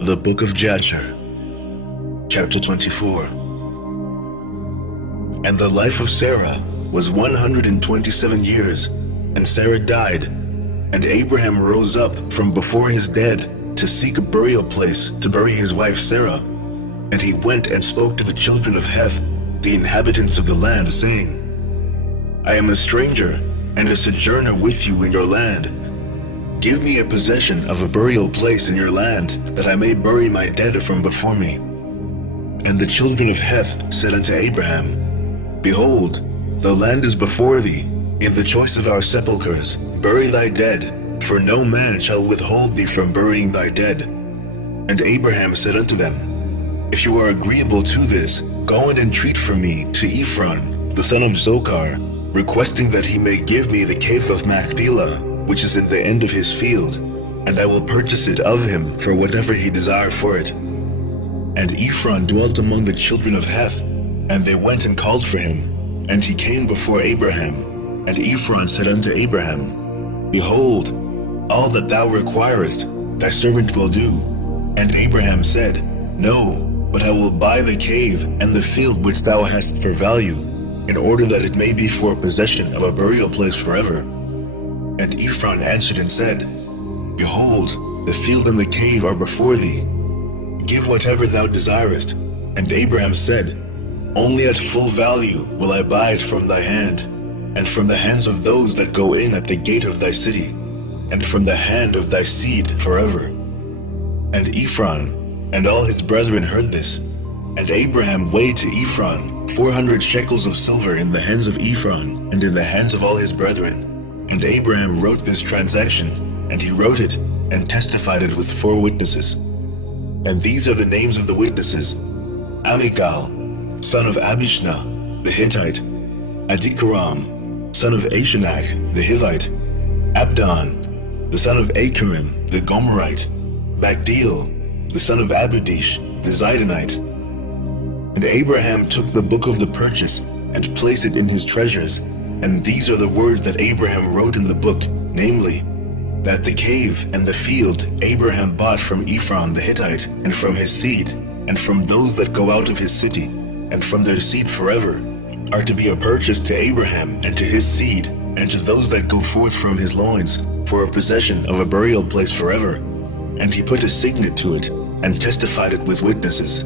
The Book of Jasher, Chapter 24. And the life of Sarah was 127 years, and Sarah died. And Abraham rose up from before his dead to seek a burial place to bury his wife Sarah. And he went and spoke to the children of Heth, the inhabitants of the land, saying, I am a stranger and a sojourner with you in your land. Give me a possession of a burial place in your land, that I may bury my dead from before me. And the children of Heth said unto Abraham, Behold, the land is before thee. In the choice of our sepulchres, bury thy dead, for no man shall withhold thee from burying thy dead. And Abraham said unto them, If you are agreeable to this, go and entreat for me to Ephron, the son of Zochar, requesting that he may give me the cave of Machpelah, which is in the end of his field, and I will purchase it of him for whatever he desire for it. And Ephron dwelt among the children of Heth, and they went and called for him, and he came before Abraham. And Ephron said unto Abraham, Behold, all that thou requirest, thy servant will do. And Abraham said, No, but I will buy the cave and the field which thou hast for value, in order that it may be for possession of a burial place forever. And Ephron answered and said, Behold, the field and the cave are before thee. Give whatever thou desirest. And Abraham said, Only at full value will I buy it from thy hand, and from the hands of those that go in at the gate of thy city, and from the hand of thy seed forever. And Ephron and all his brethren heard this. And Abraham weighed to Ephron 400 shekels of silver in the hands of Ephron, and in the hands of all his brethren. And Abraham wrote this transaction, and he wrote it, and testified it with 4 witnesses. And these are the names of the witnesses: Amichal, son of Abishna, the Hittite; Adikaram, son of Ashenach, the Hivite; Abdon, the son of Acharim, the Gomerite; Magdiel, the son of Abidish, the Zidonite. And Abraham took the book of the purchase, and placed it in his treasures. And these are the words that Abraham wrote in the book, namely, that the cave and the field Abraham bought from Ephron the Hittite, and from his seed, and from those that go out of his city, and from their seed forever, are to be a purchase to Abraham and to his seed, and to those that go forth from his loins, for a possession of a burial place forever. And he put a signet to it, and testified it with witnesses.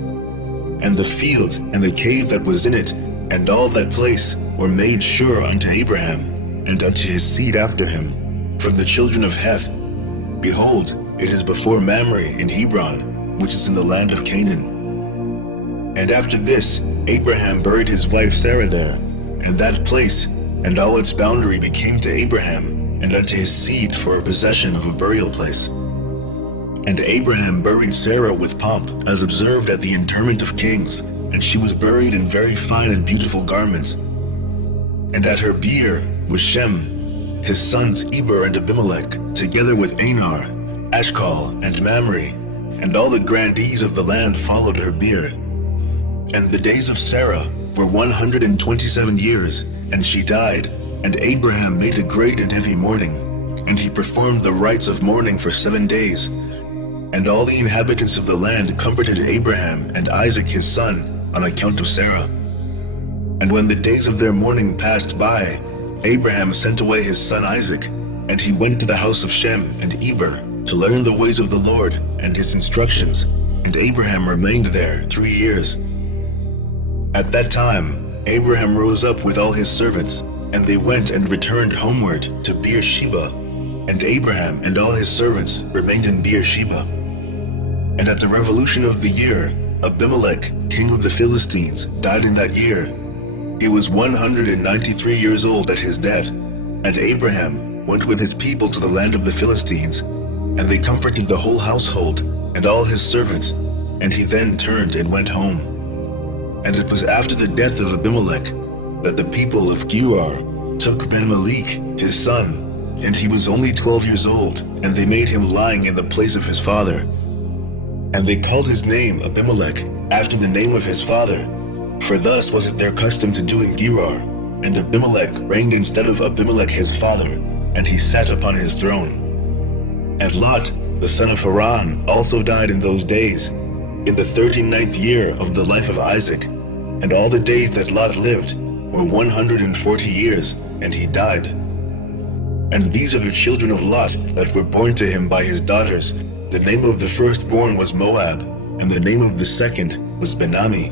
And the field and the cave that was in it, and all that place, were made sure unto Abraham, and unto his seed after him, from the children of Heth. Behold, it is before Mamre in Hebron, which is in the land of Canaan. And after this, Abraham buried his wife Sarah there, and that place and all its boundary became to Abraham, and unto his seed for a possession of a burial place. And Abraham buried Sarah with pomp, as observed at the interment of kings, and she was buried in very fine and beautiful garments. And at her bier was Shem, his sons Eber and Abimelech, together with Anar, Ashcal, and Mamre, and all the grandees of the land followed her bier. And the days of Sarah were 127 years, and she died. And Abraham made a great and heavy mourning, and he performed the rites of mourning for 7 days. And all the inhabitants of the land comforted Abraham and Isaac his son on account of Sarah. And when the days of their mourning passed by, Abraham sent away his son Isaac, and he went to the house of Shem and Eber to learn the ways of the Lord and his instructions. And Abraham remained there 3 years. At that time, Abraham rose up with all his servants, and they went and returned homeward to Beersheba. And Abraham and all his servants remained in Beersheba. And at the revolution of the year, Abimelech, king of the Philistines, died in that year. He was 193 years old at his death. And Abraham went with his people to the land of the Philistines, and they comforted the whole household and all his servants. And he then turned and went home. And it was after the death of Abimelech that the people of Gerar took Ben-Melech, his son, and he was only 12 years old, and they made him lying in the place of his father. And they called his name Abimelech, after the name of his father, for thus was it their custom to do in Gerar. And Abimelech reigned instead of Abimelech his father, and he sat upon his throne. And Lot, the son of Haran, also died in those days, in the 39th year of the life of Isaac. And all the days that Lot lived were 140 years, and he died. And these are the children of Lot that were born to him by his daughters. The name of the firstborn was Moab, and the name of the second was Benami.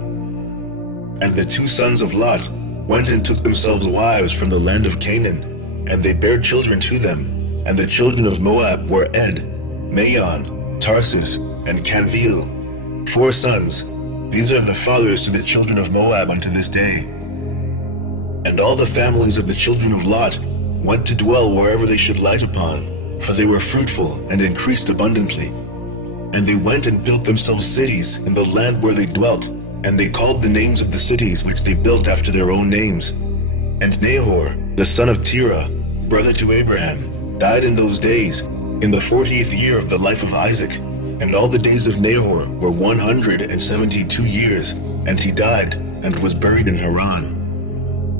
And the two sons of Lot went and took themselves wives from the land of Canaan, and they bare children to them. And the children of Moab were Ed, Maon, Tarsus, and Canveel, 4 sons. These are the fathers to the children of Moab unto this day. And all the families of the children of Lot went to dwell wherever they should light upon, for they were fruitful and increased abundantly. And they went and built themselves cities in the land where they dwelt, and they called the names of the cities which they built after their own names. And Nahor, the son of Terah, brother to Abraham, died in those days, in the 40th year of the life of Isaac. And all the days of Nahor were 172 years, and he died, and was buried in Haran.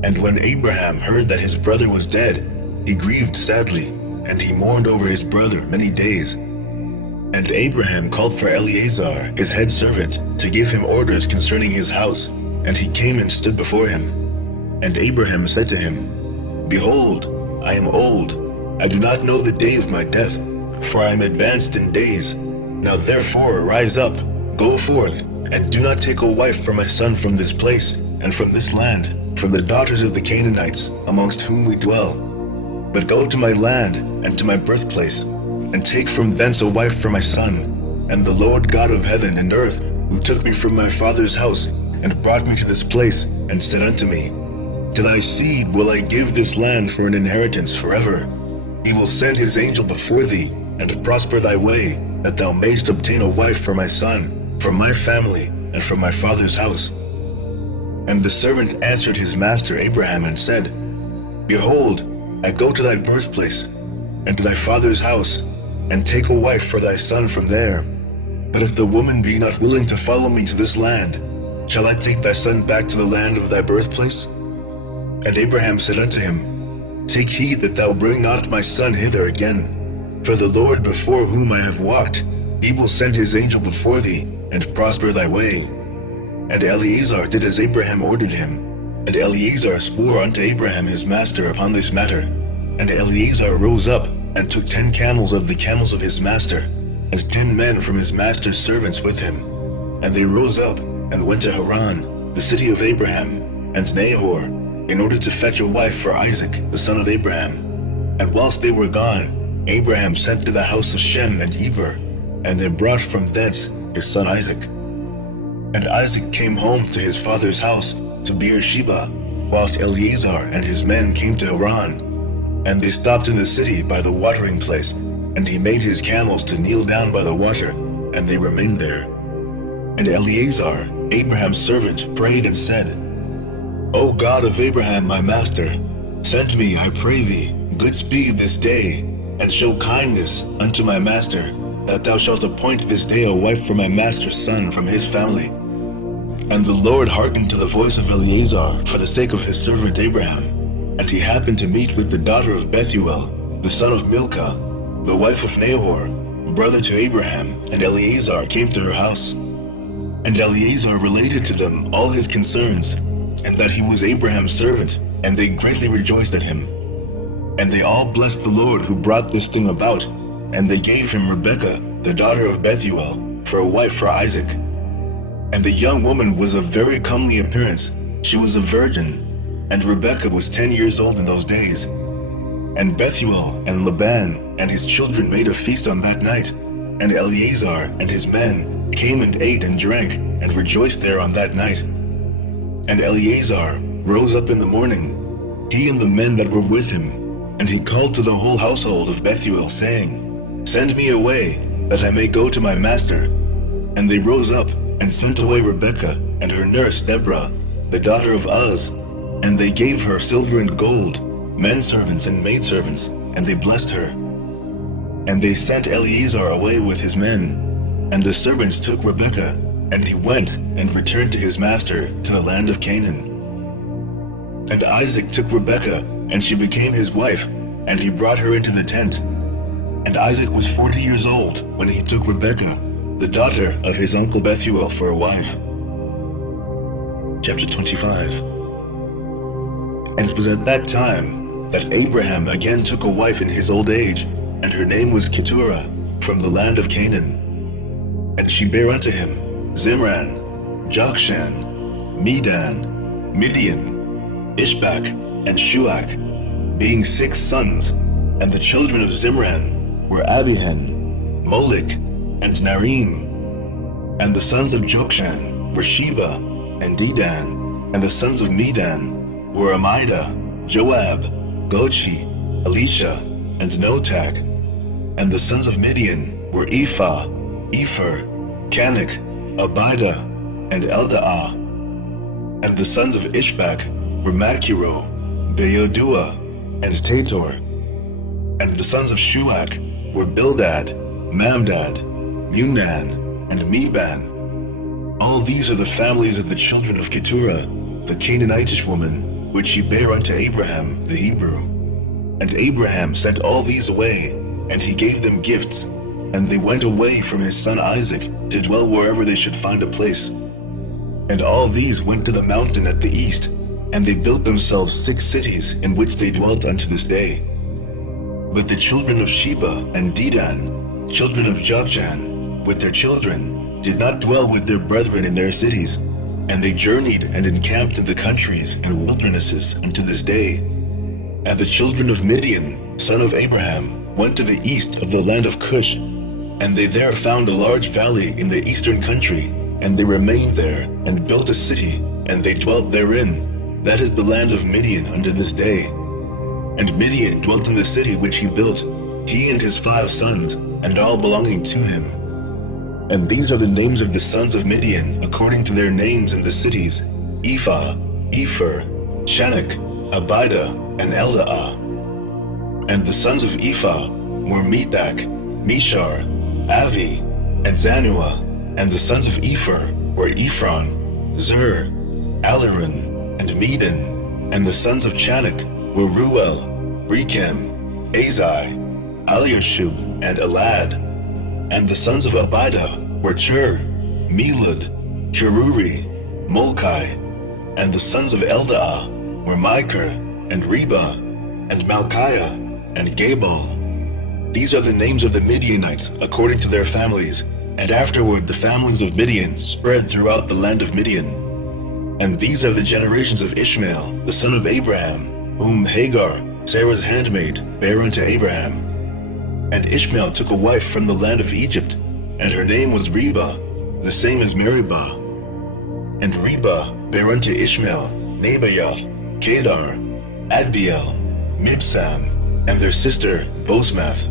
And when Abraham heard that his brother was dead, he grieved sadly, and he mourned over his brother many days. And Abraham called for Eleazar, his head servant, to give him orders concerning his house, and he came and stood before him. And Abraham said to him, Behold, I am old, I do not know the day of my death, for I am advanced in days. Now therefore rise up, go forth, and do not take a wife for my son from this place, and from this land, from the daughters of the Canaanites, amongst whom we dwell. But go to my land, and to my birthplace, and take from thence a wife for my son. And the Lord God of heaven and earth, who took me from my father's house, and brought me to this place, and said unto me, To thy seed will I give this land for an inheritance forever. He will send his angel before thee, and prosper thy way, that thou mayst obtain a wife for my son, from my family, and from my father's house. And the servant answered his master Abraham and said, Behold, I go to thy birthplace, and to thy father's house, and take a wife for thy son from there. But if the woman be not willing to follow me to this land, shall I take thy son back to the land of thy birthplace? And Abraham said unto him, Take heed that thou bring not my son hither again. For the Lord before whom I have walked, he will send his angel before thee, and prosper thy way. And Eleazar did as Abraham ordered him. And Eleazar swore unto Abraham his master upon this matter. And Eleazar rose up, and took 10 camels of the camels of his master, and 10 men from his master's servants with him. And they rose up, and went to Haran, the city of Abraham, and Nahor, in order to fetch a wife for Isaac, the son of Abraham. And whilst they were gone, Abraham sent to the house of Shem and Eber, and they brought from thence his son Isaac. And Isaac came home to his father's house, to Beersheba, whilst Eleazar and his men came to Haran. And they stopped in the city by the watering place, and he made his camels to kneel down by the water, and they remained there. And Eleazar, Abraham's servant, prayed and said, O God of Abraham my master, send me, I pray thee, good speed this day, and show kindness unto my master, that thou shalt appoint this day a wife for my master's son from his family. And the Lord hearkened to the voice of Eleazar for the sake of his servant Abraham. And he happened to meet with the daughter of Bethuel, the son of Milcah, the wife of Nahor, brother to Abraham, and Eleazar came to her house. And Eleazar related to them all his concerns, and that he was Abraham's servant, and they greatly rejoiced at him. And they all blessed the Lord who brought this thing about, and they gave him Rebekah, the daughter of Bethuel, for a wife for Isaac. And the young woman was of very comely appearance, she was a virgin, and Rebekah was 10 years old in those days. And Bethuel and Laban and his children made a feast on that night, and Eleazar and his men came and ate and drank, and rejoiced there on that night. And Eleazar rose up in the morning, he and the men that were with him, and he called to the whole household of Bethuel, saying, Send me away, that I may go to my master. And they rose up, and sent away Rebekah and her nurse Deborah, the daughter of Uz, and they gave her silver and gold, menservants and maidservants, and they blessed her. And they sent Eleazar away with his men. And the servants took Rebekah, and he went and returned to his master to the land of Canaan. And Isaac took Rebekah, and she became his wife, and he brought her into the tent. And Isaac was 40 years old when he took Rebekah, the daughter of his uncle Bethuel, for a wife. Chapter 25. And it was at that time that Abraham again took a wife in his old age, and her name was Keturah, from the land of Canaan. And she bare unto him Zimran, Jokshan, Medan, Midian, Ishbak, and Shuach, being 6 sons. And the children of Zimran were Abihan, Molech, and Narim. And the sons of Jokshan were Sheba and Dedan. And the sons of Medan were Amida, Joab, Gochi, Elisha, and Notak. And the sons of Midian were Ephah, Epher, Canik, Abida, and Eldaah. And the sons of Ishbak were Machiro, Beodua, and Tator. And the sons of Shuach were Bildad, Mamdad, Munan, and Meban. All these are the families of the children of Keturah, the Canaanitish woman, which she bare unto Abraham the Hebrew. And Abraham sent all these away, and he gave them gifts. And they went away from his son Isaac to dwell wherever they should find a place. And all these went to the mountain at the east, and they built themselves 6 cities in which they dwelt unto this day. But the children of Sheba and Dedan, children of Jokshan, with their children, did not dwell with their brethren in their cities, and they journeyed and encamped in the countries and wildernesses unto this day. And the children of Midian, son of Abraham, went to the east of the land of Cush, and they there found a large valley in the eastern country, and they remained there, and built a city, and they dwelt therein. That is the land of Midian unto this day. And Midian dwelt in the city which he built, he and his 5 sons, and all belonging to him. And these are the names of the sons of Midian, according to their names in the cities: Ephah, Epher, Shanak, Abida, and Eldaah. And the sons of Ephah were Methach, Mishar, Avi, and Zanua. And the sons of Epher were Ephron, Zur, Alaran, and Medan. And the sons of Chanak were Ruel, Rechem, Azai, Eliashub, and Elad. And the sons of Abida were Chur, Melud, Cheruri, Molkai. And the sons of Eldaah were Micah, and Reba, and Malchiah, and Gabal. These are the names of the Midianites according to their families. And afterward the families of Midian spread throughout the land of Midian. And these are the generations of Ishmael, the son of Abraham, whom Hagar, Sarah's handmaid, bare unto Abraham. And Ishmael took a wife from the land of Egypt, and her name was Reba, the same as Meribah. And Reba bare unto Ishmael Nebaioth, Kedar, Adbeel, Mibsam, and their sister Bosmath.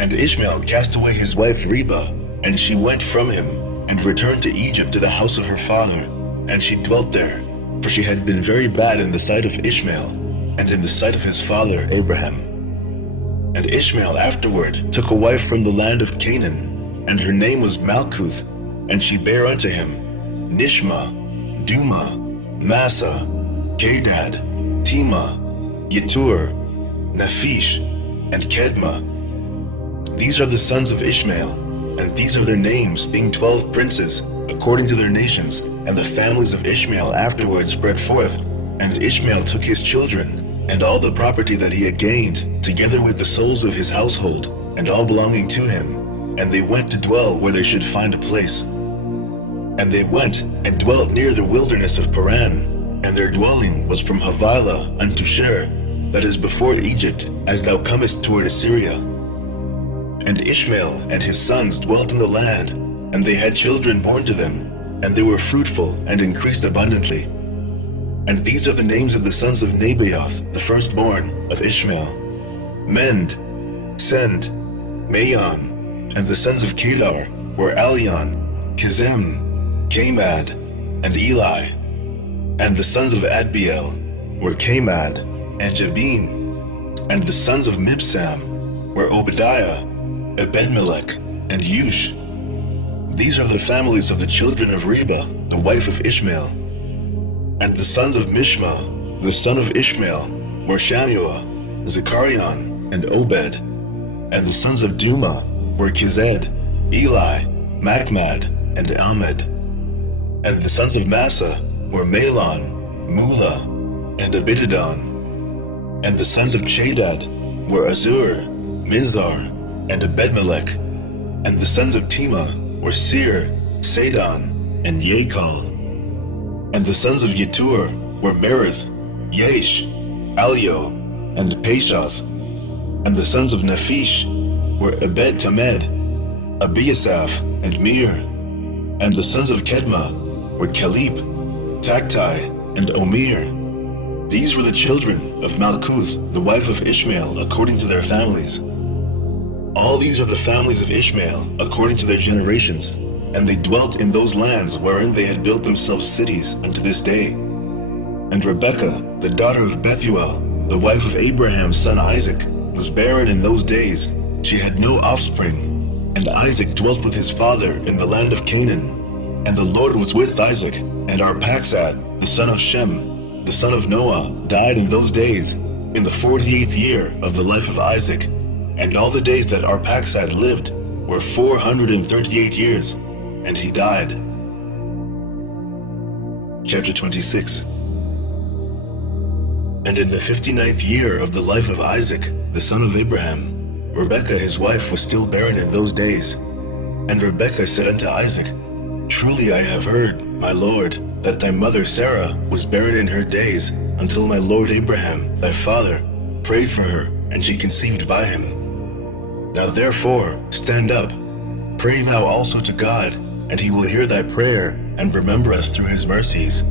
And Ishmael cast away his wife Reba, and she went from him, and returned to Egypt to the house of her father, and she dwelt there, for she had been very bad in the sight of Ishmael, and in the sight of his father Abraham. And Ishmael afterward took a wife from the land of Canaan, and her name was Malkuth, and she bare unto him Nishma, Duma, Massa, Kedad, Tema, Yetur, Naphish, and Kedma. These are the sons of Ishmael, and these are their names, being 12 princes, according to their nations. And the families of Ishmael afterward spread forth. And Ishmael took his children, and all the property that he had gained, together with the souls of his household, and all belonging to him. And they went to dwell where they should find a place. And they went and dwelt near the wilderness of Paran. And their dwelling was from Havilah unto Shur, that is before Egypt, as thou comest toward Assyria. And Ishmael and his sons dwelt in the land, and they had children born to them, and they were fruitful and increased abundantly. And these are the names of the sons of Nebaioth, the firstborn of Ishmael: Mend, Send, Maon. And the sons of Kedar were Alion, Kizem, Kamad, and Eli. And the sons of Adbeel were Kamad and Jabin. And the sons of Mibsam were Obadiah, Ebedmelech, and Yush. These are the families of the children of Reba, the wife of Ishmael. And the sons of Mishma, the son of Ishmael, were Shammua, Zecharion, and Obed. And the sons of Duma were Kized, Eli, Machmad, and Ahmed. And the sons of Massa were Malon, Mula, and Abidadon. And the sons of Chadad were Azur, Mizar, and Abedmelech. And the sons of Tema were Seir, Sadon, and Yakal. And the sons of Yetur were Merith, Yesh, Alio, and Pashath. And the sons of Nephish were Ebed Tamed, Abiasaph, and Mir. And the sons of Kedma were Caleb, Tactai, and Omir. These were the children of Malkuth, the wife of Ishmael, according to their families. All these are the families of Ishmael, according to their generations, and they dwelt in those lands wherein they had built themselves cities unto this day. And Rebekah, the daughter of Bethuel, the wife of Abraham's son Isaac, was barren in those days. She had no offspring. And Isaac dwelt with his father in the land of Canaan. And the Lord was with Isaac, and Arphaxad, the son of Shem, the son of Noah, died in those days, in the 48th year of the life of Isaac. And all the days that Arphaxad lived were 438 years, and he died. Chapter 26. And in the 59th year of the life of Isaac, the son of Abraham, Rebekah his wife was still barren in those days. And Rebekah said unto Isaac, Truly I have heard, my lord, that thy mother Sarah was barren in her days, until my lord Abraham, thy father, prayed for her, and she conceived by him. Now therefore stand up, pray thou also to God, and he will hear thy prayer, and remember us through his mercies.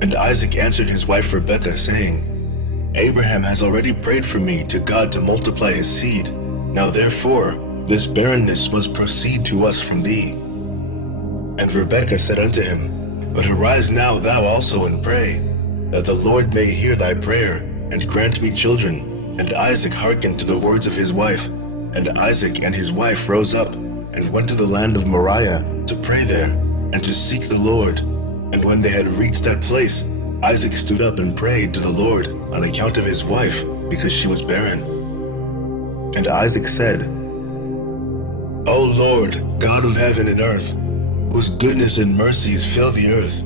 And Isaac answered his wife Rebekah, saying, Abraham has already prayed for me to God to multiply his seed. Now therefore, this barrenness must proceed to us from thee. And Rebekah said unto him, But arise now thou also and pray, that the Lord may hear thy prayer, and grant me children. And Isaac hearkened to the words of his wife. And Isaac and his wife rose up, and went to the land of Moriah to pray there, and to seek the Lord. And when they had reached that place, Isaac stood up and prayed to the Lord on account of his wife, because she was barren. And Isaac said, O Lord, God of heaven and earth, whose goodness and mercies fill the earth,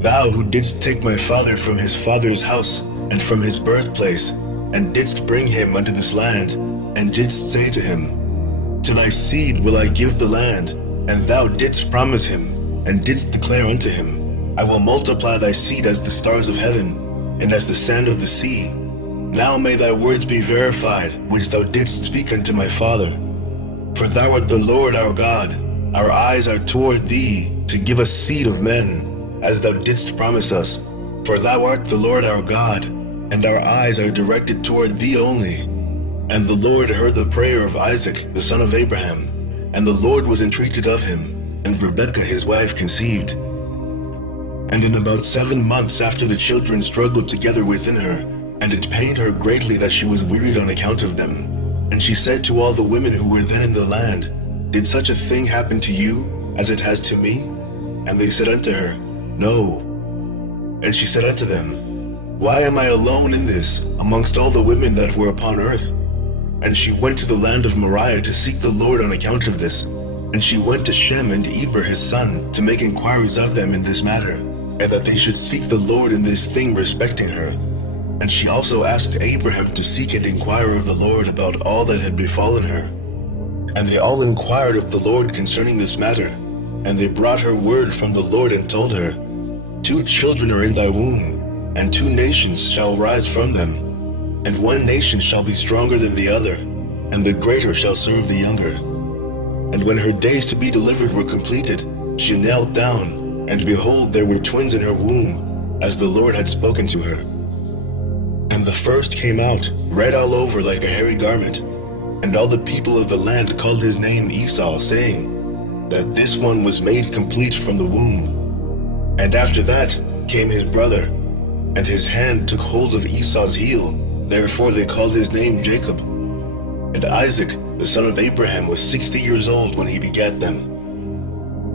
thou who didst take my father from his father's house and from his birthplace, and didst bring him unto this land, and didst say to him, To thy seed will I give the land, and thou didst promise him, and didst declare unto him, I will multiply thy seed as the stars of heaven, and as the sand of the sea. Now may thy words be verified, which thou didst speak unto my father. For thou art the Lord our God, our eyes are toward thee, to give us seed of men, as thou didst promise us. For thou art the Lord our God, and our eyes are directed toward thee only. And the Lord heard the prayer of Isaac, the son of Abraham, and the Lord was entreated of him, and Rebekah his wife conceived. And in about 7 months after the children struggled together within her, and it pained her greatly that she was wearied on account of them. And she said to all the women who were then in the land, Did such a thing happen to you, as it has to me? And they said unto her, No. And she said unto them, Why am I alone in this, amongst all the women that were upon earth? And she went to the land of Moriah to seek the Lord on account of this. And she went to Shem and Eber his son, to make inquiries of them in this matter, and that they should seek the Lord in this thing respecting her. And she also asked Abraham to seek and inquire of the Lord about all that had befallen her. And they all inquired of the Lord concerning this matter. And they brought her word from the Lord and told her, 2 children are in thy womb, and 2 nations shall rise from them. And one nation shall be stronger than the other, and the greater shall serve the younger. And when her days to be delivered were completed, she knelt down, and behold, there were twins in her womb, as the Lord had spoken to her. And the first came out, red all over like a hairy garment. And all the people of the land called his name Esau, saying, that this one was made complete from the womb. And after that came his brother, and his hand took hold of Esau's heel, therefore they called his name Jacob. And Isaac, the son of Abraham, was 60 years old when he begat them.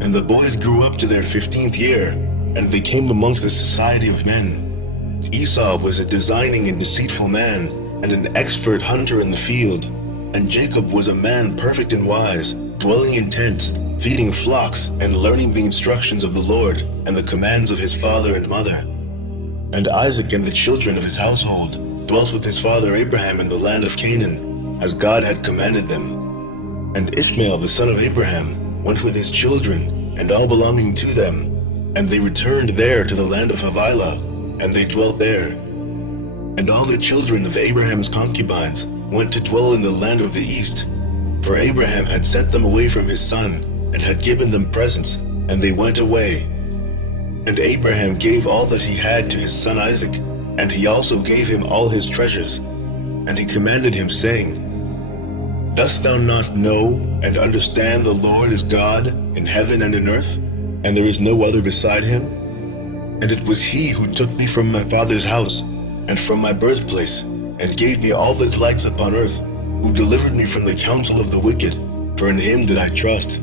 And the boys grew up to their 15th year, and they came amongst the society of men. Esau was a designing and deceitful man, and an expert hunter in the field. And Jacob was a man perfect and wise, dwelling in tents, feeding flocks, and learning the instructions of the Lord and the commands of his father and mother. And Isaac and the children of his household dwelt with his father Abraham in the land of Canaan, as God had commanded them. And Ishmael the son of Abraham went with his children and all belonging to them, and they returned there to the land of Havilah, and they dwelt there. And all the children of Abraham's concubines went to dwell in the land of the east, for Abraham had sent them away from his son, and had given them presents, and they went away. And Abraham gave all that he had to his son Isaac, and he also gave him all his treasures. And he commanded him, saying, Dost thou not know and understand the Lord is God in heaven and in earth, and there is no other beside him? And it was he who took me from my father's house, and from my birthplace, and gave me all the delights upon earth, who delivered me from the counsel of the wicked, for in him did I trust.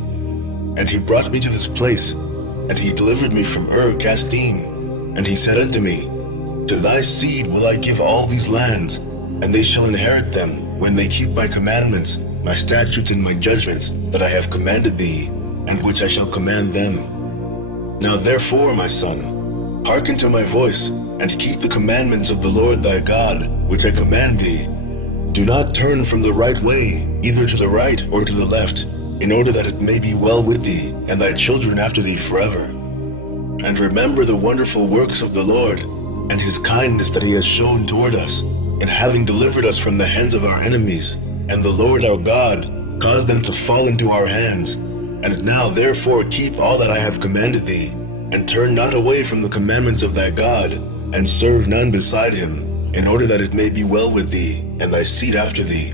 And he brought me to this place, and he delivered me from Ur-Kasdim. And he said unto me, To thy seed will I give all these lands, and they shall inherit them, when they keep my commandments, my statutes, and my judgments, that I have commanded thee, and which I shall command them. Now therefore, my son, hearken to my voice, and keep the commandments of the Lord thy God, which I command thee. Do not turn from the right way, either to the right or to the left, in order that it may be well with thee, and thy children after thee forever. And remember the wonderful works of the Lord, and his kindness that he has shown toward us, in having delivered us from the hands of our enemies, and the Lord our God caused them to fall into our hands. And now therefore keep all that I have commanded thee, and turn not away from the commandments of thy God, and serve none beside him, in order that it may be well with thee, and thy seed after thee.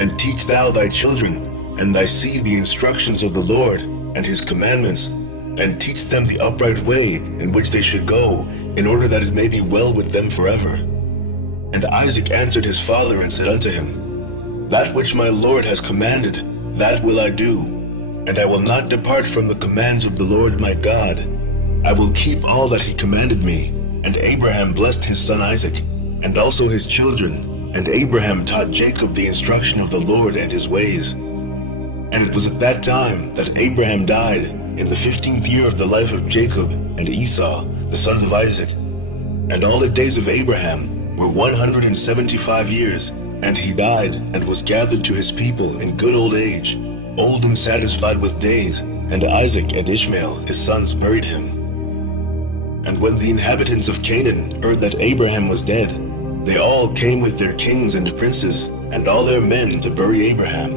And teach thou thy children, and thy seed the instructions of the Lord, and his commandments, and teach them the upright way in which they should go, in order that it may be well with them forever. And Isaac answered his father and said unto him, That which my Lord has commanded, that will I do, and I will not depart from the commands of the Lord my God. I will keep all that he commanded me. And Abraham blessed his son Isaac, and also his children, and Abraham taught Jacob the instruction of the Lord and his ways. And it was at that time that Abraham died, in the 15th year of the life of Jacob and Esau, the sons of Isaac. And all the days of Abraham were 175 years, and he died and was gathered to his people in good old age, old and satisfied with days, and Isaac and Ishmael his sons buried him. And when the inhabitants of Canaan heard that Abraham was dead, they all came with their kings and princes, and all their men to bury Abraham.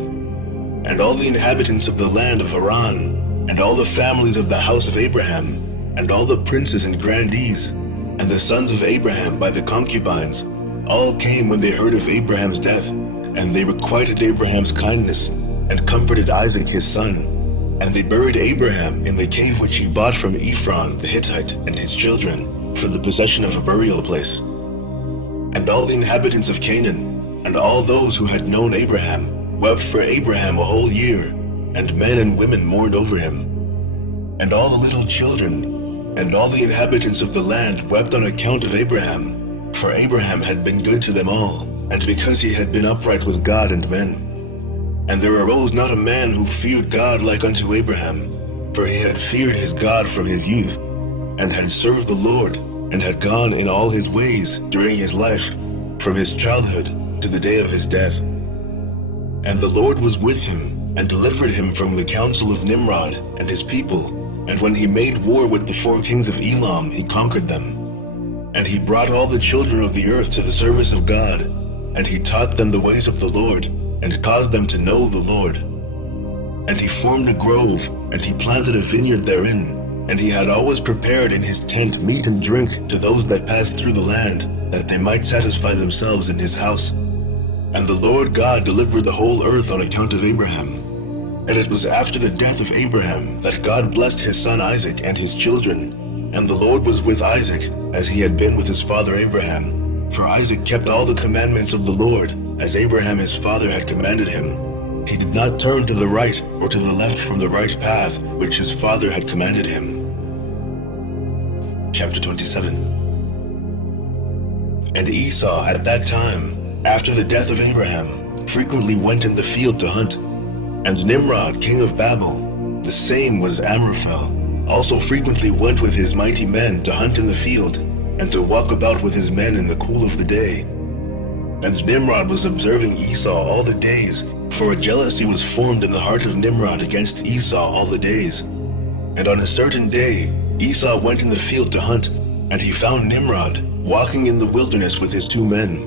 And all the inhabitants of the land of Haran, and all the families of the house of Abraham, and all the princes and grandees, and the sons of Abraham by the concubines, all came when they heard of Abraham's death, and they requited Abraham's kindness, and comforted Isaac his son. And they buried Abraham in the cave which he bought from Ephron the Hittite and his children, for the possession of a burial place. And all the inhabitants of Canaan, and all those who had known Abraham, wept for Abraham a whole year, and men and women mourned over him. And all the little children, and all the inhabitants of the land wept on account of Abraham, for Abraham had been good to them all, and because he had been upright with God and men. And there arose not a man who feared God like unto Abraham, for he had feared his God from his youth, and had served the Lord, and had gone in all his ways during his life, from his childhood to the day of his death. And the Lord was with him, and delivered him from the counsel of Nimrod and his people. And when he made war with the 4 kings of Elam, he conquered them. And he brought all the children of the earth to the service of God, and he taught them the ways of the Lord, and caused them to know the Lord. And he formed a grove, and he planted a vineyard therein, and he had always prepared in his tent meat and drink to those that passed through the land, that they might satisfy themselves in his house. And the Lord God delivered the whole earth on account of Abraham. And it was after the death of Abraham that God blessed his son Isaac and his children. And the Lord was with Isaac, as he had been with his father Abraham. For Isaac kept all the commandments of the Lord, as Abraham his father had commanded him. He did not turn to the right or to the left from the right path which his father had commanded him. Chapter 27. And Esau at that time, after the death of Abraham, frequently went in the field to hunt. And Nimrod, king of Babel, the same was Amraphel, also frequently went with his mighty men to hunt in the field, and to walk about with his men in the cool of the day. And Nimrod was observing Esau all the days, for a jealousy was formed in the heart of Nimrod against Esau all the days. And on a certain day, Esau went in the field to hunt, and he found Nimrod walking in the wilderness with his 2 men.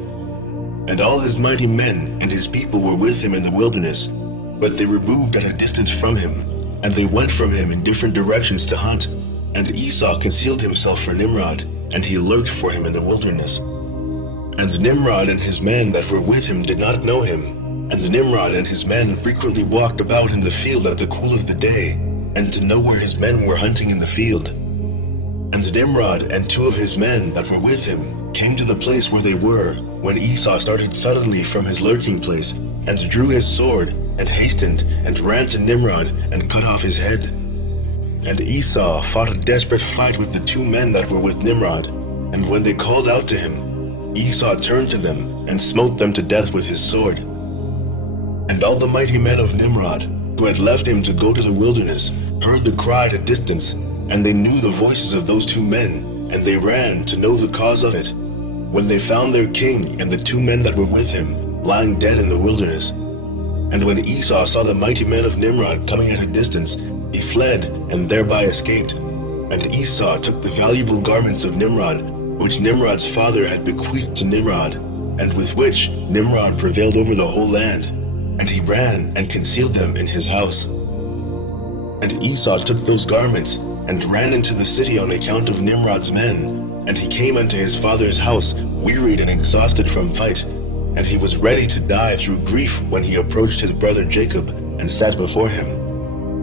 And all his mighty men and his people were with him in the wilderness, but they removed at a distance from him, and they went from him in different directions to hunt. And Esau concealed himself for Nimrod, and he lurked for him in the wilderness. And Nimrod and his men that were with him did not know him. And Nimrod and his men frequently walked about in the field at the cool of the day, and to know where his men were hunting in the field. And Nimrod and 2 of his men that were with him came to the place where they were, when Esau started suddenly from his lurking place, and drew his sword, and hastened, and ran to Nimrod, and cut off his head. And Esau fought a desperate fight with the 2 men that were with Nimrod, and when they called out to him, Esau turned to them, and smote them to death with his sword. And all the mighty men of Nimrod, who had left him to go to the wilderness, heard the cry at a distance, and they knew the voices of those 2 men, and they ran to know the cause of it. When they found their king and the 2 men that were with him lying dead in the wilderness. And when Esau saw the mighty men of Nimrod coming at a distance, he fled and thereby escaped. And Esau took the valuable garments of Nimrod, which Nimrod's father had bequeathed to Nimrod, and with which Nimrod prevailed over the whole land. And he ran and concealed them in his house. And Esau took those garments and ran into the city on account of Nimrod's men. And he came unto his father's house, wearied and exhausted from fight. And he was ready to die through grief when he approached his brother Jacob and sat before him.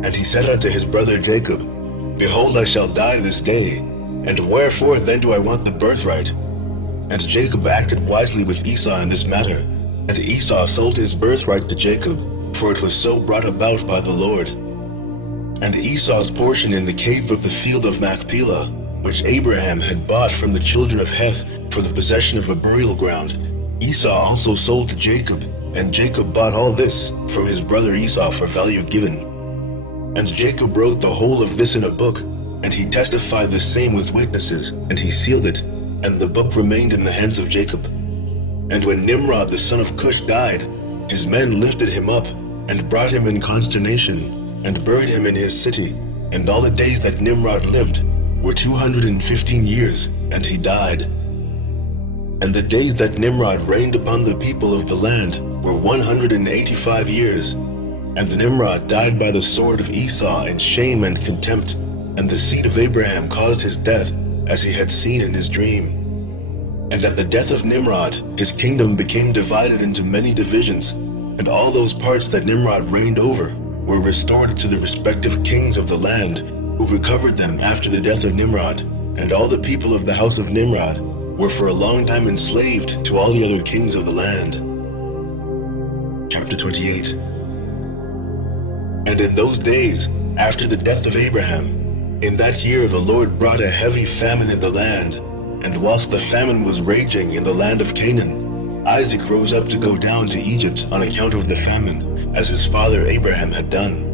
And he said unto his brother Jacob, Behold, I shall die this day, and wherefore then do I want the birthright? And Jacob acted wisely with Esau in this matter. And Esau sold his birthright to Jacob, for it was so brought about by the Lord. And Esau's portion in the cave of the field of Machpelah, which Abraham had bought from the children of Heth for the possession of a burial ground, Esau also sold to Jacob, and Jacob bought all this from his brother Esau for value given. And Jacob wrote the whole of this in a book, and he testified the same with witnesses, and he sealed it, and the book remained in the hands of Jacob. And when Nimrod the son of Cush died, his men lifted him up, and brought him in consternation, and buried him in his city. And all the days that Nimrod lived were 215 years, and he died. And the days that Nimrod reigned upon the people of the land were 185 years. And Nimrod died by the sword of Esau in shame and contempt, and the seed of Abraham caused his death, as he had seen in his dream. And at the death of Nimrod, his kingdom became divided into many divisions, and all those parts that Nimrod reigned over were restored to the respective kings of the land, who recovered them after the death of Nimrod. And all the people of the house of Nimrod were for a long time enslaved to all the other kings of the land. Chapter 28. And in those days, after the death of Abraham, in that year the Lord brought a heavy famine in the land. And whilst the famine was raging in the land of Canaan, Isaac rose up to go down to Egypt on account of the famine, as his father Abraham had done.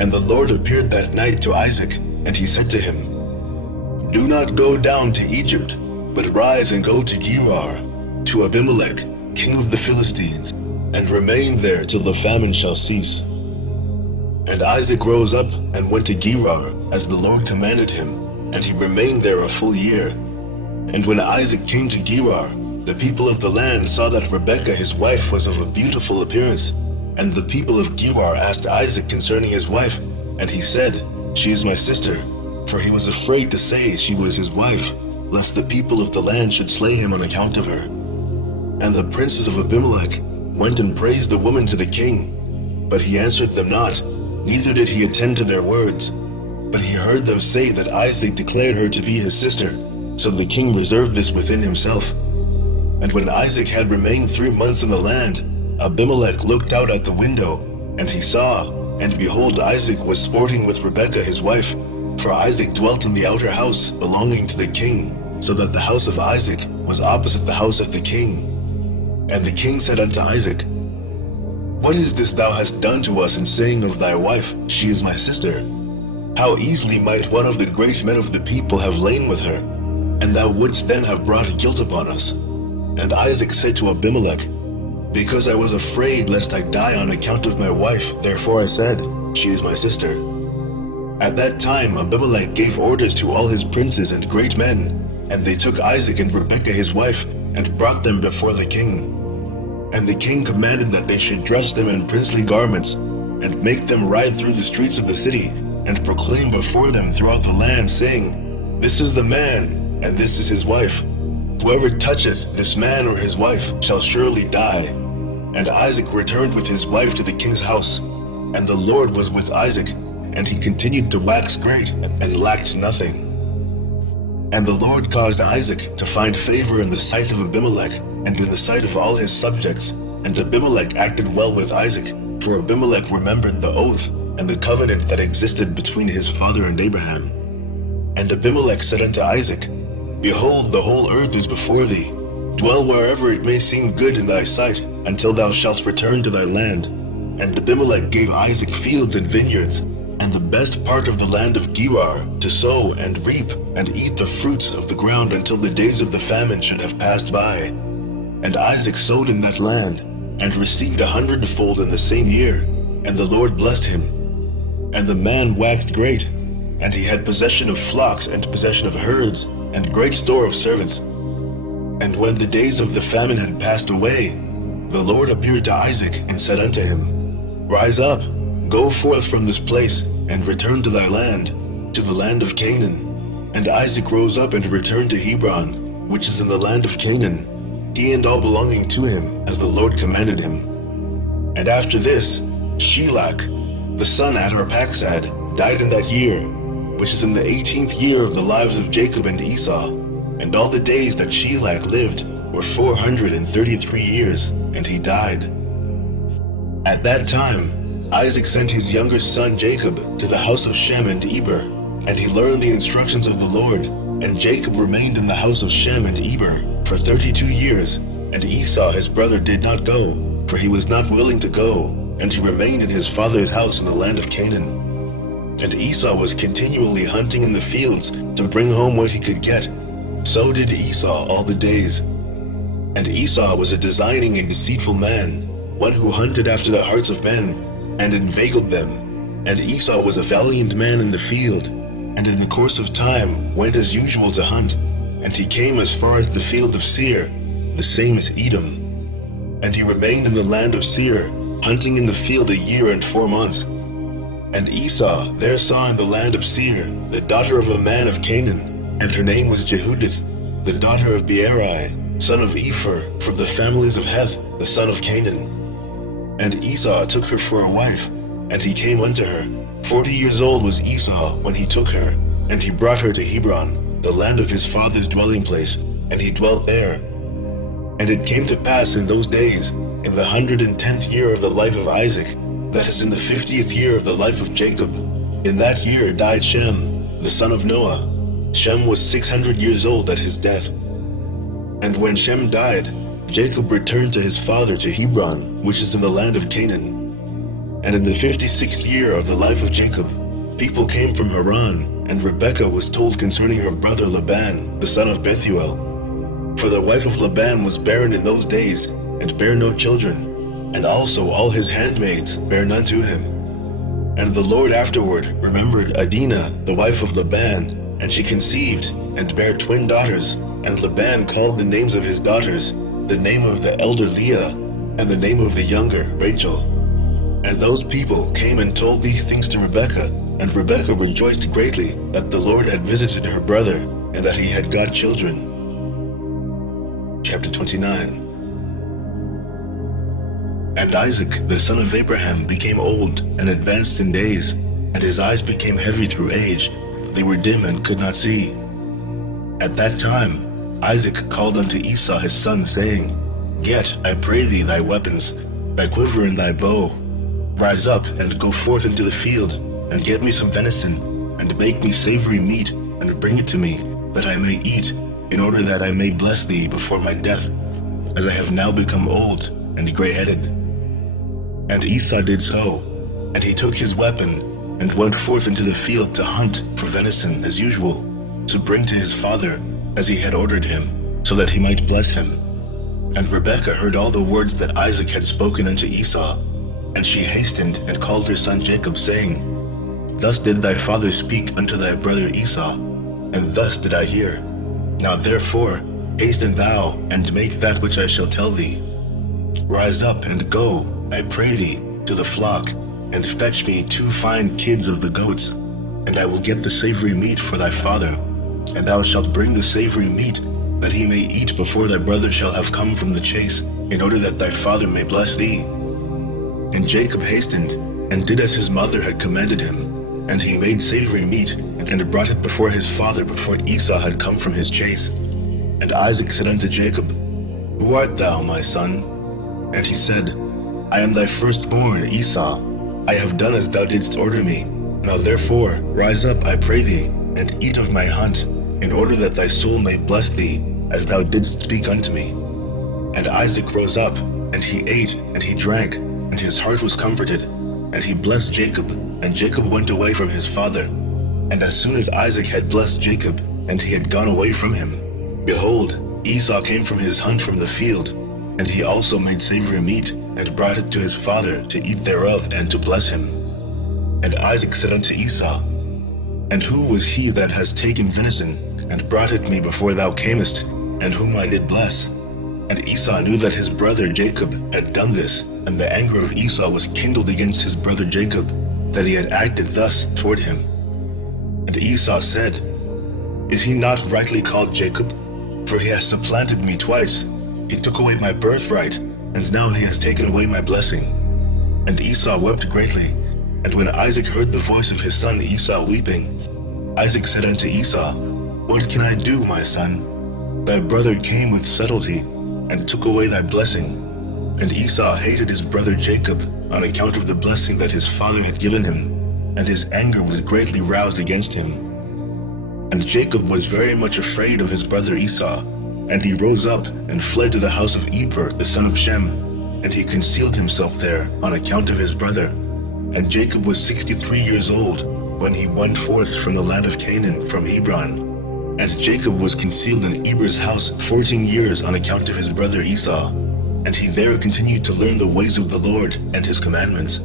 And the Lord appeared that night to Isaac, and he said to him, Do not go down to Egypt, but rise and go to Gerar, to Abimelech, king of the Philistines, and remain there till the famine shall cease. And Isaac rose up and went to Gerar, as the Lord commanded him, and he remained there a full year. And when Isaac came to Gerar, the people of the land saw that Rebekah his wife was of a beautiful appearance. And the people of Gerar asked Isaac concerning his wife, and he said, She is my sister. For he was afraid to say she was his wife, lest the people of the land should slay him on account of her. And the princes of Abimelech went and praised the woman to the king. But he answered them not, neither did he attend to their words. But he heard them say that Isaac declared her to be his sister. So the king reserved this within himself. And when Isaac had remained 3 months in the land, Abimelech looked out at the window, and he saw, and behold, Isaac was sporting with Rebekah his wife. For Isaac dwelt in the outer house belonging to the king, so that the house of Isaac was opposite the house of the king. And the king said unto Isaac, "What is this thou hast done to us in saying of thy wife, She is my sister? How easily might one of the great men of the people have lain with her, and thou wouldst then have brought guilt upon us." And Isaac said to Abimelech, "Because I was afraid lest I die on account of my wife, therefore I said, She is my sister." At that time Abimelech gave orders to all his princes and great men, and they took Isaac and Rebekah his wife, and brought them before the king. And the king commanded that they should dress them in princely garments, and make them ride through the streets of the city, and proclaim before them throughout the land, saying, "This is the man, and this is his wife. Whoever toucheth this man or his wife shall surely die." And Isaac returned with his wife to the king's house, and the Lord was with Isaac, and he continued to wax great, and lacked nothing. And the Lord caused Isaac to find favor in the sight of Abimelech, and in the sight of all his subjects. And Abimelech acted well with Isaac, for Abimelech remembered the oath and the covenant that existed between his father and Abraham. And Abimelech said unto Isaac, "Behold, the whole earth is before thee. Dwell wherever it may seem good in thy sight, until thou shalt return to thy land." And Abimelech gave Isaac fields and vineyards, and the best part of the land of Gerar, to sow and reap and eat the fruits of the ground until the days of the famine should have passed by. And Isaac sowed in that land, and received 100-fold in the same year, and the Lord blessed him. And the man waxed great, and he had possession of flocks and possession of herds, and great store of servants. And when the days of the famine had passed away, the Lord appeared to Isaac and said unto him, "Rise up, go forth from this place, and return to thy land, to the land of Canaan." And Isaac rose up and returned to Hebron, which is in the land of Canaan, he and all belonging to him, as the Lord commanded him. And after this, Shelach, the son of Arphaxad, died in that year, which is in the 18th year of the lives of Jacob and Esau. And all the days that Shelach lived were 433 years, and he died. At that time, Isaac sent his younger son Jacob to the house of Shem and Eber, and he learned the instructions of the Lord. And Jacob remained in the house of Shem and Eber for 32 years, and Esau his brother did not go, for he was not willing to go, and he remained in his father's house in the land of Canaan. And Esau was continually hunting in the fields to bring home what he could get. So did Esau all the days. And Esau was a designing and deceitful man, one who hunted after the hearts of men, and inveigled them. And Esau was a valiant man in the field, and in the course of time went as usual to hunt. And he came as far as the field of Seir, the same as Edom. And he remained in the land of Seir, hunting in the field 1 year and 4 months. And Esau there saw in the land of Seir the daughter of a man of Canaan, and her name was Jehudith, the daughter of Beeri, son of Ephor, from the families of Heth, the son of Canaan. And Esau took her for a wife, and he came unto her. 40 years old was Esau when he took her, and he brought her to Hebron, the land of his father's dwelling place, and he dwelt there. And it came to pass in those days, in the 110th year of the life of Isaac, that is in the 50th year of the life of Jacob, in that year died Shem, the son of Noah. Shem was 600 years old at his death. And when Shem died, Jacob returned to his father to Hebron, which is in the land of Canaan. And in the 56th year of the life of Jacob, people came from Haran, and Rebekah was told concerning her brother Laban, the son of Bethuel. For the wife of Laban was barren in those days, and bare no children, and also all his handmaids bare none to him. And the Lord afterward remembered Adinah, the wife of Laban, and she conceived, and bare twin daughters. And Laban called the names of his daughters, the name of the elder Leah, and the name of the younger Rachel. And those people came and told these things to Rebekah, and Rebekah rejoiced greatly that the Lord had visited her brother, and that he had got children. Chapter 29. And Isaac, the son of Abraham, became old and advanced in days, and his eyes became heavy through age. They were dim and could not see. At that time Isaac called unto Esau his son, saying, Get, I pray thee, thy weapons, thy quiver and thy bow. Rise up and go forth into the field, and get me some venison, and make me savory meat, and bring it to me, that I may eat, in order that I may bless thee before my death, as I have now become old and grey-headed. And Esau did so, and he took his weapon and went forth into the field to hunt for venison as usual, to bring to his father as he had ordered him, so that he might bless him. And Rebekah heard all the words that Isaac had spoken unto Esau, and she hastened and called her son Jacob, saying, Thus did thy father speak unto thy brother Esau, and thus did I hear. Now therefore hasten thou, and make that which I shall tell thee. Rise up and go, I pray thee, to the flock, and fetch me 2 fine kids of the goats, and I will get the savory meat for thy father, and thou shalt bring the savory meat, that he may eat before thy brother shall have come from the chase, in order that thy father may bless thee. And Jacob hastened, and did as his mother had commanded him, and he made savory meat, and brought it before his father before Esau had come from his chase. And Isaac said unto Jacob, Who art thou, my son? And he said, I am thy firstborn, Esau. I have done as thou didst order me. Now therefore rise up, I pray thee, and eat of my hunt, in order that thy soul may bless thee, as thou didst speak unto me. And Isaac rose up, and he ate, and he drank, and his heart was comforted. And he blessed Jacob, and Jacob went away from his father. And as soon as Isaac had blessed Jacob, and he had gone away from him, behold, Esau came from his hunt from the field, and he also made savory meat, and brought it to his father to eat thereof, and to bless him. And Isaac said unto Esau, And who was he that has taken venison, and brought it me before thou camest, and whom I did bless? And Esau knew that his brother Jacob had done this, and the anger of Esau was kindled against his brother Jacob, that he had acted thus toward him. And Esau said, Is he not rightly called Jacob? For he has supplanted me twice. He took away my birthright, and now he has taken away my blessing. And Esau wept greatly. And when Isaac heard the voice of his son Esau weeping, Isaac said unto Esau, What can I do, my son? Thy brother came with subtlety, and took away thy blessing. And Esau hated his brother Jacob on account of the blessing that his father had given him, and his anger was greatly roused against him. And Jacob was very much afraid of his brother Esau, and he rose up and fled to the house of Eber the son of Shem, and he concealed himself there on account of his brother. And Jacob was 63 years old when he went forth from the land of Canaan from Hebron. And Jacob was concealed in Eber's house 14 years on account of his brother Esau, and he there continued to learn the ways of the Lord and his commandments.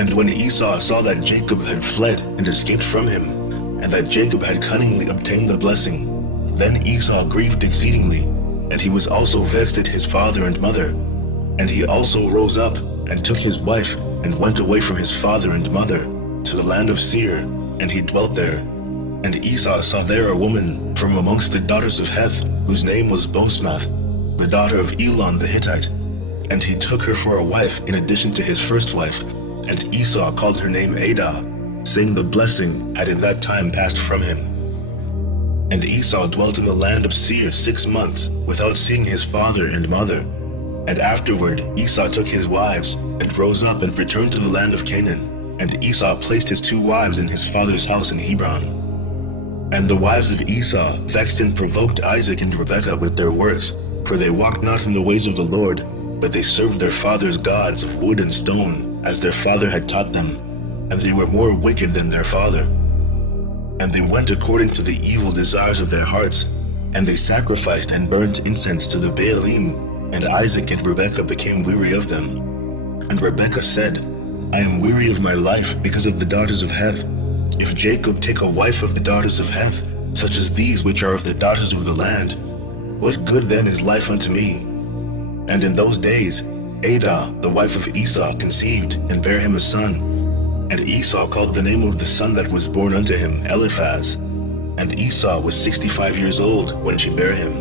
And when Esau saw that Jacob had fled and escaped from him, and that Jacob had cunningly obtained the blessing, then Esau grieved exceedingly, and he was also vexed at his father and mother. And he also rose up and took his wife, and went away from his father and mother to the land of Seir, and he dwelt there. And Esau saw there a woman from amongst the daughters of Heth, whose name was Bosmath, the daughter of Elon the Hittite. And he took her for a wife in addition to his first wife. And Esau called her name Adah, saying the blessing had in that time passed from him. And Esau dwelt in the land of Seir 6 months, without seeing his father and mother. And afterward Esau took his wives, and rose up and returned to the land of Canaan. And Esau placed his 2 wives in his father's house in Hebron. And the wives of Esau vexed and provoked Isaac and Rebekah with their works, for they walked not in the ways of the Lord, but they served their father's gods of wood and stone, as their father had taught them, and they were more wicked than their father. And they went according to the evil desires of their hearts, and they sacrificed and burnt incense to the Baalim, and Isaac and Rebekah became weary of them. And Rebekah said, I am weary of my life because of the daughters of Heth. If Jacob take a wife of the daughters of Heth, such as these which are of the daughters of the land, what good then is life unto me? And in those days Adah, the wife of Esau, conceived, and bare him a son. And Esau called the name of the son that was born unto him Eliphaz. And Esau was 65 years old when she bare him.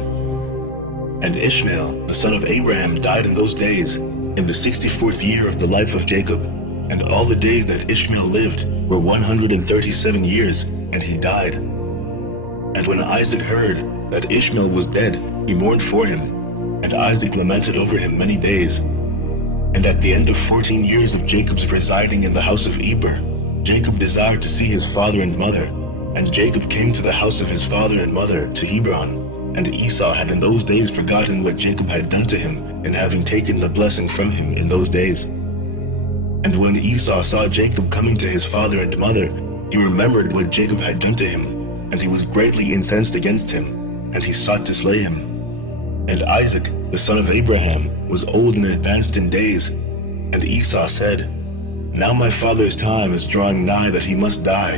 And Ishmael, the son of Abraham, died in those days, in the 64th year of the life of Jacob. And all the days that Ishmael lived were 137 years, and he died. And when Isaac heard that Ishmael was dead, he mourned for him, and Isaac lamented over him many days. And at the end of 14 years of Jacob's residing in the house of Eber, Jacob desired to see his father and mother. And Jacob came to the house of his father and mother, to Hebron. And Esau had in those days forgotten what Jacob had done to him, in having taken the blessing from him in those days. And when Esau saw Jacob coming to his father and mother, he remembered what Jacob had done to him, and he was greatly incensed against him, and he sought to slay him. And Isaac, the son of Abraham, was old and advanced in days. And Esau said, Now my father's time is drawing nigh that he must die,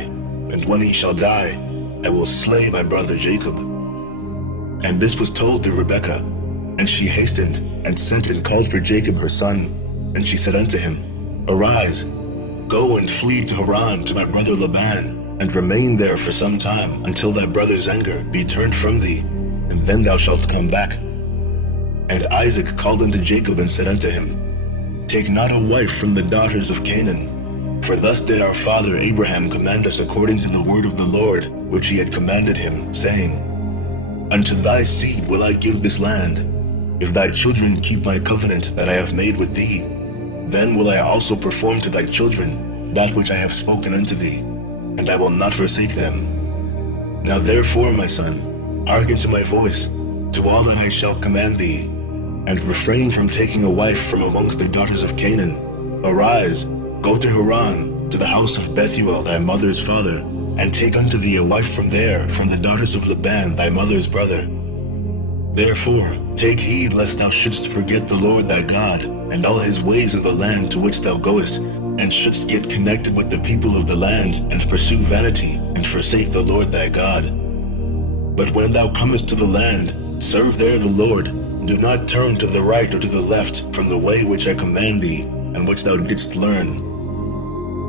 and when he shall die, I will slay my brother Jacob. And this was told to Rebekah, and she hastened, and sent and called for Jacob her son. And she said unto him, Arise, go and flee to Haran to my brother Laban, and remain there for some time, until thy brother's anger be turned from thee, and then thou shalt come back. And Isaac called unto Jacob and said unto him, Take not a wife from the daughters of Canaan, for thus did our father Abraham command us according to the word of the Lord, which he had commanded him, saying, Unto thy seed will I give this land. If thy children keep my covenant that I have made with thee, then will I also perform to thy children that which I have spoken unto thee, and I will not forsake them. Now therefore, my son, hearken to my voice, to all that I shall command thee, and refrain from taking a wife from amongst the daughters of Canaan. Arise, go to Haran, to the house of Bethuel thy mother's father, and take unto thee a wife from there, from the daughters of Laban thy mother's brother. Therefore take heed lest thou shouldst forget the Lord thy God, and all his ways in the land to which thou goest, and shouldst get connected with the people of the land, and pursue vanity, and forsake the Lord thy God. But when thou comest to the land, serve there the Lord, and do not turn to the right or to the left from the way which I command thee, and which thou didst learn.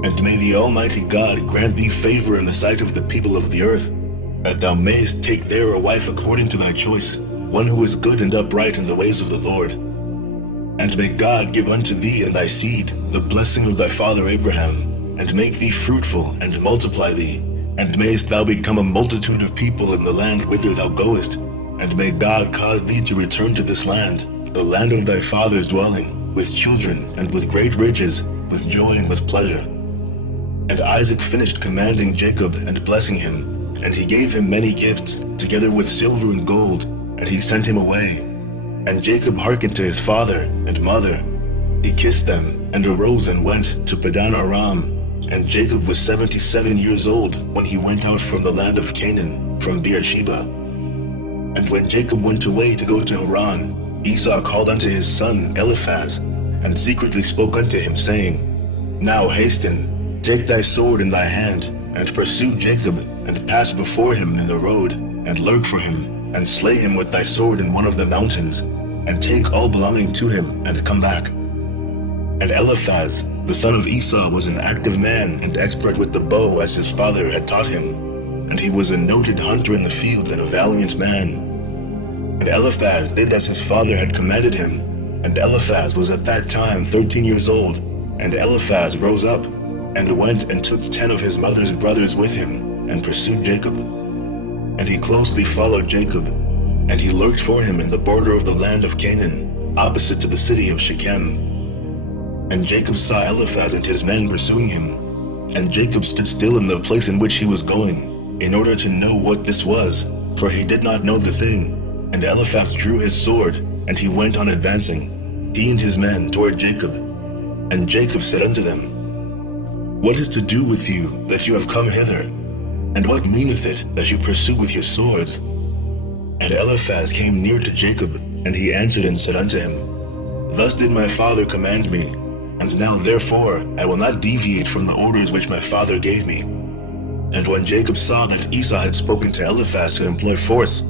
And may the Almighty God grant thee favor in the sight of the people of the earth, that thou mayest take there a wife according to thy choice, one who is good and upright in the ways of the Lord. And may God give unto thee and thy seed the blessing of thy father Abraham, and make thee fruitful and multiply thee, and mayest thou become a multitude of people in the land whither thou goest, and may God cause thee to return to this land, the land of thy father's dwelling, with children and with great riches, with joy and with pleasure. And Isaac finished commanding Jacob and blessing him, and he gave him many gifts, together with silver and gold, and he sent him away. And Jacob hearkened to his father and mother. He kissed them, and arose and went to Padan Aram. And Jacob was 77 years old when he went out from the land of Canaan, from Beersheba. And when Jacob went away to go to Haran, Esau called unto his son Eliphaz, and secretly spoke unto him, saying, Now hasten, take thy sword in thy hand, and pursue Jacob, and pass before him in the road, and lurk for him, and slay him with thy sword in one of the mountains, and take all belonging to him, and come back. And Eliphaz, the son of Esau, was an active man, and expert with the bow, as his father had taught him. And he was a noted hunter in the field, and a valiant man. And Eliphaz did as his father had commanded him. And Eliphaz was at that time 13 years old. And Eliphaz rose up, and went and took 10 of his mother's brothers with him, and pursued Jacob. And he closely followed Jacob, and he lurked for him in the border of the land of Canaan, opposite to the city of Shechem. And Jacob saw Eliphaz and his men pursuing him. And Jacob stood still in the place in which he was going, in order to know what this was, for he did not know the thing. And Eliphaz drew his sword, and he went on advancing, he and his men, toward Jacob. And Jacob said unto them, What is to do with you that you have come hither? And what meaneth it that you pursue with your swords? And Eliphaz came near to Jacob, and he answered and said unto him, Thus did my father command me, and now therefore I will not deviate from the orders which my father gave me. And when Jacob saw that Esau had spoken to Eliphaz to employ force,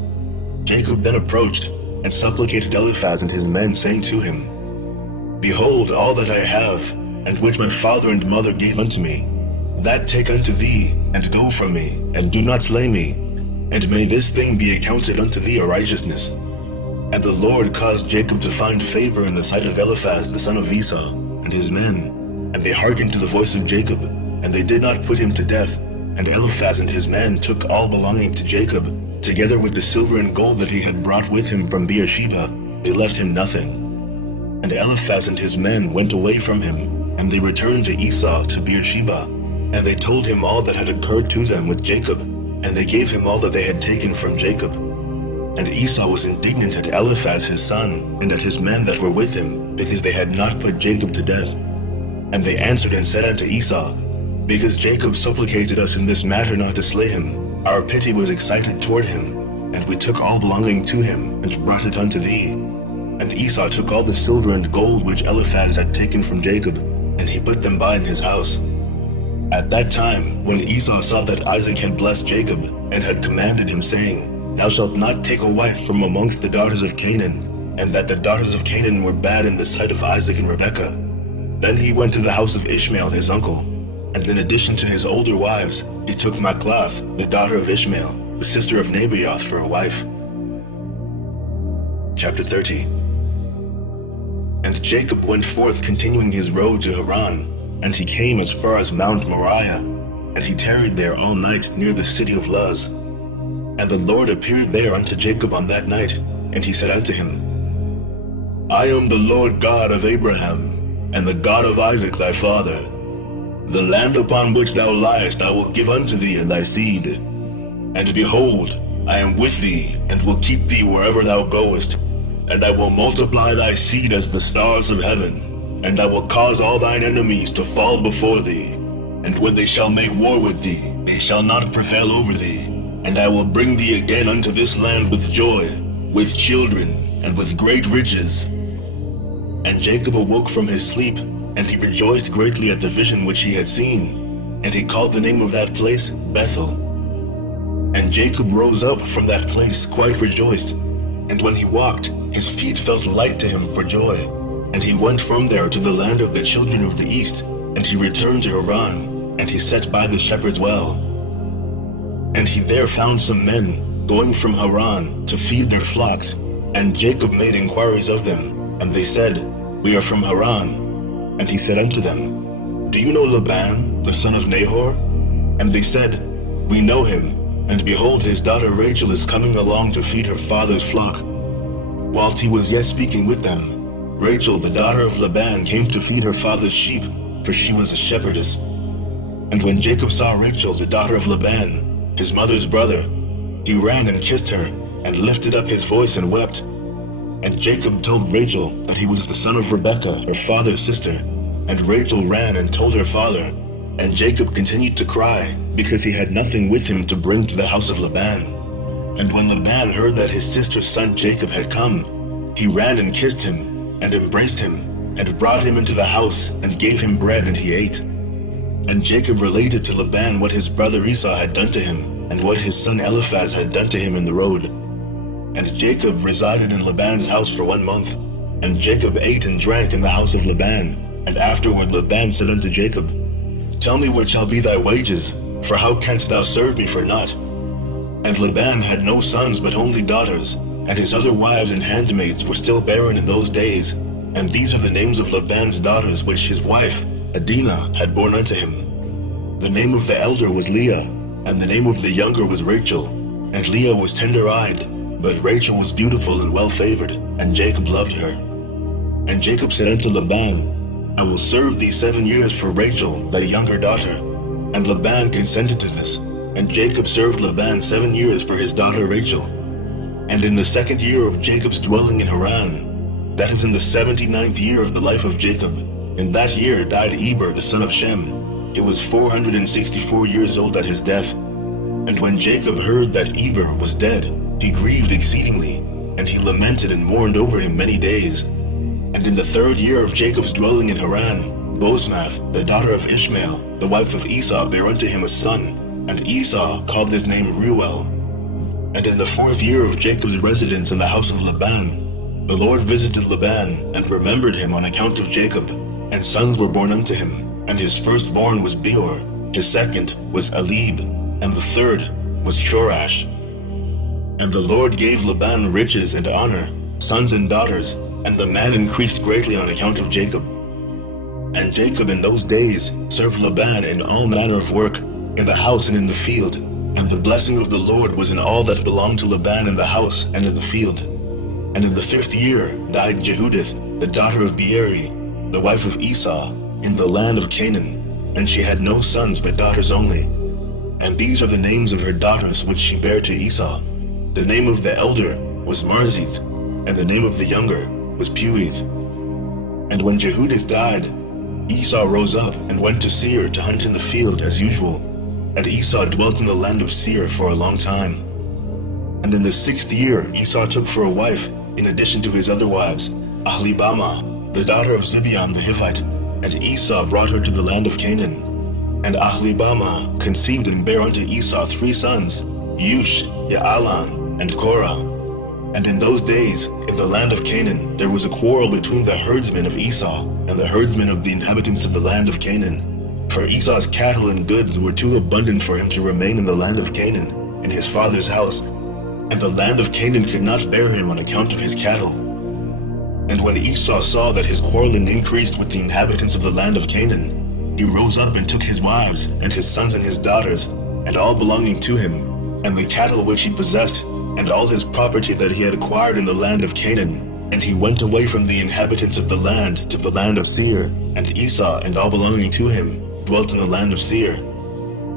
Jacob then approached, and supplicated Eliphaz and his men, saying to him, Behold all that I have, and which my father and mother gave unto me, that take unto thee, and go from me, and do not slay me, and may this thing be accounted unto thee a righteousness. And the Lord caused Jacob to find favor in the sight of Eliphaz the son of Esau, and his men, and they hearkened to the voice of Jacob, and they did not put him to death. And Eliphaz and his men took all belonging to Jacob, together with the silver and gold that he had brought with him from Beersheba. They left him nothing. And Eliphaz and his men went away from him, and they returned to Esau to Beersheba, and they told him all that had occurred to them with Jacob, and they gave him all that they had taken from Jacob. And Esau was indignant at Eliphaz his son, and at his men that were with him, because they had not put Jacob to death. And they answered and said unto Esau, Because Jacob supplicated us in this matter not to slay him, our pity was excited toward him, and we took all belonging to him, and brought it unto thee. And Esau took all the silver and gold which Eliphaz had taken from Jacob, and he put them by in his house. At that time, when Esau saw that Isaac had blessed Jacob, and had commanded him, saying, Thou shalt not take a wife from amongst the daughters of Canaan, and that the daughters of Canaan were bad in the sight of Isaac and Rebekah, then he went to the house of Ishmael his uncle, and in addition to his older wives, he took Machlath, the daughter of Ishmael, the sister of Nebaioth, for a wife. Chapter 30. And Jacob went forth continuing his road to Haran, and he came as far as Mount Moriah, and he tarried there all night near the city of Luz. And the Lord appeared there unto Jacob on that night, and he said unto him, I am the Lord God of Abraham, and the God of Isaac thy father. The land upon which thou liest I will give unto thee and thy seed. And behold, I am with thee, and will keep thee wherever thou goest, and I will multiply thy seed as the stars of heaven, and I will cause all thine enemies to fall before thee. And when they shall make war with thee, they shall not prevail over thee. And I will bring thee again unto this land with joy, with children, and with great riches. And Jacob awoke from his sleep, and he rejoiced greatly at the vision which he had seen, and he called the name of that place Bethel. And Jacob rose up from that place quite rejoiced, and when he walked, his feet felt light to him for joy. And he went from there to the land of the children of the east, and he returned to Haran, and he sat by the shepherd's well. And he there found some men going from Haran to feed their flocks, and Jacob made inquiries of them, and they said, We are from Haran. And he said unto them, Do you know Laban, the son of Nahor? And they said, We know him, and behold, his daughter Rachel is coming along to feed her father's flock. Whilst he was yet speaking with them, Rachel, the daughter of Laban, came to feed her father's sheep, for she was a shepherdess. And when Jacob saw Rachel, the daughter of Laban, his mother's brother, he ran and kissed her, and lifted up his voice and wept. And Jacob told Rachel that he was the son of Rebekah, her father's sister. And Rachel ran and told her father. And Jacob continued to cry, because he had nothing with him to bring to the house of Laban. And when Laban heard that his sister's son Jacob had come, he ran and kissed him, and embraced him, and brought him into the house, and gave him bread, and he ate. And Jacob related to Laban what his brother Esau had done to him, and what his son Eliphaz had done to him in the road. And Jacob resided in Laban's house for 1 month. And Jacob ate and drank in the house of Laban. And afterward Laban said unto Jacob, Tell me what shall be thy wages, for how canst thou serve me for naught? And Laban had no sons but only daughters, and his other wives and handmaids were still barren in those days. And these are the names of Laban's daughters which his wife, Adinah, had borne unto him. The name of the elder was Leah, and the name of the younger was Rachel. And Leah was tender-eyed, but Rachel was beautiful and well-favored, and Jacob loved her. And Jacob said unto Laban, I will serve thee 7 years for Rachel, thy younger daughter. And Laban consented to this, and Jacob served Laban 7 years for his daughter Rachel. And in the 2nd year of Jacob's dwelling in Haran, that is in the 79th year of the life of Jacob, in that year died Eber the son of Shem. He was 464 years old at his death. And when Jacob heard that Eber was dead, he grieved exceedingly, and he lamented and mourned over him many days. And in the 3rd year of Jacob's dwelling in Haran, Bosmath, the daughter of Ishmael, the wife of Esau, bare unto him a son, and Esau called his name Reuel. And in the 4th year of Jacob's residence in the house of Laban, the Lord visited Laban, and remembered him on account of Jacob, and sons were born unto him. And his firstborn was Beor, his second was Elib, and the third was Chorash. And the Lord gave Laban riches and honor, sons and daughters, and the man increased greatly on account of Jacob. And Jacob in those days served Laban in all manner of work, in the house and in the field. And the blessing of the Lord was in all that belonged to Laban in the house and in the field. And in the 5th year died Jehudith, the daughter of Beeri, the wife of Esau, in the land of Canaan, and she had no sons but daughters only. And these are the names of her daughters which she bare to Esau. The name of the elder was Marzith, and the name of the younger was Puith. And when Jehudith died, Esau rose up and went to Seir to hunt in the field as usual, and Esau dwelt in the land of Seir for a long time. And in the 6th year Esau took for a wife, in addition to his other wives, Ahlibamah, the daughter of Zibeon the Hivite, and Esau brought her to the land of Canaan. And Ahlibamah conceived and bare unto Esau 3 sons, Yush, Yaalan, and Korah. And in those days, in the land of Canaan, there was a quarrel between the herdsmen of Esau and the herdsmen of the inhabitants of the land of Canaan. For Esau's cattle and goods were too abundant for him to remain in the land of Canaan, in his father's house, and the land of Canaan could not bear him on account of his cattle. And when Esau saw that his quarreling increased with the inhabitants of the land of Canaan, he rose up and took his wives, and his sons and his daughters, and all belonging to him, and the cattle which he possessed, and all his property that he had acquired in the land of Canaan, and he went away from the inhabitants of the land to the land of Seir, and Esau and all belonging to him dwelt in the land of Seir.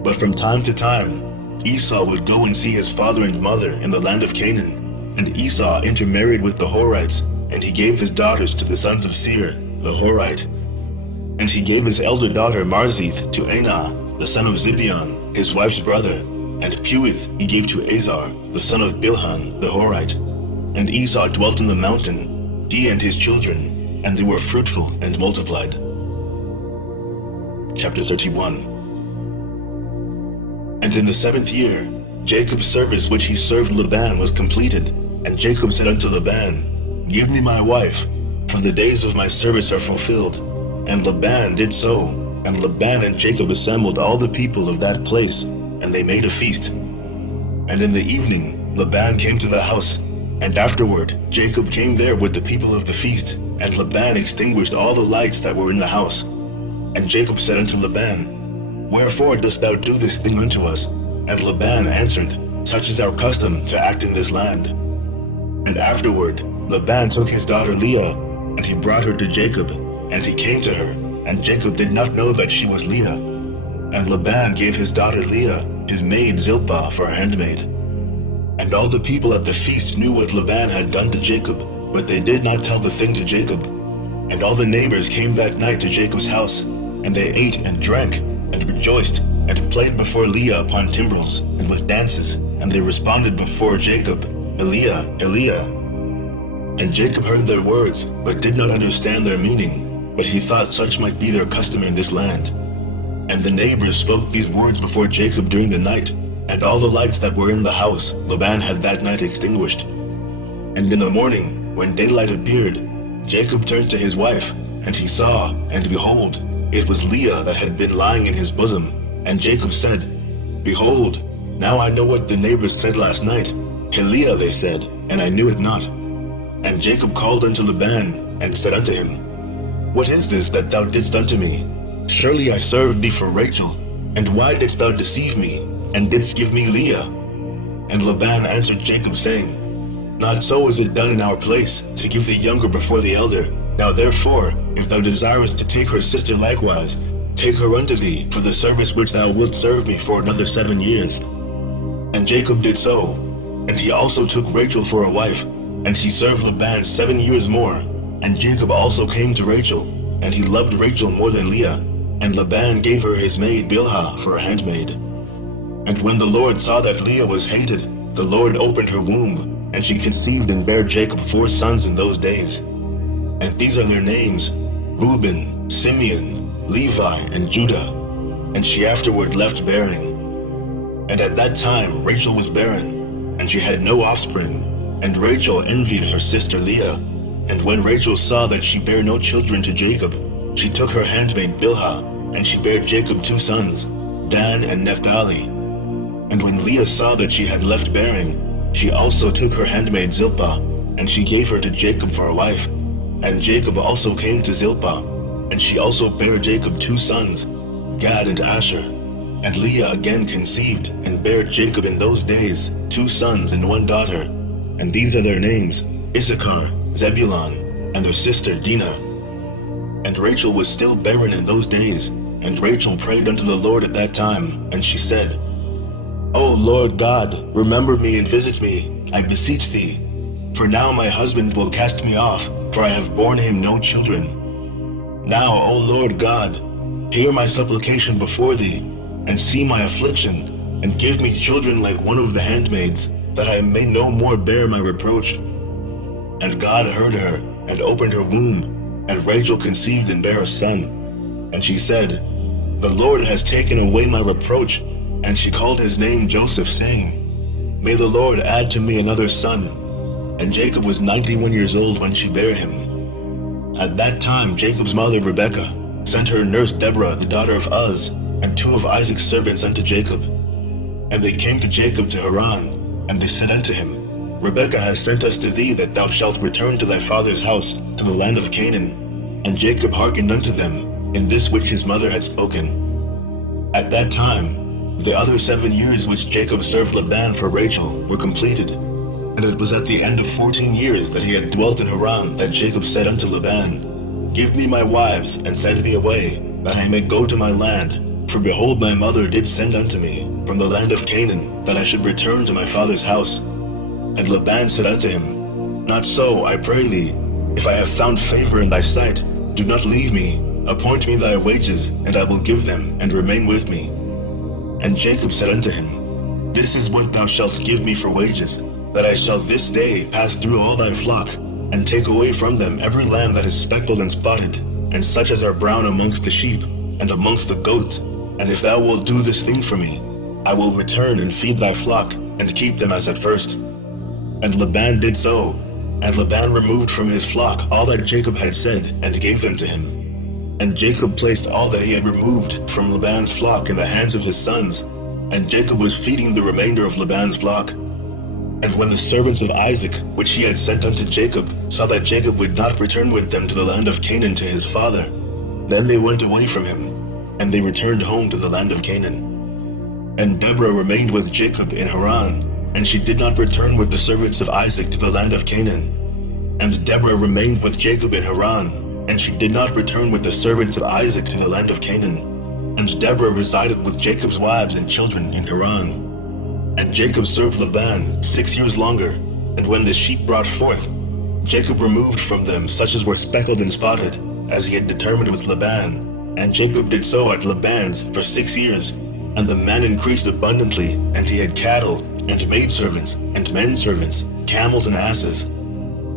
But from time to time Esau would go and see his father and mother in the land of Canaan, and Esau intermarried with the Horites, and he gave his daughters to the sons of Seir, the Horite. And he gave his elder daughter Marzith to Anah, the son of Zibeon, his wife's brother, and Puith he gave to Azar, the son of Bilhan, the Horite. And Esau dwelt in the mountain, he and his children, and they were fruitful and multiplied. Chapter 31. And in the 7th year, Jacob's service which he served Laban was completed, and Jacob said unto Laban, Give me my wife, for the days of my service are fulfilled. And Laban did so, and Laban and Jacob assembled all the people of that place, and they made a feast. And in the evening Laban came to the house, and afterward Jacob came there with the people of the feast, and Laban extinguished all the lights that were in the house. And Jacob said unto Laban, Wherefore dost thou do this thing unto us? And Laban answered, Such is our custom to act in this land. And afterward Laban took his daughter Leah, and he brought her to Jacob, and he came to her, and Jacob did not know that she was Leah. And Laban gave his daughter Leah, his maid Zilpah, for a handmaid. And all the people at the feast knew what Laban had done to Jacob, but they did not tell the thing to Jacob. And all the neighbors came that night to Jacob's house, and they ate and drank, and rejoiced, and played before Leah upon timbrels, and with dances, and they responded before Jacob, Eliah, Eliah. And Jacob heard their words, but did not understand their meaning, but he thought such might be their custom in this land. And the neighbors spoke these words before Jacob during the night, and all the lights that were in the house Laban had that night extinguished. And in the morning, when daylight appeared, Jacob turned to his wife, and he saw, and behold, it was Leah that had been lying in his bosom. And Jacob said, Behold, now I know what the neighbors said last night. Leah, they said, and I knew it not. And Jacob called unto Laban, and said unto him, What is this that thou didst unto me? Surely I served thee for Rachel, and why didst thou deceive me, and didst give me Leah? And Laban answered Jacob, saying, Not so is it done in our place, to give the younger before the elder. Now therefore, if thou desirest to take her sister likewise, take her unto thee, for the service which thou wilt serve me for another 7 years. And Jacob did so, and he also took Rachel for a wife, and he served Laban 7 years more. And Jacob also came to Rachel, and he loved Rachel more than Leah. And Laban gave her his maid Bilhah for a handmaid. And when the Lord saw that Leah was hated, the Lord opened her womb, and she conceived and bare Jacob 4 sons in those days. And these are their names, Reuben, Simeon, Levi, and Judah. And she afterward left bearing. And at that time Rachel was barren, and she had no offspring. And Rachel envied her sister Leah. And when Rachel saw that she bare no children to Jacob, she took her handmaid Bilhah, and she bare Jacob 2 sons, Dan and Naphtali. And when Leah saw that she had left bearing, she also took her handmaid Zilpah, and she gave her to Jacob for a wife. And Jacob also came to Zilpah, and she also bare Jacob 2 sons, Gad and Asher. And Leah again conceived, and bare Jacob in those days 2 sons and 1 daughter. And these are their names, Issachar, Zebulun, and their sister Dinah. And Rachel was still barren in those days, and Rachel prayed unto the Lord at that time, and she said, O Lord God, remember me and visit me, I beseech thee. For now my husband will cast me off, for I have borne him no children. Now, O Lord God, hear my supplication before thee, and see my affliction, and give me children like one of the handmaids, that I may no more bear my reproach. And God heard her, and opened her womb, and Rachel conceived and bare a son. And she said, The Lord has taken away my reproach. And she called his name Joseph, saying, May the Lord add to me another son. And Jacob was 91 years old when she bare him. At that time Jacob's mother Rebekah sent her nurse Deborah, the daughter of Uz, and 2 of Isaac's servants unto Jacob. And they came to Jacob to Haran, and they said unto him, Rebekah has sent us to thee, that thou shalt return to thy father's house, to the land of Canaan. And Jacob hearkened unto them in this which his mother had spoken. At that time the other 7 years which Jacob served Laban for Rachel were completed. And it was at the end of 14 years that he had dwelt in Haran, that Jacob said unto Laban, Give me my wives, and send me away, that I may go to my land. For behold, my mother did send unto me from the land of Canaan, that I should return to my father's house. And Laban said unto him, Not so, I pray thee. If I have found favor in thy sight, do not leave me. Appoint me thy wages, and I will give them, and remain with me. And Jacob said unto him, This is what thou shalt give me for wages, that I shall this day pass through all thy flock, and take away from them every lamb that is speckled and spotted, and such as are brown amongst the sheep, and amongst the goats. And if thou wilt do this thing for me, I will return and feed thy flock, and keep them as at first. And Laban did so, and Laban removed from his flock all that Jacob had said, and gave them to him. And Jacob placed all that he had removed from Laban's flock in the hands of his sons, and Jacob was feeding the remainder of Laban's flock. And when the servants of Isaac, which he had sent unto Jacob, saw that Jacob would not return with them to the land of Canaan to his father, then they went away from him, and they returned home to the land of Canaan. And Deborah remained with Jacob in Haran, and she did not return with the servants of Isaac to the land of Canaan. And Deborah remained with Jacob in Haran, and she did not return with the servants of Isaac to the land of Canaan. And Deborah resided with Jacob's wives and children in Haran. And Jacob served Laban 6 years longer, and when the sheep brought forth, Jacob removed from them such as were speckled and spotted, as he had determined with Laban. And Jacob did so at Laban's for 6 years. And the man increased abundantly, and he had cattle, and maidservants, and men servants, camels and asses.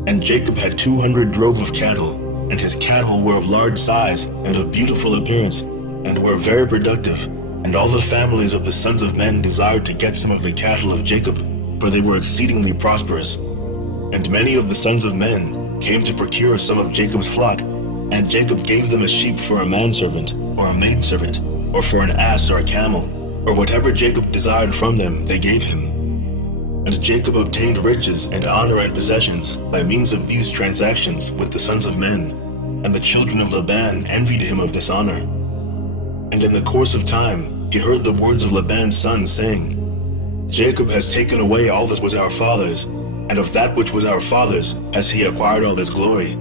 And Jacob had 200 drove of cattle, and his cattle were of large size, and of beautiful appearance, and were very productive. And all the families of the sons of men desired to get some of the cattle of Jacob, for they were exceedingly prosperous. And many of the sons of men came to procure some of Jacob's flock, and Jacob gave them a sheep for a manservant, or a maidservant, or for an ass or a camel, or whatever Jacob desired from them they gave him. And Jacob obtained riches and honor and possessions by means of these transactions with the sons of men, and the children of Laban envied him of this honor. And in the course of time he heard the words of Laban's son, saying, Jacob has taken away all that was our father's, and of that which was our father's has he acquired all this glory.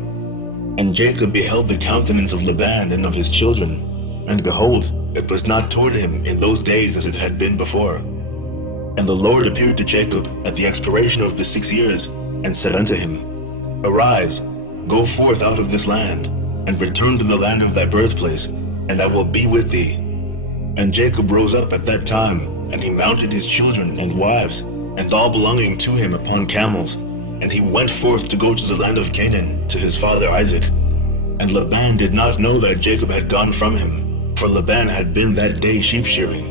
And Jacob beheld the countenance of Laban and of his children, and behold, it was not toward him in those days as it had been before. And the Lord appeared to Jacob at the expiration of the 6 years, and said unto him, Arise, go forth out of this land, and return to the land of thy birthplace, and I will be with thee. And Jacob rose up at that time, and he mounted his children and wives, and all belonging to him upon camels, and he went forth to go to the land of Canaan to his father Isaac. And Laban did not know that Jacob had gone from him, for Laban had been that day sheep shearing.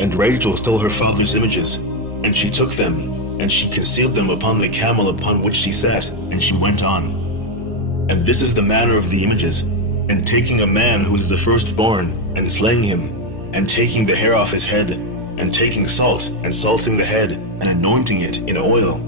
And Rachel stole her father's images, and she took them, and she concealed them upon the camel upon which she sat, and she went on. And this is the manner of the images. And taking a man who is the firstborn, and slaying him, and taking the hair off his head, and taking salt, and salting the head, and anointing it in oil,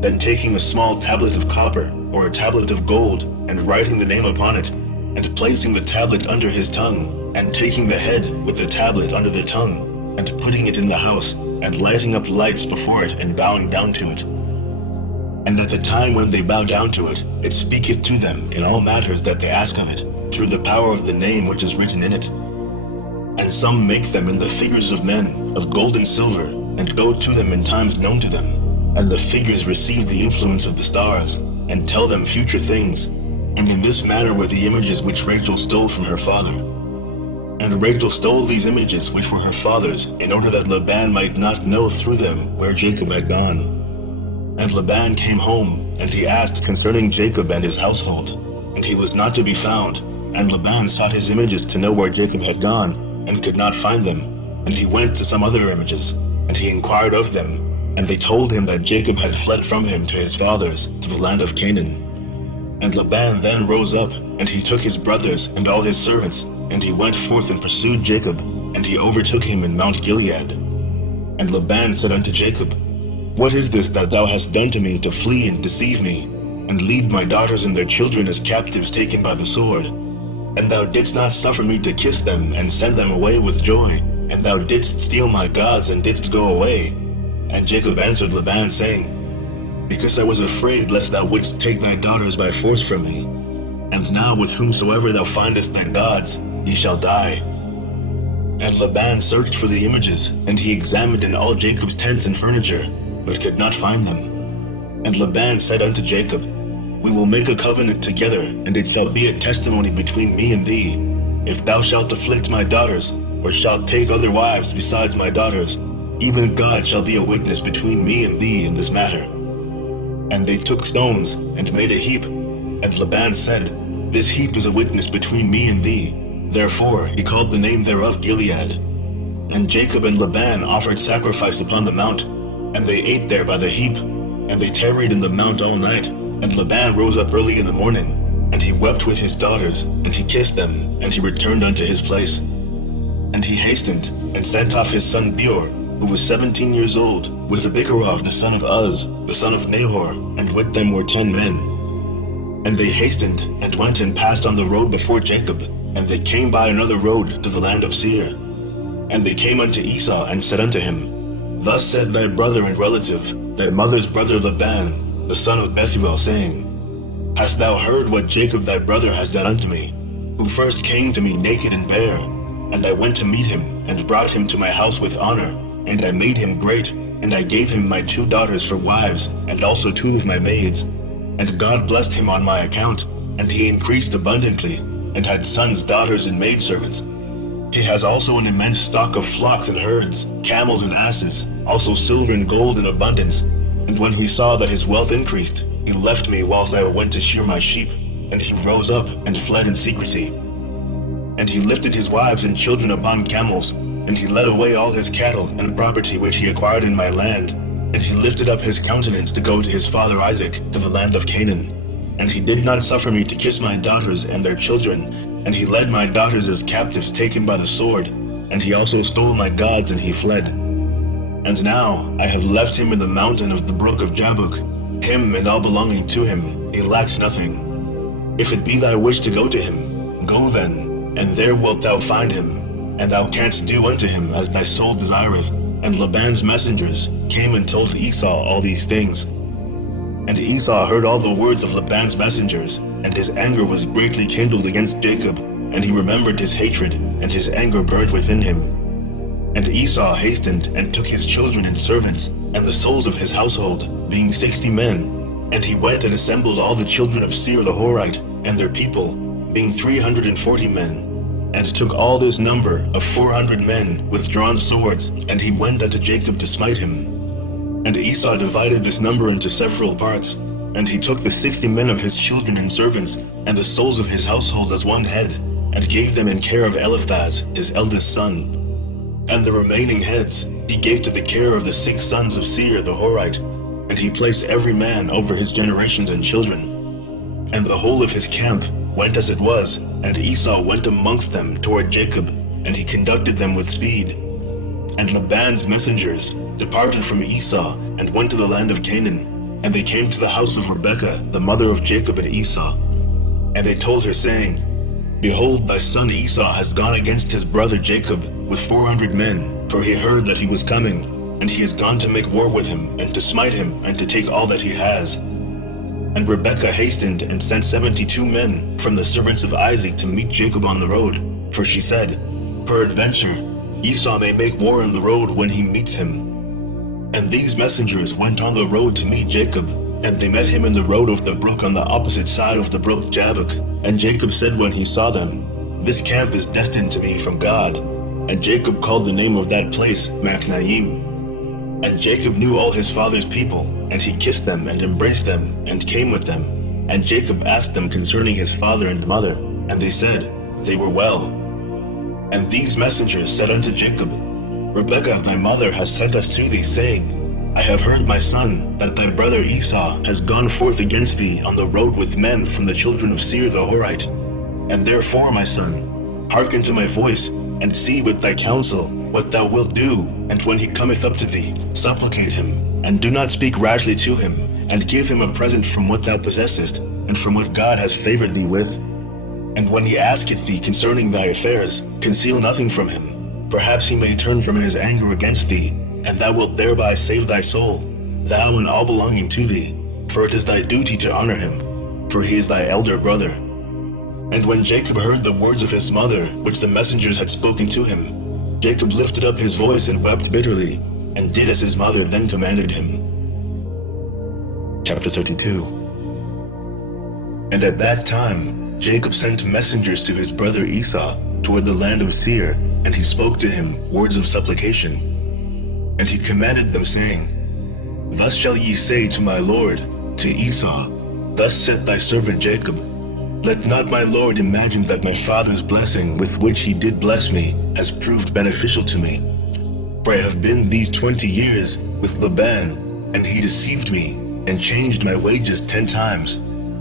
then taking a small tablet of copper, or a tablet of gold, and writing the name upon it, and placing the tablet under his tongue, and taking the head with the tablet under the tongue, and putting it in the house, and lighting up lights before it, and bowing down to it. And at the time when they bow down to it, it speaketh to them in all matters that they ask of it, through the power of the name which is written in it. And some make them in the figures of men, of gold and silver, and go to them in times known to them. And the figures receive the influence of the stars, and tell them future things. And in this manner were the images which Rachel stole from her father. And Rachel stole these images which were her father's, in order that Laban might not know through them where Jacob had gone. And Laban came home, and he asked concerning Jacob and his household, and he was not to be found. And Laban sought his images to know where Jacob had gone, and could not find them. And he went to some other images, and he inquired of them, and they told him that Jacob had fled from him to his fathers, to the land of Canaan. And Laban then rose up, and he took his brothers and all his servants, and he went forth and pursued Jacob, and he overtook him in Mount Gilead. And Laban said unto Jacob, What is this that thou hast done to me to flee and deceive me, and lead my daughters and their children as captives taken by the sword? And thou didst not suffer me to kiss them and send them away with joy, and thou didst steal my gods and didst go away. And Jacob answered Laban, saying, Because I was afraid lest thou wouldst take thy daughters by force from me. And now with whomsoever thou findest thy gods, ye shall die. And Laban searched for the images, and he examined in all Jacob's tents and furniture, but could not find them. And Laban said unto Jacob, We will make a covenant together, and it shall be a testimony between me and thee. If thou shalt afflict my daughters, or shalt take other wives besides my daughters, even God shall be a witness between me and thee in this matter. And they took stones, and made a heap. And Laban said, This heap is a witness between me and thee. Therefore he called the name thereof Gilead. And Jacob and Laban offered sacrifice upon the mount, and they ate there by the heap. And they tarried in the mount all night. And Laban rose up early in the morning, and he wept with his daughters, and he kissed them, and he returned unto his place. And he hastened, and sent off his son Beor, who was 17 years old, with Abicharov the son of Uz, the son of Nahor, and with them were 10 men. And they hastened, and went and passed on the road before Jacob, and they came by another road to the land of Seir. And they came unto Esau, and said unto him, Thus said thy brother and relative, thy mother's brother Laban, the son of Bethuel, saying, Hast thou heard what Jacob thy brother has done unto me, who first came to me naked and bare? And I went to meet him, and brought him to my house with honor, and I made him great, and I gave him my 2 daughters for wives, and also 2 of my maids. And God blessed him on my account, and he increased abundantly, and had sons, daughters, and maidservants. He has also an immense stock of flocks and herds, camels and asses, also silver and gold in abundance. And when he saw that his wealth increased, he left me whilst I went to shear my sheep, and he rose up and fled in secrecy. And he lifted his wives and children upon camels, and he led away all his cattle and property which he acquired in my land. And he lifted up his countenance to go to his father Isaac, to the land of Canaan. And he did not suffer me to kiss my daughters and their children, and he led my daughters as captives taken by the sword, and he also stole my gods, and he fled. And now I have left him in the mountain of the brook of Jabbok, him and all belonging to him, he lacks nothing. If it be thy wish to go to him, go then, and there wilt thou find him, and thou canst do unto him as thy soul desireth. And Laban's messengers came and told Esau all these things. And Esau heard all the words of Laban's messengers, and his anger was greatly kindled against Jacob, and he remembered his hatred, and his anger burned within him. And Esau hastened and took his children and servants, and the souls of his household, being 60 men. And he went and assembled all the children of Seir the Horite, and their people, being 340 men. And took all this number of 400 men with drawn swords, and he went unto Jacob to smite him. And Esau divided this number into several parts, and he took the 60 men of his children and servants, and the souls of his household as one head, and gave them in care of Eliphaz, his eldest son. And the remaining heads he gave to the care of the 6 sons of Seir the Horite, and he placed every man over his generations and children. And the whole of his camp went as it was, and Esau went amongst them toward Jacob, and he conducted them with speed. And Laban's messengers departed from Esau, and went to the land of Canaan, and they came to the house of Rebekah, the mother of Jacob and Esau. And they told her, saying, Behold, thy son Esau has gone against his brother Jacob with 400 men, for he heard that he was coming, and he is gone to make war with him, and to smite him, and to take all that he has. And Rebekah hastened and sent 72 men from the servants of Isaac to meet Jacob on the road, for she said, Peradventure, Esau may make war on the road when he meets him. And these messengers went on the road to meet Jacob, And they met him in the road of the brook on the opposite side of the brook Jabbok. And Jacob said when he saw them, "This camp is destined to me from God." And Jacob called the name of that place Machnaim. And Jacob knew all his father's people, and he kissed them and embraced them and came with them. And Jacob asked them concerning his father and mother, and they said, "They were well." And these messengers said unto Jacob, "Rebekah thy mother has sent us to thee, saying, I have heard, my son, that thy brother Esau has gone forth against thee on the road with men from the children of Seir the Horite. And therefore, my son, hearken to my voice, and see with thy counsel what thou wilt do. And when he cometh up to thee, supplicate him, and do not speak rashly to him, and give him a present from what thou possessest, and from what God has favored thee with. And when he asketh thee concerning thy affairs, conceal nothing from him. Perhaps he may turn from his anger against thee, and thou wilt thereby save thy soul, thou and all belonging to thee. For it is thy duty to honor him, for he is thy elder brother." And when Jacob heard the words of his mother, which the messengers had spoken to him, Jacob lifted up his voice and wept bitterly, and did as his mother then commanded him. Chapter 32. And at that time Jacob sent messengers to his brother Esau toward the land of Seir, and he spoke to him words of supplication. And he commanded them, saying, "Thus shall ye say to my lord, to Esau, Thus saith thy servant Jacob, Let not my lord imagine that my father's blessing with which he did bless me has proved beneficial to me. For I have been these 20 years with Laban, and he deceived me, and changed my wages 10 times,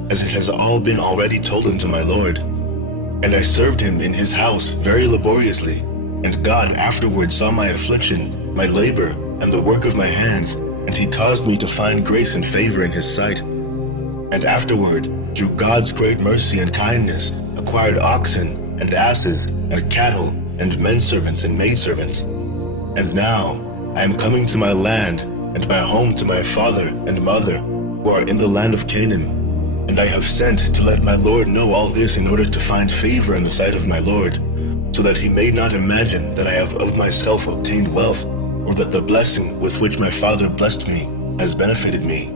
as it has all been already told unto my lord. And I served him in his house very laboriously, and God afterward saw my affliction, my labor, and the work of my hands, and he caused me to find grace and favor in his sight. And afterward, through God's great mercy and kindness, acquired oxen, and asses, and cattle, and menservants and maidservants. And now I am coming to my land, and my home to my father and mother, who are in the land of Canaan. And I have sent to let my lord know all this in order to find favor in the sight of my lord, so that he may not imagine that I have of myself obtained wealth, or that the blessing with which my father blessed me has benefited me."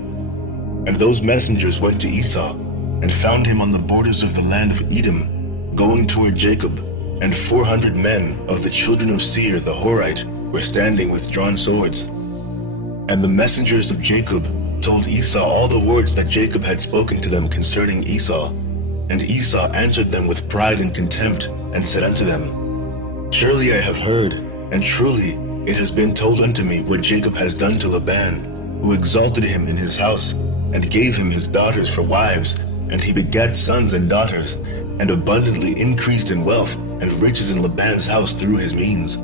And those messengers went to Esau, and found him on the borders of the land of Edom, going toward Jacob, and 400 men of the children of Seir the Horite were standing with drawn swords. And the messengers of Jacob told Esau all the words that Jacob had spoken to them concerning Esau. And Esau answered them with pride and contempt, and said unto them, "Surely I have heard, and truly it has been told unto me what Jacob has done to Laban, who exalted him in his house, and gave him his daughters for wives, and he begat sons and daughters, and abundantly increased in wealth and riches in Laban's house through his means.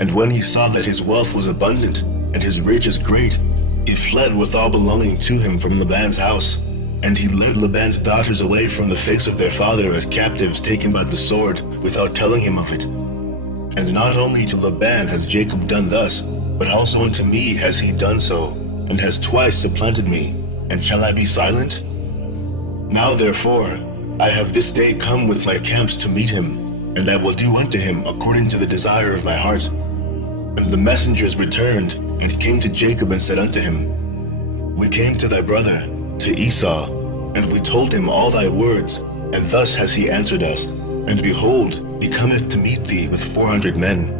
And when he saw that his wealth was abundant, and his riches great, he fled with all belonging to him from Laban's house. And he led Laban's daughters away from the face of their father as captives taken by the sword, without telling him of it. And not only to Laban has Jacob done thus, but also unto me has he done so, and has twice supplanted me. And shall I be silent? Now therefore, I have this day come with my camps to meet him, and I will do unto him according to the desire of my heart." And the messengers returned, and came to Jacob, and said unto him, "We came to thy brother, to Esau, and we told him all thy words, and thus has he answered us. And behold, he cometh to meet thee with 400 men.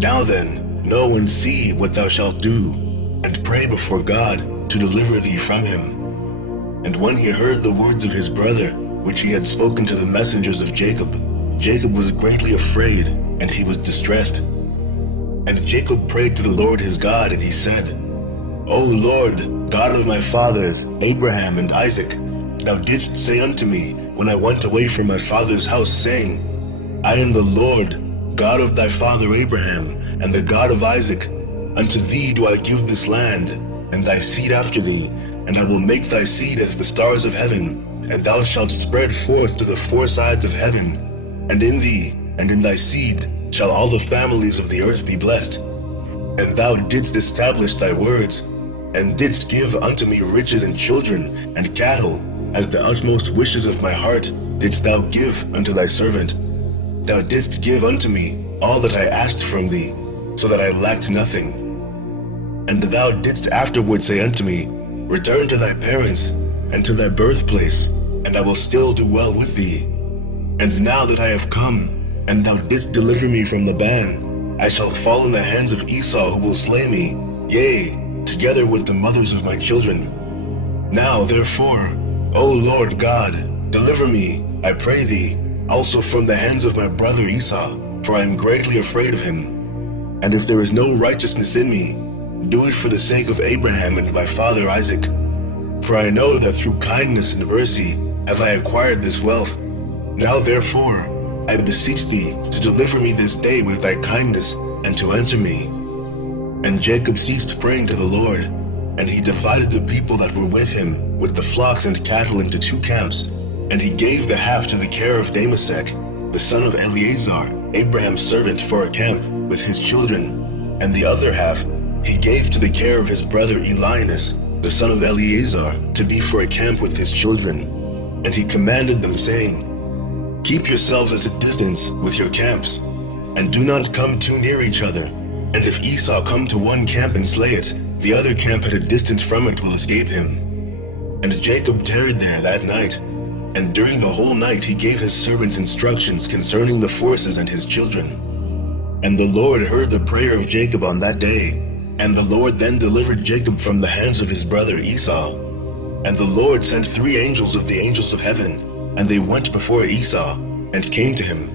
Now then, know and see what thou shalt do, and pray before God to deliver thee from him." And when he heard the words of his brother, which he had spoken to the messengers of Jacob, Jacob was greatly afraid, and he was distressed. And Jacob prayed to the Lord his God, and he said, "O Lord, God of my fathers, Abraham and Isaac, thou didst say unto me, when I went away from my father's house, saying, I am the Lord, God of thy father Abraham, and the God of Isaac. Unto thee do I give this land, and thy seed after thee, and I will make thy seed as the stars of heaven, and thou shalt spread forth to the four sides of heaven. And in thee, and in thy seed, shall all the families of the earth be blessed. And thou didst establish thy words, and didst give unto me riches and children, and cattle, as the utmost wishes of my heart didst thou give unto thy servant. Thou didst give unto me all that I asked from thee, so that I lacked nothing. And thou didst afterward say unto me, Return to thy parents and to thy birthplace, and I will still do well with thee. And now that I have come, and thou didst deliver me from the ban, I shall fall in the hands of Esau, who will slay me, yea, together with the mothers of my children. Now therefore, O Lord God, deliver me, I pray thee, also from the hands of my brother Esau, for I am greatly afraid of him. And if there is no righteousness in me, do it for the sake of Abraham and my father Isaac. For I know that through kindness and mercy have I acquired this wealth. Now therefore, I beseech thee to deliver me this day with thy kindness, and to answer me. And Jacob ceased praying to the Lord, and he divided the people that were with him with the flocks and cattle into 2 camps, and he gave the half to the care of Damasek, the son of Eleazar, Abraham's servant, for a camp with his children, and the other half he gave to the care of his brother Elias, the son of Eleazar, to be for a camp with his children. And he commanded them, saying, Keep yourselves at a distance with your camps, and do not come too near each other. And if Esau come to one camp and slay it, the other camp at a distance from it will escape him. And Jacob tarried there that night, and during the whole night he gave his servants instructions concerning the forces and his children. And the Lord heard the prayer of Jacob on that day, and the Lord then delivered Jacob from the hands of his brother Esau. And the Lord sent 3 angels of the angels of heaven, and they went before Esau, and came to him.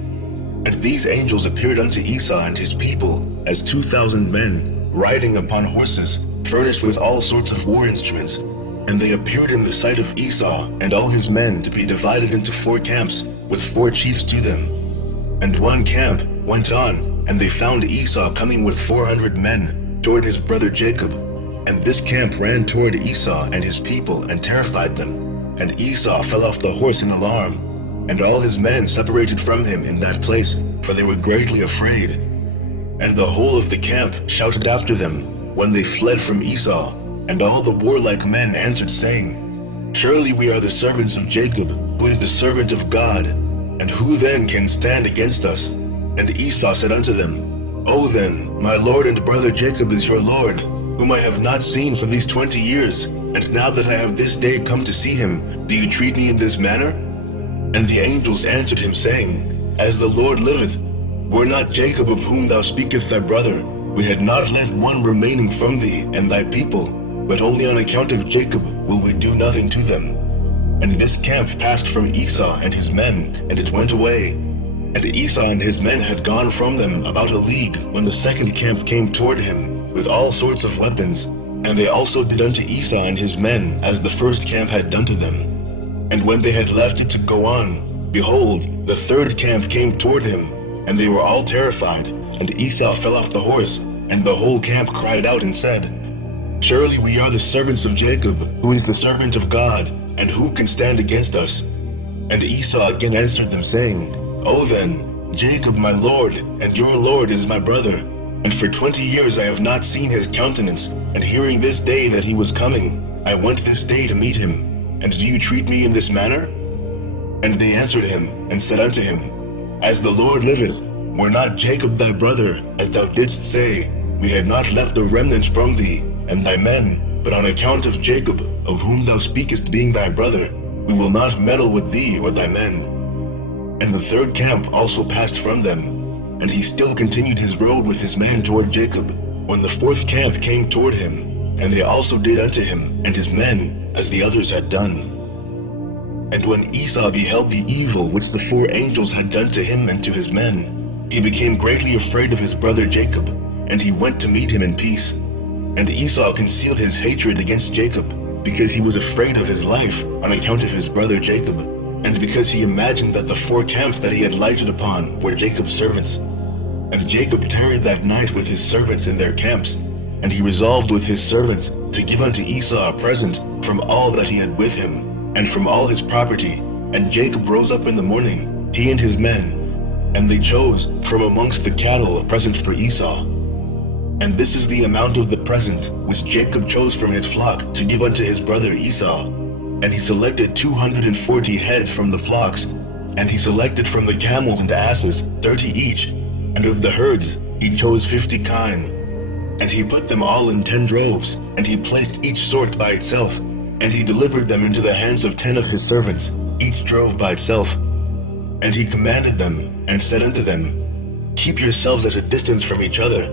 And these angels appeared unto Esau and his people as 2,000 men, riding upon horses, furnished with all sorts of war instruments. And they appeared in the sight of Esau and all his men to be divided into 4 camps, with 4 chiefs to them. And one camp went on, and they found Esau coming with 400 men toward his brother Jacob. And this camp ran toward Esau and his people and terrified them. And Esau fell off the horse in alarm, and all his men separated from him in that place, for they were greatly afraid. And the whole of the camp shouted after them when they fled from Esau. And all the warlike men answered, saying, Surely we are the servants of Jacob, who is the servant of God, and who then can stand against us? And Esau said unto them, O then, my lord and brother Jacob is your lord, whom I have not seen for these 20 years, and now that I have this day come to see him, do you treat me in this manner? And the angels answered him, saying, As the Lord liveth, were not Jacob of whom thou speakest thy brother, we had not left one remaining from thee and thy people, but only on account of Jacob will we do nothing to them. And this camp passed from Esau and his men, and it went away. And Esau and his men had gone from them about a league, when the second camp came toward him, with all sorts of weapons. And they also did unto Esau and his men, as the first camp had done to them. And when they had left it to go on, behold, the third camp came toward him, and they were all terrified. And Esau fell off the horse, and the whole camp cried out and said, Surely we are the servants of Jacob, who is the servant of God, and who can stand against us? And Esau again answered them, saying, O then, Jacob my lord, and your lord is my brother. And for 20 years I have not seen his countenance, and hearing this day that he was coming, I went this day to meet him. And do you treat me in this manner? And they answered him, and said unto him, As the Lord liveth, were not Jacob thy brother, as thou didst say, we had not left a remnant from thee, and thy men, but on account of Jacob, of whom thou speakest being thy brother, we will not meddle with thee or thy men. And the third camp also passed from them, and he still continued his road with his men toward Jacob, when the fourth camp came toward him, and they also did unto him and his men as the others had done. And when Esau beheld the evil which the 4 angels had done to him and to his men, he became greatly afraid of his brother Jacob, and he went to meet him in peace. And Esau concealed his hatred against Jacob, because he was afraid of his life on account of his brother Jacob, and because he imagined that the 4 camps that he had lighted upon were Jacob's servants. And Jacob tarried that night with his servants in their camps, and he resolved with his servants to give unto Esau a present from all that he had with him, and from all his property. And Jacob rose up in the morning, he and his men, and they chose from amongst the cattle a present for Esau. And this is the amount of the present which Jacob chose from his flock to give unto his brother Esau. And he selected 240 head from the flocks, and he selected from the camels and asses 30 each, and of the herds he chose 50 kine. And he put them all in 10 droves, and he placed each sort by itself, and he delivered them into the hands of 10 of his servants, each drove by itself. And he commanded them, and said unto them, Keep yourselves at a distance from each other,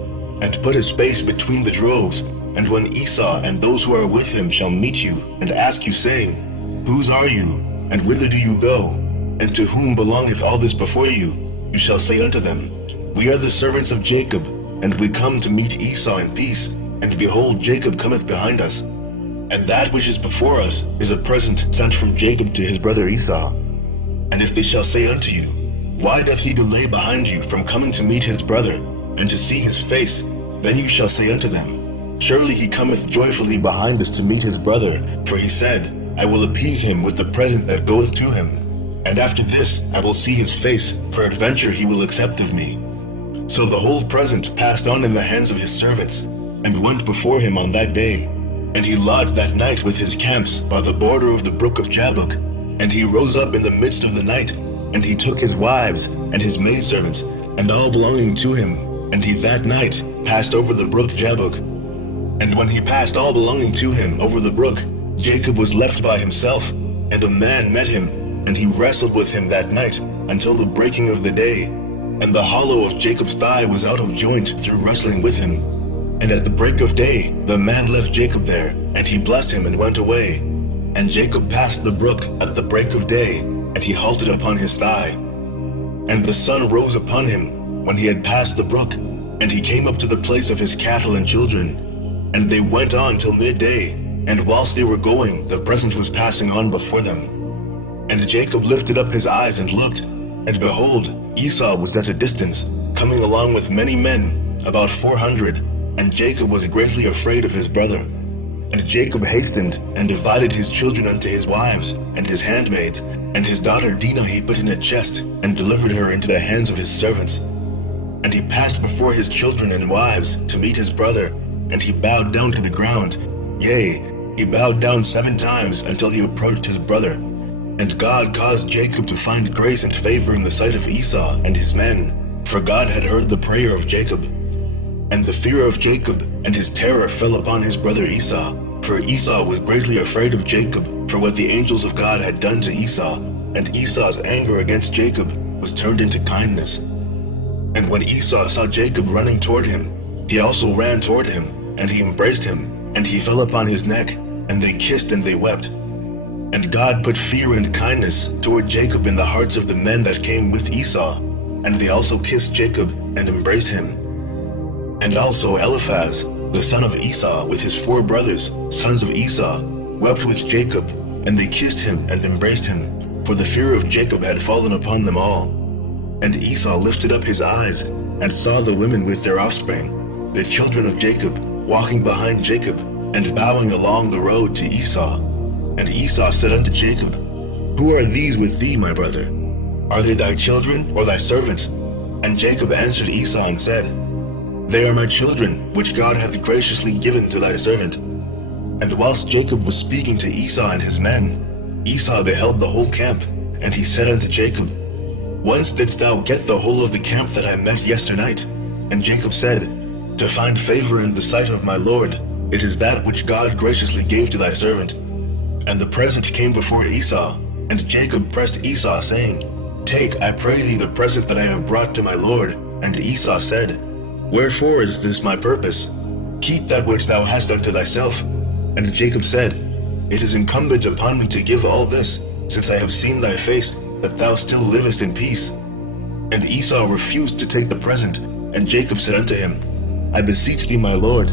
and put a space between the droves. And when Esau and those who are with him shall meet you, and ask you, saying, Whose are you, and whither do you go, and to whom belongeth all this before you? You shall say unto them, We are the servants of Jacob, and we come to meet Esau in peace. And behold, Jacob cometh behind us. And that which is before us is a present sent from Jacob to his brother Esau. And if they shall say unto you, Why doth he delay behind you from coming to meet his brother, and to see his face? Then you shall say unto them, Surely he cometh joyfully behind us to meet his brother, for he said, I will appease him with the present that goeth to him. And after this I will see his face, peradventure he will accept of me. So the whole present passed on in the hands of his servants, and went before him on that day. And he lodged that night with his camps by the border of the brook of Jabbok. And he rose up in the midst of the night, and he took his wives, and his maidservants, and all belonging to him, and he that night passed over the brook Jabbok. And when he passed all belonging to him over the brook, Jacob was left by himself, and a man met him, and he wrestled with him that night until the breaking of the day. And the hollow of Jacob's thigh was out of joint through wrestling with him. And at the break of day, the man left Jacob there, and he blessed him and went away. And Jacob passed the brook at the break of day, and he halted upon his thigh. And the sun rose upon him when he had passed the brook, and he came up to the place of his cattle and children. And they went on till midday, and whilst they were going, the present was passing on before them. And Jacob lifted up his eyes and looked, and behold, Esau was at a distance, coming along with many men, about 400, and Jacob was greatly afraid of his brother. And Jacob hastened, and divided his children unto his wives, and his handmaids, and his daughter Dinah he put in a chest, and delivered her into the hands of his servants. And he passed before his children and wives to meet his brother, and he bowed down to the ground. Yea, he bowed down 7 times until he approached his brother. And God caused Jacob to find grace and favor in the sight of Esau and his men, for God had heard the prayer of Jacob. And the fear of Jacob and his terror fell upon his brother Esau, for Esau was greatly afraid of Jacob for what the angels of God had done to Esau, and Esau's anger against Jacob was turned into kindness. And when Esau saw Jacob running toward him, he also ran toward him, and he embraced him, and he fell upon his neck, and they kissed and they wept. And God put fear and kindness toward Jacob in the hearts of the men that came with Esau, and they also kissed Jacob and embraced him. And also Eliphaz, the son of Esau, with his 4 brothers, sons of Esau, wept with Jacob, and they kissed him and embraced him, for the fear of Jacob had fallen upon them all. And Esau lifted up his eyes, and saw the women with their offspring, the children of Jacob, walking behind Jacob, and bowing along the road to Esau. And Esau said unto Jacob, Who are these with thee, my brother? Are they thy children, or thy servants? And Jacob answered Esau and said, They are my children, which God hath graciously given to thy servant. And whilst Jacob was speaking to Esau and his men, Esau beheld the whole camp, and he said unto Jacob, Whence didst thou get the whole of the camp that I met yesternight? And Jacob said, To find favor in the sight of my Lord, it is that which God graciously gave to thy servant. And the present came before Esau, and Jacob pressed Esau, saying, Take, I pray thee, the present that I have brought to my Lord. And Esau said, Wherefore is this my purpose? Keep that which thou hast unto thyself. And Jacob said, It is incumbent upon me to give all this, since I have seen thy face, that thou still livest in peace. And Esau refused to take the present, and Jacob said unto him, I beseech thee, my Lord,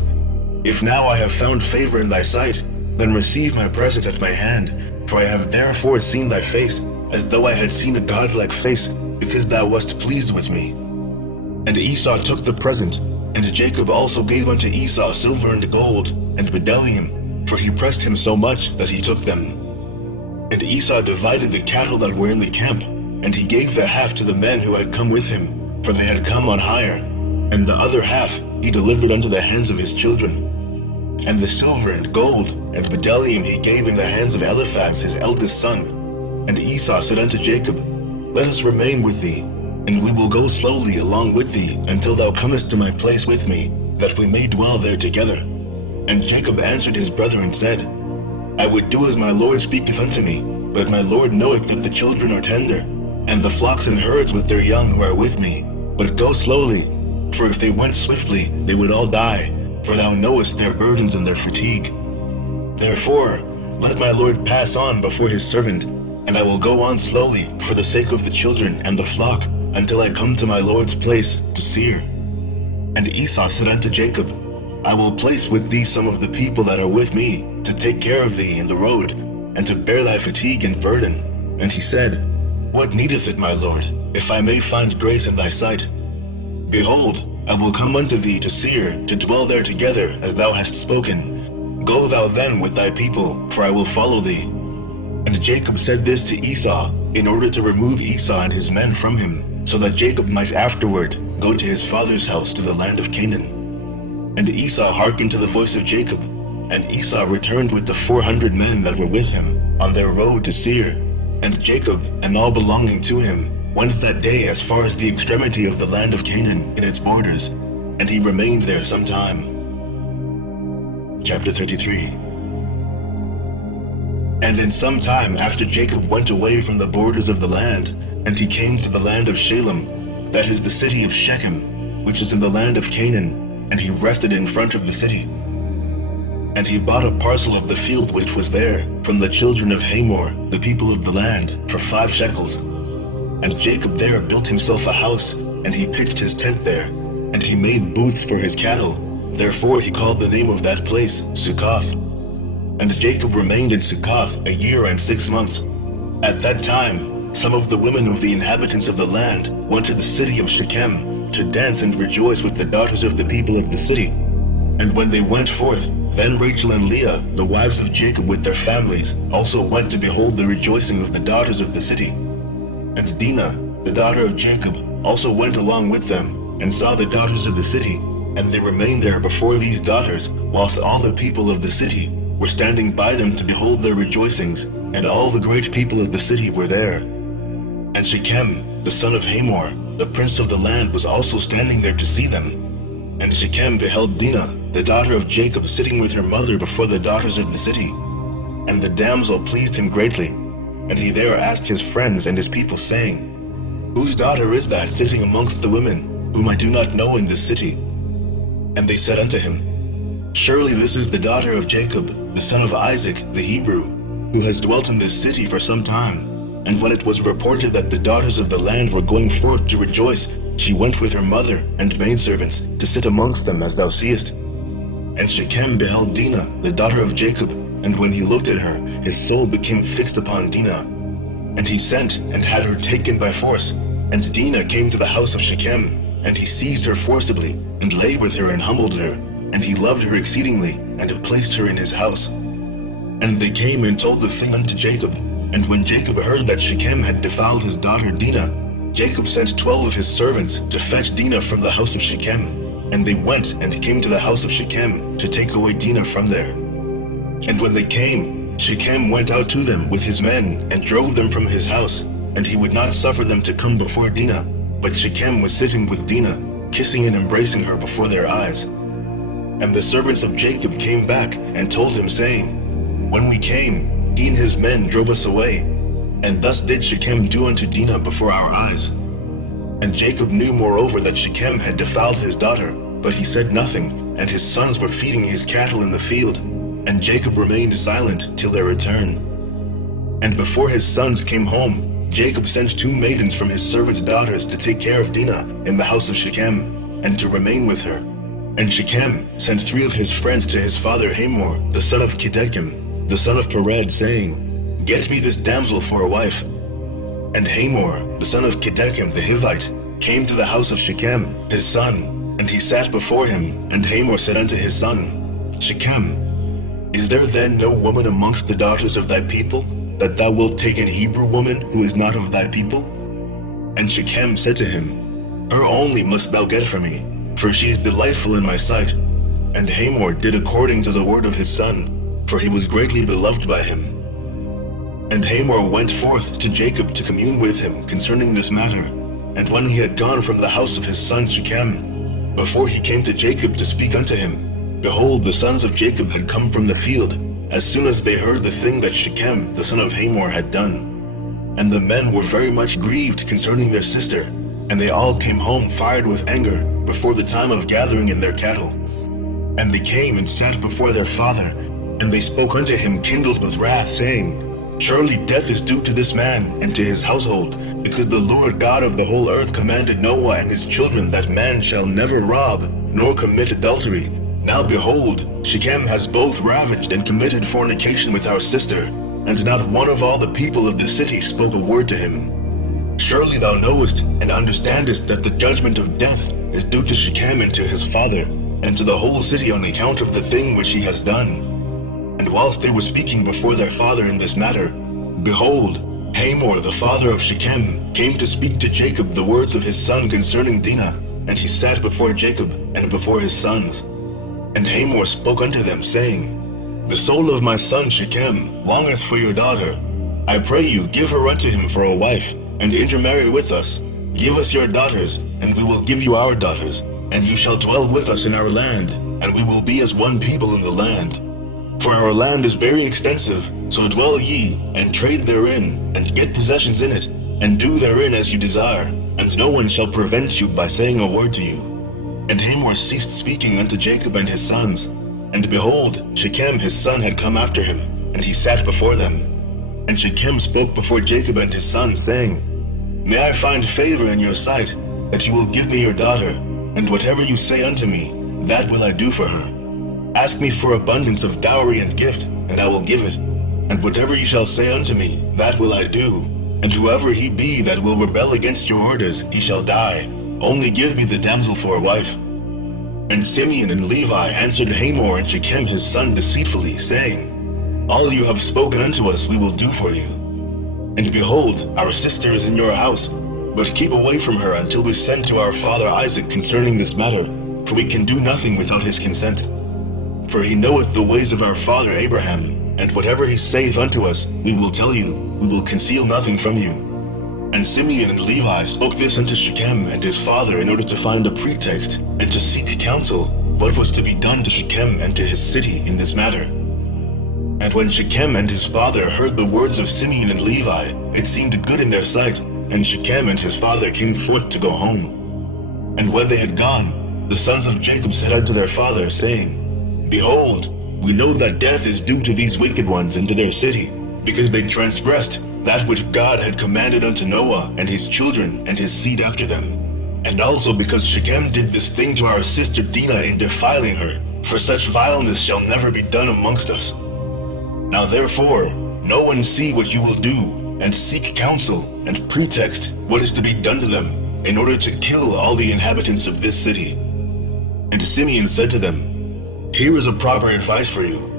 if now I have found favor in thy sight, then receive my present at my hand, for I have therefore seen thy face, as though I had seen a godlike face, because thou wast pleased with me. And Esau took the present, and Jacob also gave unto Esau silver and gold, and bdellium, for he pressed him so much that he took them. And Esau divided the cattle that were in the camp, and he gave the half to the men who had come with him, for they had come on hire, and the other half he delivered unto the hands of his children. And the silver and gold and bdellium he gave in the hands of Eliphaz his eldest son. And Esau said unto Jacob, Let us remain with thee, and we will go slowly along with thee until thou comest to my place with me, that we may dwell there together. And Jacob answered his brother and said, I would do as my Lord speaketh unto me, but my Lord knoweth that the children are tender, and the flocks and herds with their young who are with me. But go slowly, for if they went swiftly, they would all die, for thou knowest their burdens and their fatigue. Therefore, let my Lord pass on before his servant, and I will go on slowly for the sake of the children and the flock, until I come to my Lord's place to Seir. And Esau said unto Jacob, I will place with thee some of the people that are with me, to take care of thee in the road, and to bear thy fatigue and burden. And he said, What needeth it, my Lord, if I may find grace in thy sight? Behold, I will come unto thee to Seir, to dwell there together, as thou hast spoken. Go thou then with thy people, for I will follow thee. And Jacob said this to Esau, in order to remove Esau and his men from him, so that Jacob might afterward go to his father's house to the land of Canaan. And Esau hearkened to the voice of Jacob, and Esau returned with the 400 men that were with him, on their road to Seir. And Jacob, and all belonging to him, went that day as far as the extremity of the land of Canaan in its borders, and he remained there some time. Chapter 33. And in some time after Jacob went away from the borders of the land, and he came to the land of Shalem, that is the city of Shechem, which is in the land of Canaan, and he rested in front of the city. And he bought a parcel of the field which was there from the children of Hamor, the people of the land, for 5 shekels. And Jacob there built himself a house, and he pitched his tent there, and he made booths for his cattle. Therefore he called the name of that place Succoth. And Jacob remained in Succoth 1 year and 6 months. At that time, some of the women of the inhabitants of the land went to the city of Shechem to dance and rejoice with the daughters of the people of the city. And when they went forth, then Rachel and Leah, the wives of Jacob with their families, also went to behold the rejoicing of the daughters of the city. And Dinah, the daughter of Jacob, also went along with them, and saw the daughters of the city, and they remained there before these daughters, whilst all the people of the city were standing by them to behold their rejoicings, and all the great people of the city were there. And Shechem, the son of Hamor, the prince of the land, was also standing there to see them. And Shechem beheld Dinah, the daughter of Jacob, sitting with her mother before the daughters of the city. And the damsel pleased him greatly. And he there asked his friends and his people, saying, Whose daughter is that sitting amongst the women, whom I do not know in this city? And they said unto him, Surely this is the daughter of Jacob, the son of Isaac, the Hebrew, who has dwelt in this city for some time. And when it was reported that the daughters of the land were going forth to rejoice, she went with her mother and maidservants to sit amongst them, as thou seest. And Shechem beheld Dinah, the daughter of Jacob, and when he looked at her, his soul became fixed upon Dinah. And he sent and had her taken by force. And Dinah came to the house of Shechem, and he seized her forcibly, and lay with her and humbled her. And he loved her exceedingly, and placed her in his house. And they came and told the thing unto Jacob. And when Jacob heard that Shechem had defiled his daughter Dinah, Jacob sent 12 of his servants to fetch Dinah from the house of Shechem. And they went and came to the house of Shechem to take away Dinah from there. And when they came, Shechem went out to them with his men, and drove them from his house, and he would not suffer them to come before Dinah. But Shechem was sitting with Dinah, kissing and embracing her before their eyes. And the servants of Jacob came back and told him, saying, When we came, he and his men drove us away. And thus did Shechem do unto Dinah before our eyes. And Jacob knew moreover that Shechem had defiled his daughter, but he said nothing, and his sons were feeding his cattle in the field. And Jacob remained silent till their return. And before his sons came home, Jacob sent 2 maidens from his servants' daughters to take care of Dinah in the house of Shechem, and to remain with her. And Shechem sent 3 of his friends to his father Hamor, the son of Kedechim, the son of Pered, saying, Get me this damsel for a wife. And Hamor, the son of Kedechim the Hivite, came to the house of Shechem, his son, and he sat before him. And Hamor said unto his son, Shechem, is there then no woman amongst the daughters of thy people, that thou wilt take an Hebrew woman who is not of thy people? And Shechem said to him, Her only must thou get for me, for she is delightful in my sight. And Hamor did according to the word of his son, for he was greatly beloved by him. And Hamor went forth to Jacob to commune with him concerning this matter. And when he had gone from the house of his son Shechem, before he came to Jacob to speak unto him, behold, the sons of Jacob had come from the field, as soon as they heard the thing that Shechem the son of Hamor had done. And the men were very much grieved concerning their sister, and they all came home fired with anger before the time of gathering in their cattle. And they came and sat before their father, and they spoke unto him kindled with wrath, saying, Surely death is due to this man and to his household, because the Lord God of the whole earth commanded Noah and his children that man shall never rob, nor commit adultery. Now behold, Shechem has both ravaged and committed fornication with our sister, and not one of all the people of the city spoke a word to him. Surely thou knowest and understandest that the judgment of death is due to Shechem and to his father, and to the whole city on account of the thing which he has done. And whilst they were speaking before their father in this matter, behold, Hamor the father of Shechem came to speak to Jacob the words of his son concerning Dinah, and he sat before Jacob and before his sons. And Hamor spoke unto them, saying, The soul of my son Shechem longeth for your daughter. I pray you, give her unto him for a wife, and intermarry with us. Give us your daughters, and we will give you our daughters, and you shall dwell with us in our land, and we will be as one people in the land. For our land is very extensive, so dwell ye, and trade therein, and get possessions in it, and do therein as you desire, and no one shall prevent you by saying a word to you. And Hamor ceased speaking unto Jacob and his sons, and behold, Shechem his son had come after him, and he sat before them. And Shechem spoke before Jacob and his sons, saying, May I find favor in your sight, that you will give me your daughter, and whatever you say unto me, that will I do for her. Ask me for abundance of dowry and gift, and I will give it. And whatever you shall say unto me, that will I do. And whoever he be that will rebel against your orders, he shall die. Only give me the damsel for a wife. And Simeon and Levi answered Hamor and Shechem his son deceitfully, saying, All you have spoken unto us we will do for you. And behold, our sister is in your house, but keep away from her until we send to our father Isaac concerning this matter, for we can do nothing without his consent. For he knoweth the ways of our father Abraham, and whatever he saith unto us, we will tell you, we will conceal nothing from you. And Simeon and Levi spoke this unto Shechem and his father in order to find a pretext, and to seek counsel, what was to be done to Shechem and to his city in this matter. And when Shechem and his father heard the words of Simeon and Levi, it seemed good in their sight, and Shechem and his father came forth to go home. And when they had gone, the sons of Jacob said unto their father, saying, Behold, we know that death is due to these wicked ones and to their city, because they transgressed that which God had commanded unto Noah and his children and his seed after them. And also because Shechem did this thing to our sister Dinah in defiling her, for such vileness shall never be done amongst us. Now therefore, know and see what you will do, and seek counsel and pretext what is to be done to them, in order to kill all the inhabitants of this city. And Simeon said to them, Here is a proper advice for you.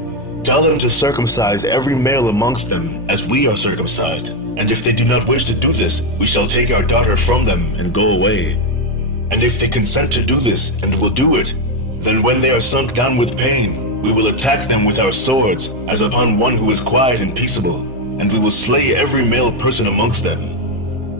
Tell them to circumcise every male amongst them, as we are circumcised. And if they do not wish to do this, we shall take our daughter from them and go away. And if they consent to do this, and will do it, then when they are sunk down with pain, we will attack them with our swords, as upon one who is quiet and peaceable, and we will slay every male person amongst them.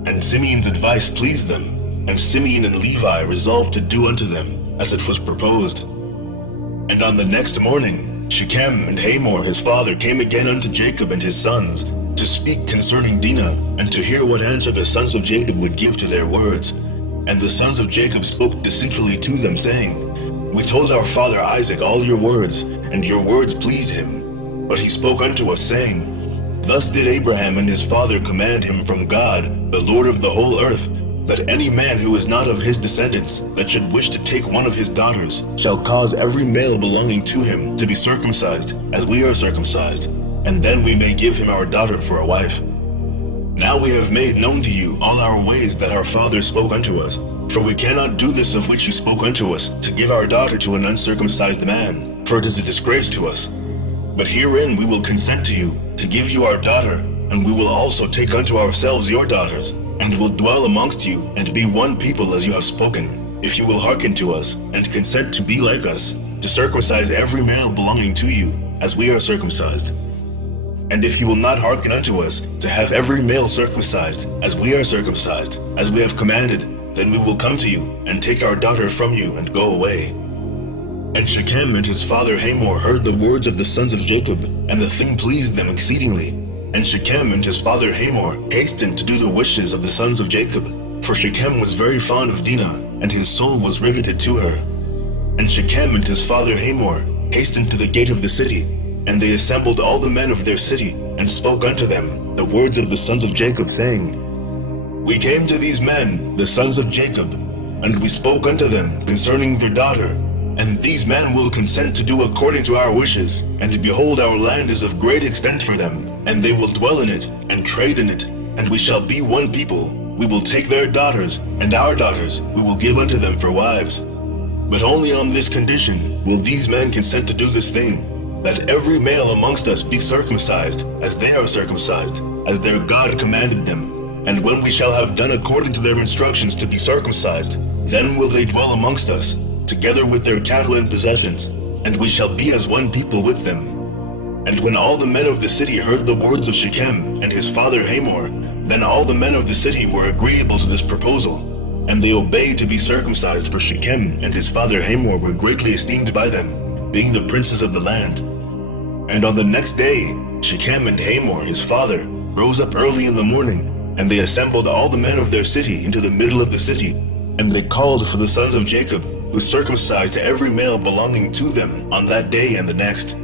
And Simeon's advice pleased them, and Simeon and Levi resolved to do unto them, as it was proposed. And on the next morning, Shechem and Hamor his father came again unto Jacob and his sons, to speak concerning Dinah, and to hear what answer the sons of Jacob would give to their words. And the sons of Jacob spoke deceitfully to them, saying, We told our father Isaac all your words, and your words pleased him. But he spoke unto us, saying, Thus did Abraham and his father command him from God, the Lord of the whole earth, that any man who is not of his descendants, that should wish to take one of his daughters, shall cause every male belonging to him to be circumcised, as we are circumcised, and then we may give him our daughter for a wife. Now we have made known to you all our ways that our father spoke unto us, for we cannot do this of which you spoke unto us, to give our daughter to an uncircumcised man, for it is a disgrace to us. But herein we will consent to you, to give you our daughter, and we will also take unto ourselves your daughters, and will dwell amongst you, and be one people as you have spoken, if you will hearken to us, and consent to be like us, to circumcise every male belonging to you, as we are circumcised. And if you will not hearken unto us, to have every male circumcised, as we are circumcised, as we have commanded, then we will come to you and take our daughter from you and go away." And Shechem and his father Hamor heard the words of the sons of Jacob, and the thing pleased them exceedingly. And Shechem and his father Hamor hastened to do the wishes of the sons of Jacob, for Shechem was very fond of Dinah, and his soul was riveted to her. And Shechem and his father Hamor hastened to the gate of the city, and they assembled all the men of their city, and spoke unto them the words of the sons of Jacob, saying, "We came to these men, the sons of Jacob, and we spoke unto them concerning their daughter, and these men will consent to do according to our wishes, and behold, our land is of great extent for them, and they will dwell in it, and trade in it, and we shall be one people. We will take their daughters, and our daughters we will give unto them for wives. But only on this condition will these men consent to do this thing, that every male amongst us be circumcised, as they are circumcised, as their God commanded them. And when we shall have done according to their instructions to be circumcised, then will they dwell amongst us, together with their cattle and possessions, and we shall be as one people with them." And when all the men of the city heard the words of Shechem and his father Hamor, then all the men of the city were agreeable to this proposal, and they obeyed to be circumcised, for Shechem and his father Hamor were greatly esteemed by them, being the princes of the land. And on the next day, Shechem and Hamor his father rose up early in the morning, and they assembled all the men of their city into the middle of the city, and they called for the sons of Jacob, who circumcised every male belonging to them on that day and the next.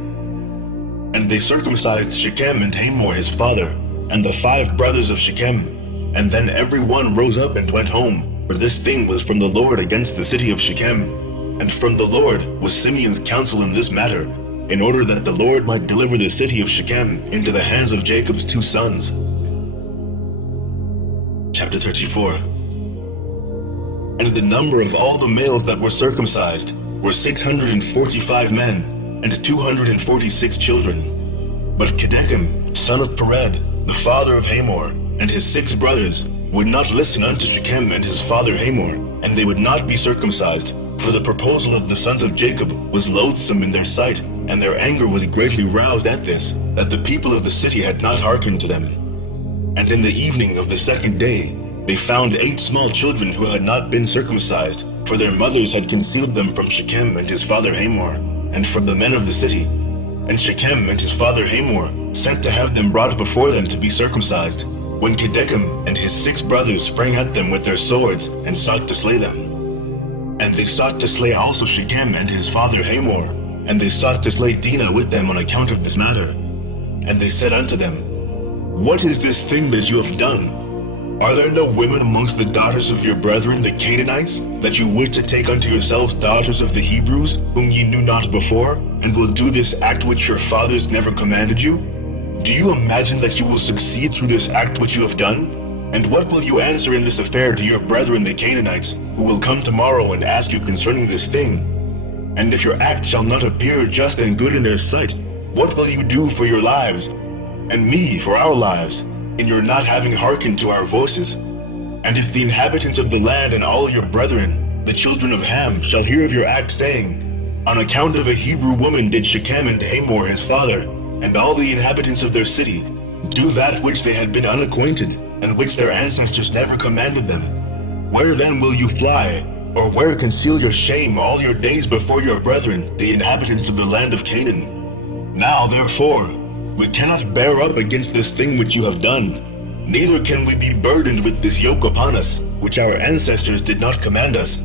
And they circumcised Shechem and Hamor his father, and the 5 brothers of Shechem. And then every one rose up and went home, for this thing was from the Lord against the city of Shechem. And from the Lord was Simeon's counsel in this matter, in order that the Lord might deliver the city of Shechem into the hands of Jacob's 2 sons. Chapter 34. And the number of all the males that were circumcised were 645 men, and 246 children. But Kedechem, son of Pered, the father of Hamor, and his 6 brothers would not listen unto Shechem and his father Hamor, and they would not be circumcised, for the proposal of the sons of Jacob was loathsome in their sight, and their anger was greatly roused at this, that the people of the city had not hearkened to them. And in the evening of the 2nd day, they found 8 small children who had not been circumcised, for their mothers had concealed them from Shechem and his father Hamor, and from the men of the city. And Shechem and his father Hamor sent to have them brought before them to be circumcised, when Kedechem and his 6 brothers sprang at them with their swords, and sought to slay them. And they sought to slay also Shechem and his father Hamor, and they sought to slay Dinah with them on account of this matter. And they said unto them, "What is this thing that you have done? Are there no women amongst the daughters of your brethren the Canaanites, that you wish to take unto yourselves daughters of the Hebrews, whom ye knew not before, and will do this act which your fathers never commanded you? Do you imagine that you will succeed through this act which you have done? And what will you answer in this affair to your brethren the Canaanites, who will come tomorrow and ask you concerning this thing? And if your act shall not appear just and good in their sight, what will you do for your lives, and me for our lives, in your not having hearkened to our voices? And if the inhabitants of the land and all your brethren, the children of Ham, shall hear of your act, saying, On account of a Hebrew woman did Shechem and Hamor his father, and all the inhabitants of their city, do that which they had been unacquainted, and which their ancestors never commanded them, where then will you fly, or where conceal your shame all your days before your brethren, the inhabitants of the land of Canaan? Now therefore, we cannot bear up against this thing which you have done, neither can we be burdened with this yoke upon us, which our ancestors did not command us.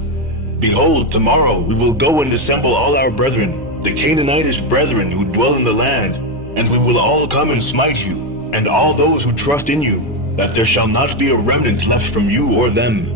Behold, tomorrow we will go and assemble all our brethren, the Canaanitish brethren who dwell in the land, and we will all come and smite you, and all those who trust in you, that there shall not be a remnant left from you or them.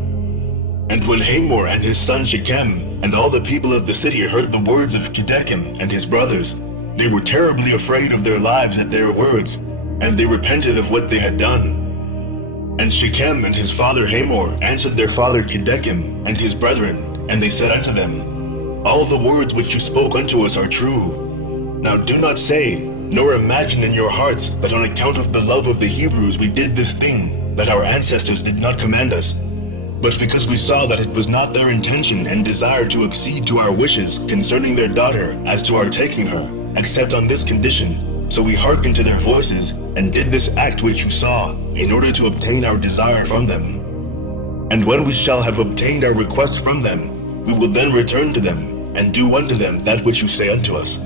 And when Hamor and his son Shechem and all the people of the city heard the words of Kedechem and his brothers, they were terribly afraid of their lives at their words, and they repented of what they had done. And Shechem and his father Hamor answered their father Kedechem and his brethren, and they said unto them, All the words which you spoke unto us are true. Now do not say, nor imagine in your hearts that on account of the love of the Hebrews we did this thing, that our ancestors did not command us, but because we saw that it was not their intention and desire to accede to our wishes concerning their daughter as to our taking her, except on this condition. So we hearkened to their voices, and did this act which you saw, in order to obtain our desire from them. And when we shall have obtained our request from them, we will then return to them, and do unto them that which you say unto us.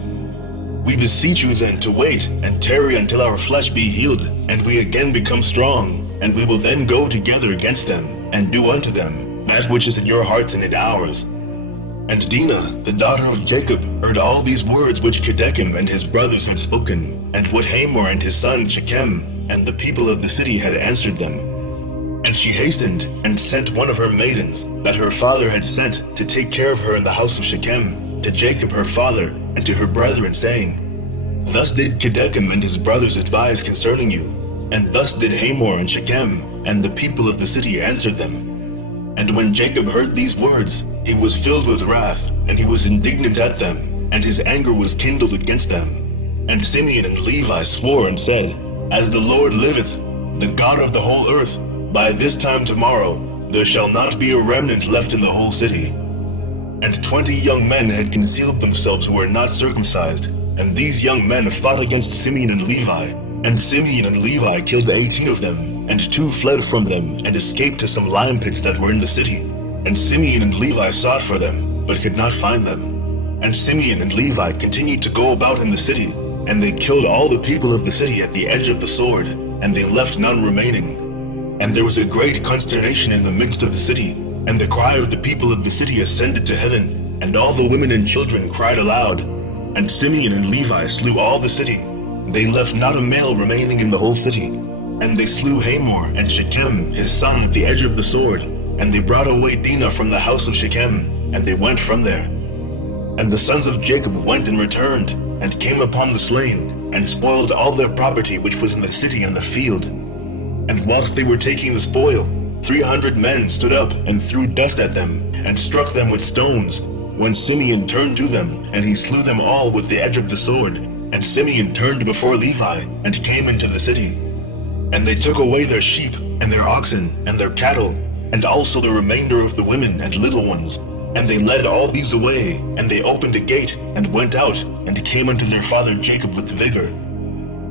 We beseech you then to wait and tarry until our flesh be healed, and we again become strong, and we will then go together against them, and do unto them that which is in your hearts and in ours. And Dinah, the daughter of Jacob, heard all these words which Kedechem and his brothers had spoken, and what Hamor and his son Shechem and the people of the city had answered them. And she hastened and sent one of her maidens that her father had sent to take care of her in the house of Shechem, to Jacob her father, and to her brethren, saying, Thus did Kedechem and his brothers advise concerning you, and thus did Hamor and Shechem and the people of the city answer them. And when Jacob heard these words, he was filled with wrath, and he was indignant at them, and his anger was kindled against them. And Simeon and Levi swore and said, As the Lord liveth, the God of the whole earth, by this time tomorrow there shall not be a remnant left in the whole city. And 20 young men had concealed themselves who were not circumcised, and these young men fought against Simeon and Levi. And Simeon and Levi killed 18 of them, and 2 fled from them, and escaped to some lime pits that were in the city. And Simeon and Levi sought for them, but could not find them. And Simeon and Levi continued to go about in the city, and they killed all the people of the city at the edge of the sword, and they left none remaining. And there was a great consternation in the midst of the city, and the cry of the people of the city ascended to heaven, and all the women and children cried aloud. And Simeon and Levi slew all the city. They left not a male remaining in the whole city. And they slew Hamor and Shechem his son at the edge of the sword, and they brought away Dinah from the house of Shechem, and they went from there. And the sons of Jacob went and returned, and came upon the slain, and spoiled all their property which was in the city and the field. And whilst they were taking the spoil, 300 men stood up and threw dust at them, and struck them with stones, when Simeon turned to them, and he slew them all with the edge of the sword. And Simeon turned before Levi, and came into the city. And they took away their sheep, and their oxen, and their cattle, and also the remainder of the women and little ones. And they led all these away, and they opened a gate, and went out, and came unto their father Jacob with vigor.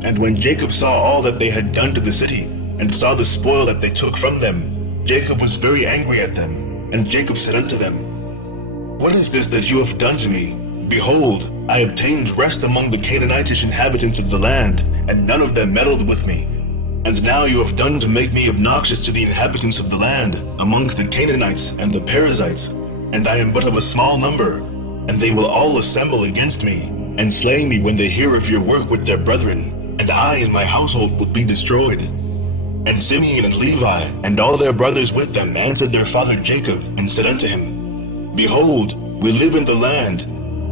And when Jacob saw all that they had done to the city, and saw the spoil that they took from them, Jacob was very angry at them. And Jacob said unto them, What is this that you have done to me? Behold, I obtained rest among the Canaanitish inhabitants of the land, and none of them meddled with me. And now you have done to make me obnoxious to the inhabitants of the land, amongst the Canaanites and the Perizzites, and I am but of a small number, and they will all assemble against me, and slay me when they hear of your work with their brethren, and I and my household will be destroyed. And Simeon and Levi, and all their brothers with them, answered their father Jacob, and said unto him, Behold, we live in the land,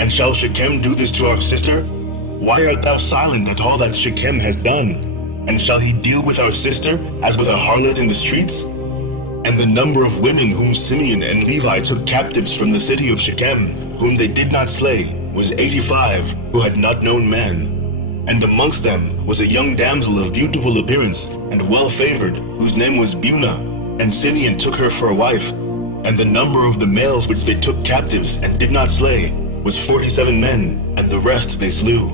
and shall Shechem do this to our sister? Why art thou silent at all that Shechem has done? And shall he deal with our sister as with a harlot in the streets? And the number of women whom Simeon and Levi took captives from the city of Shechem, whom they did not slay, was 85, who had not known man. And amongst them was a young damsel of beautiful appearance, and well-favored, whose name was Bunah. And Simeon took her for a wife. And the number of the males which they took captives and did not slay was 47 men, and the rest they slew.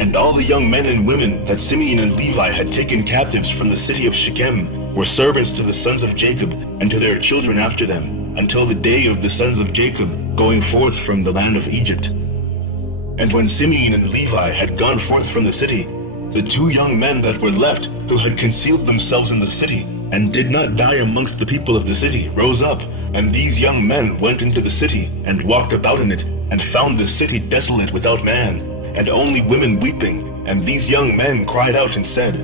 And all the young men and women that Simeon and Levi had taken captives from the city of Shechem were servants to the sons of Jacob and to their children after them, until the day of the sons of Jacob going forth from the land of Egypt. And when Simeon and Levi had gone forth from the city, the 2 young men that were left, who had concealed themselves in the city, and did not die amongst the people of the city, rose up, and these young men went into the city, and walked about in it, and found the city desolate without man, and only women weeping. And these young men cried out and said,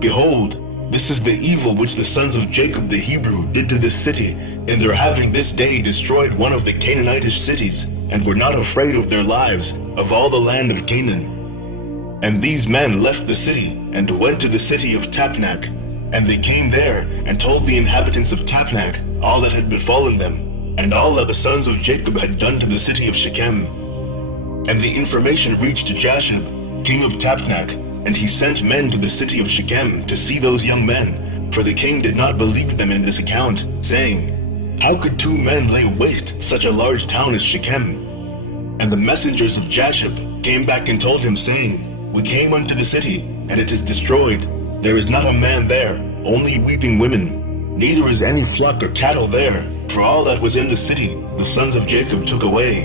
Behold, this is the evil which the sons of Jacob the Hebrew did to this city, in their having this day destroyed one of the Canaanitish cities, and were not afraid of their lives of all the land of Canaan. And these men left the city, and went to the city of Tapnach. And they came there, and told the inhabitants of Tapnach all that had befallen them, and all that the sons of Jacob had done to the city of Shechem. And the information reached to Jasher, king of Tapnach, and he sent men to the city of Shechem to see those young men, for the king did not believe them in this account, saying, How could 2 men lay waste such a large town as Shechem? And the messengers of Jasher came back and told him, saying, We came unto the city, and it is destroyed. There is not a man there, only weeping women. neither is any flock or cattle there, for all that was in the city the sons of Jacob took away.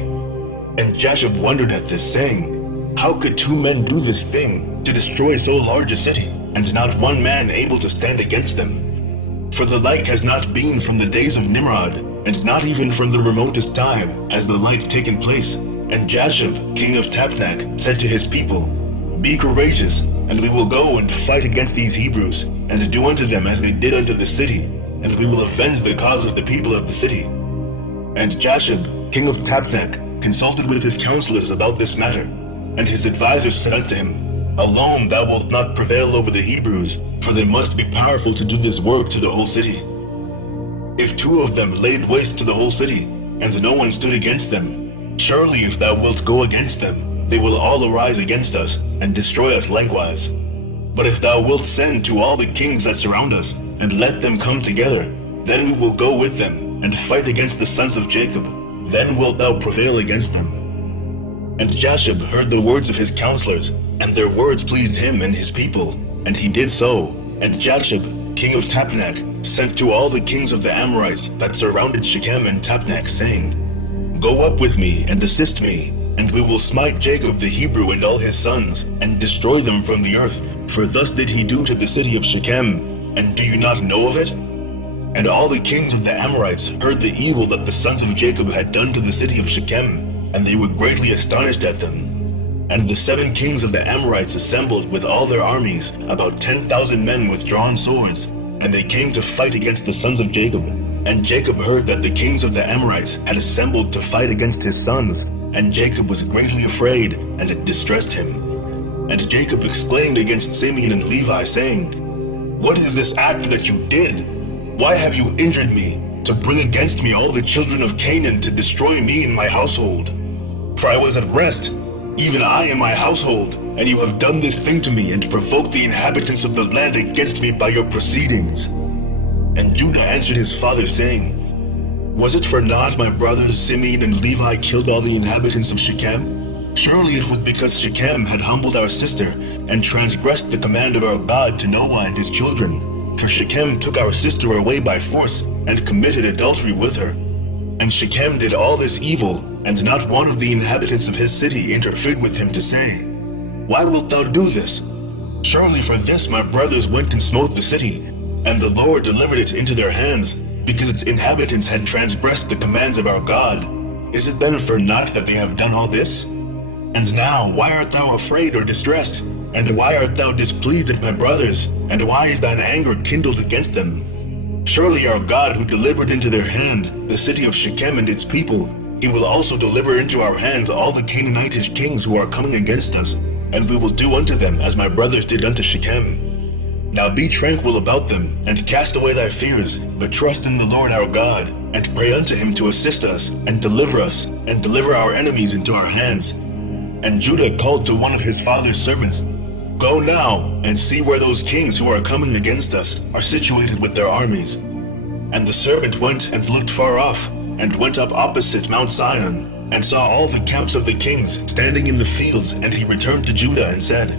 And Jasher wondered at this, saying, How could two men do this thing, to destroy so large a city, and not one man able to stand against them? For the like has not been from the days of Nimrod, and not even from the remotest time has the like taken place. And Jasher, king of Tapnach, said to his people, Be courageous, and we will go and fight against these Hebrews, and do unto them as they did unto the city, and we will avenge the cause of the people of the city. And Jasher, king of Tapnach, consulted with his counselors about this matter, and his advisers said unto him, Alone thou wilt not prevail over the Hebrews, for they must be powerful to do this work to the whole city. If two of them laid waste to the whole city, and no one stood against them, surely if thou wilt go against them, they will all arise against us, and destroy us likewise. But if thou wilt send to all the kings that surround us, and let them come together, then we will go with them, and fight against the sons of Jacob. Then wilt thou prevail against them. And Jasher heard the words of his counselors, and their words pleased him and his people, and he did so. And Jasher, king of Tapnach, sent to all the kings of the Amorites that surrounded Shechem and Tapnach, saying, Go up with me and assist me, and we will smite Jacob the Hebrew and all his sons, and destroy them from the earth, for thus did he do to the city of Shechem, and do you not know of it? And all the kings of the Amorites heard the evil that the sons of Jacob had done to the city of Shechem, and they were greatly astonished at them. And the 7 kings of the Amorites assembled with all their armies, about 10,000 men with drawn swords, and they came to fight against the sons of Jacob. And Jacob heard that the kings of the Amorites had assembled to fight against his sons, and Jacob was greatly afraid, and it distressed him. And Jacob exclaimed against Simeon and Levi, saying, What is this act that you did? Why have you injured me, to bring against me all the children of Canaan to destroy me and my household? For I was at rest, even I and my household, and you have done this thing to me and provoked the inhabitants of the land against me by your proceedings. And Judah answered his father, saying, Was it for naught my brothers Simeon and Levi killed all the inhabitants of Shechem? Surely it was because Shechem had humbled our sister, and transgressed the command of our God to Noah and his children. For Shechem took our sister away by force, and committed adultery with her. And Shechem did all this evil, and not one of the inhabitants of his city interfered with him to say, Why wilt thou do this? Surely for this my brothers went and smote the city, and the Lord delivered it into their hands, because its inhabitants had transgressed the commands of our God. Is it then for naught that they have done all this? And now why art thou afraid or distressed? And why art thou displeased at my brothers? And why is thine anger kindled against them? Surely our God, who delivered into their hand the city of Shechem and its people, he will also deliver into our hands all the Canaanitish kings who are coming against us, and we will do unto them as my brothers did unto Shechem. Now be tranquil about them, and cast away thy fears, but trust in the Lord our God, and pray unto him to assist us, and deliver our enemies into our hands. And Judah called to one of his father's servants, Go now, and see where those kings who are coming against us are situated with their armies. And the servant went and looked far off, and went up opposite Mount Sion, and saw all the camps of the kings standing in the fields. And he returned to Judah and said,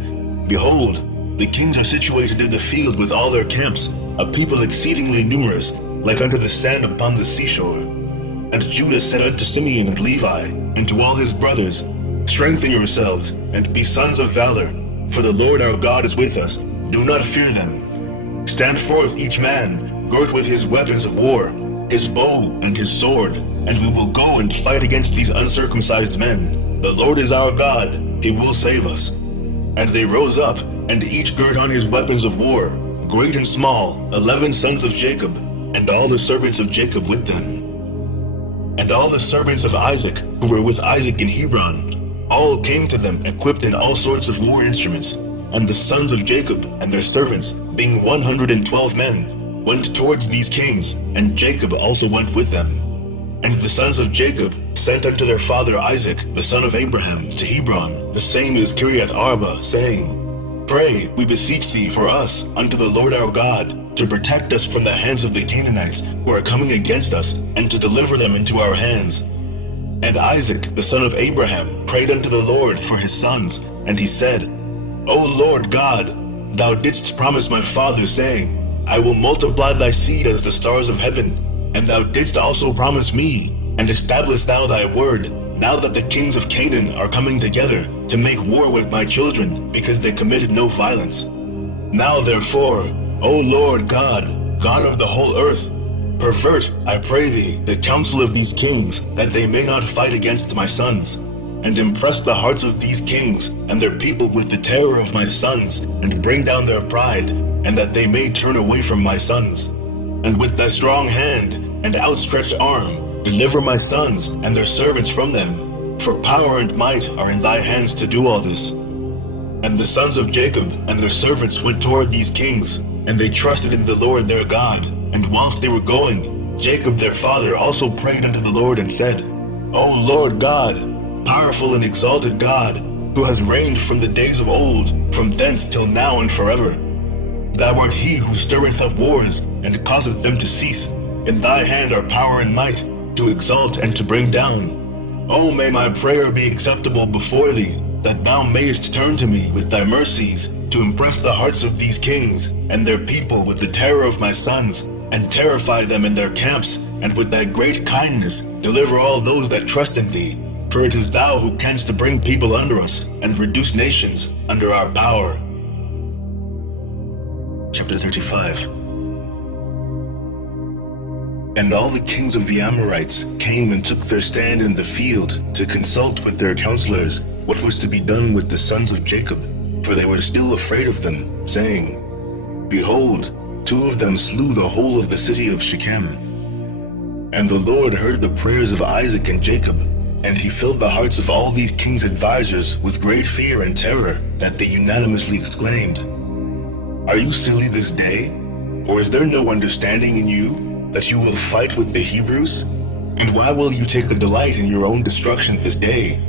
Behold, the kings are situated in the field with all their camps, a people exceedingly numerous, like unto the sand upon the seashore. And Judah said unto Simeon and Levi, and to all his brothers, Strengthen yourselves, and be sons of valor, for the Lord our God is with us. Do not fear them. Stand forth each man, girt with his weapons of war, his bow and his sword, and we will go and fight against these uncircumcised men. The Lord is our God, he will save us. And they rose up, and each girt on his weapons of war, great and small, 11 sons of Jacob, and all the servants of Jacob with them. And all the servants of Isaac, who were with Isaac in Hebron, all came to them equipped in all sorts of war instruments. And the sons of Jacob and their servants, being 112 men, went towards these kings, and Jacob also went with them. And the sons of Jacob sent unto their father Isaac, the son of Abraham, to Hebron, the same is Kiriath Arba, saying, Pray, we beseech thee, for us, unto the Lord our God, to protect us from the hands of the Canaanites, who are coming against us, and to deliver them into our hands. And Isaac, the son of Abraham, prayed unto the Lord for his sons, and he said, O Lord God, thou didst promise my father, saying, I will multiply thy seed as the stars of heaven, and thou didst also promise me, and establish thou thy word, now that the kings of Canaan are coming together to make war with my children, because they committed no violence. Now therefore, O Lord God, God of the whole earth, pervert, I pray thee, the counsel of these kings, that they may not fight against my sons, and impress the hearts of these kings and their people with the terror of my sons, and bring down their pride, and that they may turn away from my sons. And with thy strong hand and outstretched arm, deliver my sons and their servants from them, for power and might are in thy hands to do all this. And the sons of Jacob and their servants went toward these kings, and they trusted in the Lord their God. And whilst they were going, Jacob their father also prayed unto the Lord and said, O Lord God, powerful and exalted God, who has reigned from the days of old, from thence till now and forever. Thou art he who stirreth up wars, and causeth them to cease. In thy hand are power and might, to exalt and to bring down. O may my prayer be acceptable before thee, that thou mayest turn to me with thy mercies, to impress the hearts of these kings and their people with the terror of my sons, and terrify them in their camps, and with thy great kindness deliver all those that trust in thee. For it is thou who canst bring people under us, and reduce nations under our power. Chapter 35. And all the kings of the Amorites came and took their stand in the field to consult with their counselors what was to be done with the sons of Jacob, for they were still afraid of them, saying, Behold, 2 of them slew the whole of the city of Shechem. And the Lord heard the prayers of Isaac and Jacob, and he filled the hearts of all these kings' advisors with great fear and terror, that they unanimously exclaimed, Are you silly this day? Or is there no understanding in you, that you will fight with the Hebrews? And why will you take a delight in your own destruction this day?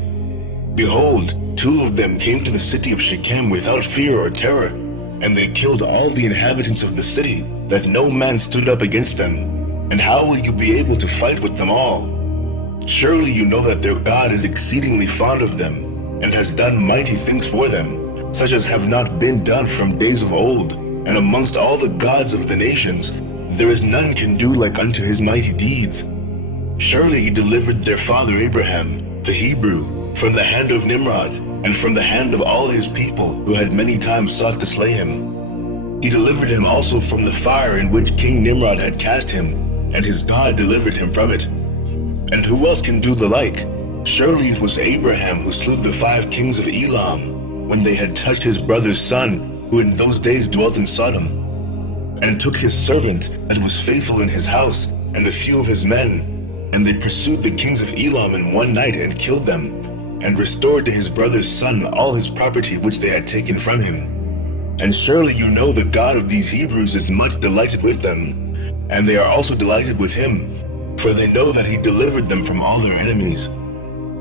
Behold, 2 of them came to the city of Shechem without fear or terror, and they killed all the inhabitants of the city, that no man stood up against them. And how will you be able to fight with them all? Surely you know that their God is exceedingly fond of them, and has done mighty things for them, such as have not been done from days of old. And amongst all the gods of the nations, there is none can do like unto his mighty deeds. Surely he delivered their father Abraham, the Hebrew, from the hand of Nimrod, and from the hand of all his people who had many times sought to slay him. He delivered him also from the fire in which King Nimrod had cast him, and his God delivered him from it. And who else can do the like? Surely it was Abraham who slew the 5 kings of Elam, when they had touched his brother's son, who in those days dwelt in Sodom, and took his servant that was faithful in his house, and a few of his men. And they pursued the kings of Elam in one night and killed them, and restored to his brother's son all his property which they had taken from him. And surely you know the God of these Hebrews is much delighted with them, and they are also delighted with him, for they know that he delivered them from all their enemies.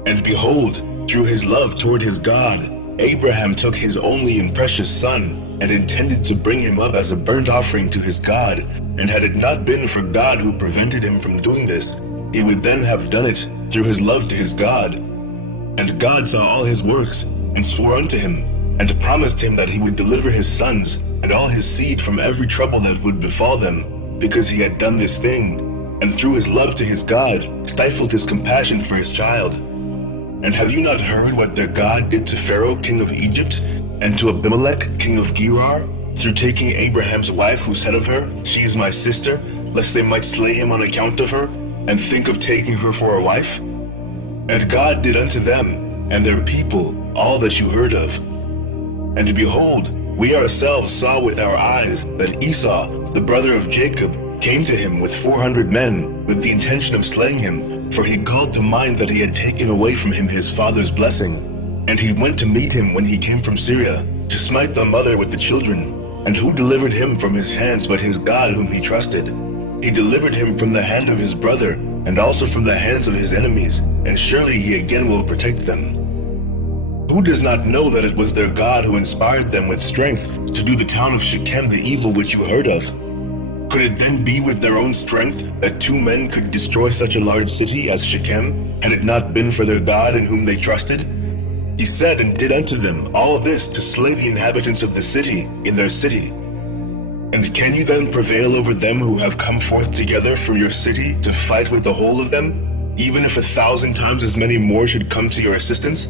And behold, through his love toward his God, Abraham took his only and precious son, and intended to bring him up as a burnt offering to his God. And had it not been for God who prevented him from doing this, he would then have done it through his love to his God. And God saw all his works, and swore unto him, and promised him that he would deliver his sons and all his seed from every trouble that would befall them, because he had done this thing, and through his love to his God stifled his compassion for his child. And have you not heard what their God did to Pharaoh king of Egypt, and to Abimelech king of Gerar, through taking Abraham's wife, who said of her, She is my sister, lest they might slay him on account of her, and think of taking her for a wife? And God did unto them and their people all that you heard of. And behold, we ourselves saw with our eyes that Esau, the brother of Jacob, came to him with 400 men, with the intention of slaying him, for he called to mind that he had taken away from him his father's blessing. And he went to meet him when he came from Syria, to smite the mother with the children. And who delivered him from his hands but his God whom he trusted? He delivered him from the hand of his brother, and also from the hands of his enemies, and surely he again will protect them. Who does not know that it was their God who inspired them with strength to do the town of Shechem the evil which you heard of? Could it then be with their own strength that 2 men could destroy such a large city as Shechem, had it not been for their God in whom they trusted? He said and did unto them all this to slay the inhabitants of the city in their city. And And can you then prevail over them who have come forth together from your city to fight with the whole of them, even if 1,000 times as many more should come to your assistance?